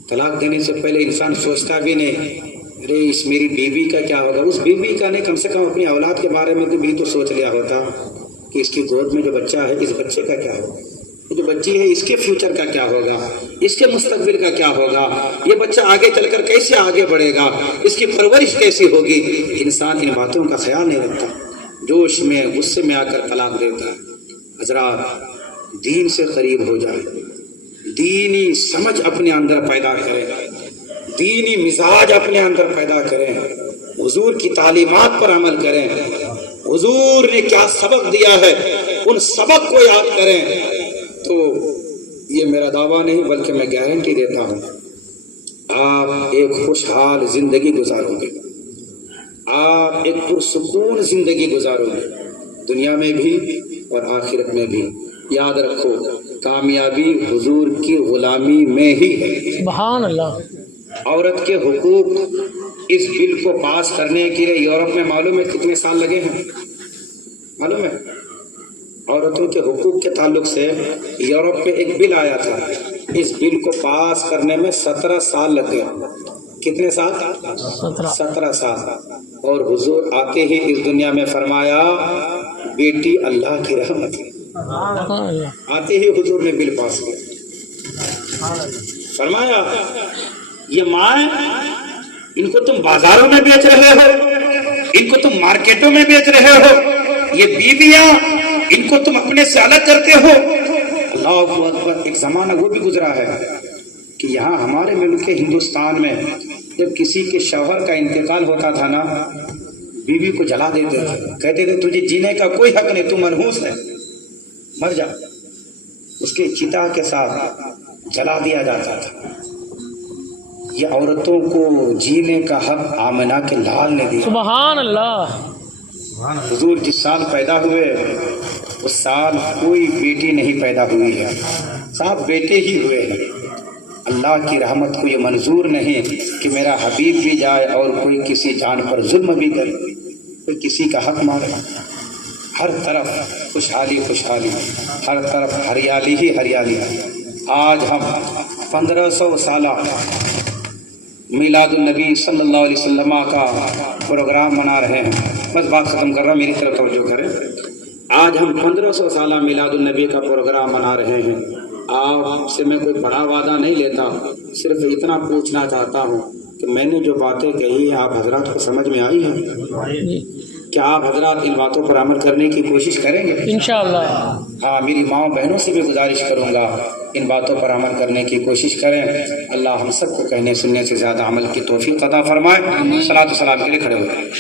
طلاق دینے سے پہلے انسان سوچتا بھی نہیں ارے اس میری بیوی کا کیا ہوگا. اس بیوی کا نہیں, کم سے کم اپنی اولاد کے بارے میں بھی تو سوچ لیا ہوتا کہ اس کی گود میں جو بچہ ہے اس بچے کا کیا ہوگا, جو بچی ہے اس کے فیوچر کا کیا ہوگا, اس کے مستقبل کا کیا ہوگا, یہ بچہ آگے چل کر کیسے آگے بڑھے گا, اس کی پرورش کیسی ہوگی. انسان ان باتوں کا خیال نہیں رکھتا, جوش میں غصے میں آ کر طلاق دیتا ہے. حضرات دین سے قریب ہو جائے, دینی سمجھ اپنے اندر پیدا کریں, دینی مزاج اپنے اندر پیدا کریں, حضور کی تعلیمات پر عمل کریں. حضور نے کیا سبق دیا ہے ان سبق کو یاد کریں. تو یہ میرا دعویٰ نہیں بلکہ میں گارنٹی دیتا ہوں آپ ایک خوشحال زندگی گزارو گے، آپ ایک پرسکون زندگی گزارو گے، دنیا میں بھی اور آخرت میں بھی۔ یاد رکھو کامیابی حضور کی غلامی میں ہی ہے۔ سبحان اللہ۔ عورت کے حقوق اس بل کو پاس کرنے کے لیے یورپ میں معلوم ہے کتنے سال لگے ہیں؟ معلوم ہے؟ عورتوں کے حقوق کے تعلق سے یورپ میں ایک بل آیا تھا، اس بل کو پاس کرنے میں 17 سال لگ گئے۔ کتنے سال؟ 17 سال۔ اور حضور آتے ہی اس دنیا میں فرمایا بیٹی اللہ کی رحمت ہے۔ سبحان اللہ۔ آتے ہی حضور نے بل پاس کیا، فرمایا یہ مائیں ان کو تم بازاروں میں بیچ رہے ہو، ان کو تم مارکیٹوں میں بیچ رہے ہو، یہ بیویاں ان کو تم اپنے سے الگ کرتے ہو۔ اللہ اکبر۔ ایک زمانہ وہ بھی گزرا ہے کہ یہاں ہمارے ملک ہندوستان میں جب کسی کے شوہر کا انتقال ہوتا تھا نا، بیوی کو جلا دیتے تھے، کہتے تھے تجھے جینے کا کوئی حق نہیں، تو منحوس ہے، مر جا۔ اس کے چتا کے ساتھ جلا دیا جاتا تھا۔ یہ عورتوں کو جینے کا حق آمنہ کے لال نے دیا۔ سبحان اللہ۔ حضور جس سال پیدا ہوئے اس سال کوئی بیٹی نہیں پیدا ہوئی ہے، 7 بیٹے ہی ہوئے ہیں۔ اللہ کی رحمت کو یہ منظور نہیں کہ میرا حبیب بھی جائے اور کوئی کسی جان پر ظلم بھی کرے، کوئی کسی کا حق مارے۔ ہر طرف خوشحالی خوشحالی، ہر طرف ہریالی ہی ہریالی۔ آج ہم 1500 سالہ میلاد النبی صلی اللہ علیہ وسلم کا پروگرام منا رہے ہیں۔ بس بات ختم کر رہا ہوں، میری طرف توجہ کریں۔ آج ہم 1500 سالہ میلاد النبی کا پروگرام منا رہے ہیں۔ آپ سے میں کوئی بڑا وعدہ نہیں لیتا، صرف اتنا پوچھنا چاہتا ہوں کہ میں نے جو باتیں کہی ہیں آپ حضرات کو سمجھ میں آئی ہیں؟ کیا آپ حضرات ان باتوں پر عمل کرنے کی کوشش کریں گے؟ انشاءاللہ۔ ہاں، میری ماں بہنوں سے بھی گزارش کروں گا ان باتوں پر عمل کرنے کی کوشش کریں۔ اللہ ہم سب کو کہنے سننے سے زیادہ عمل کی توفیق عطا فرمائے۔ صلاۃ و سلام کے لیے کھڑے ہوئے۔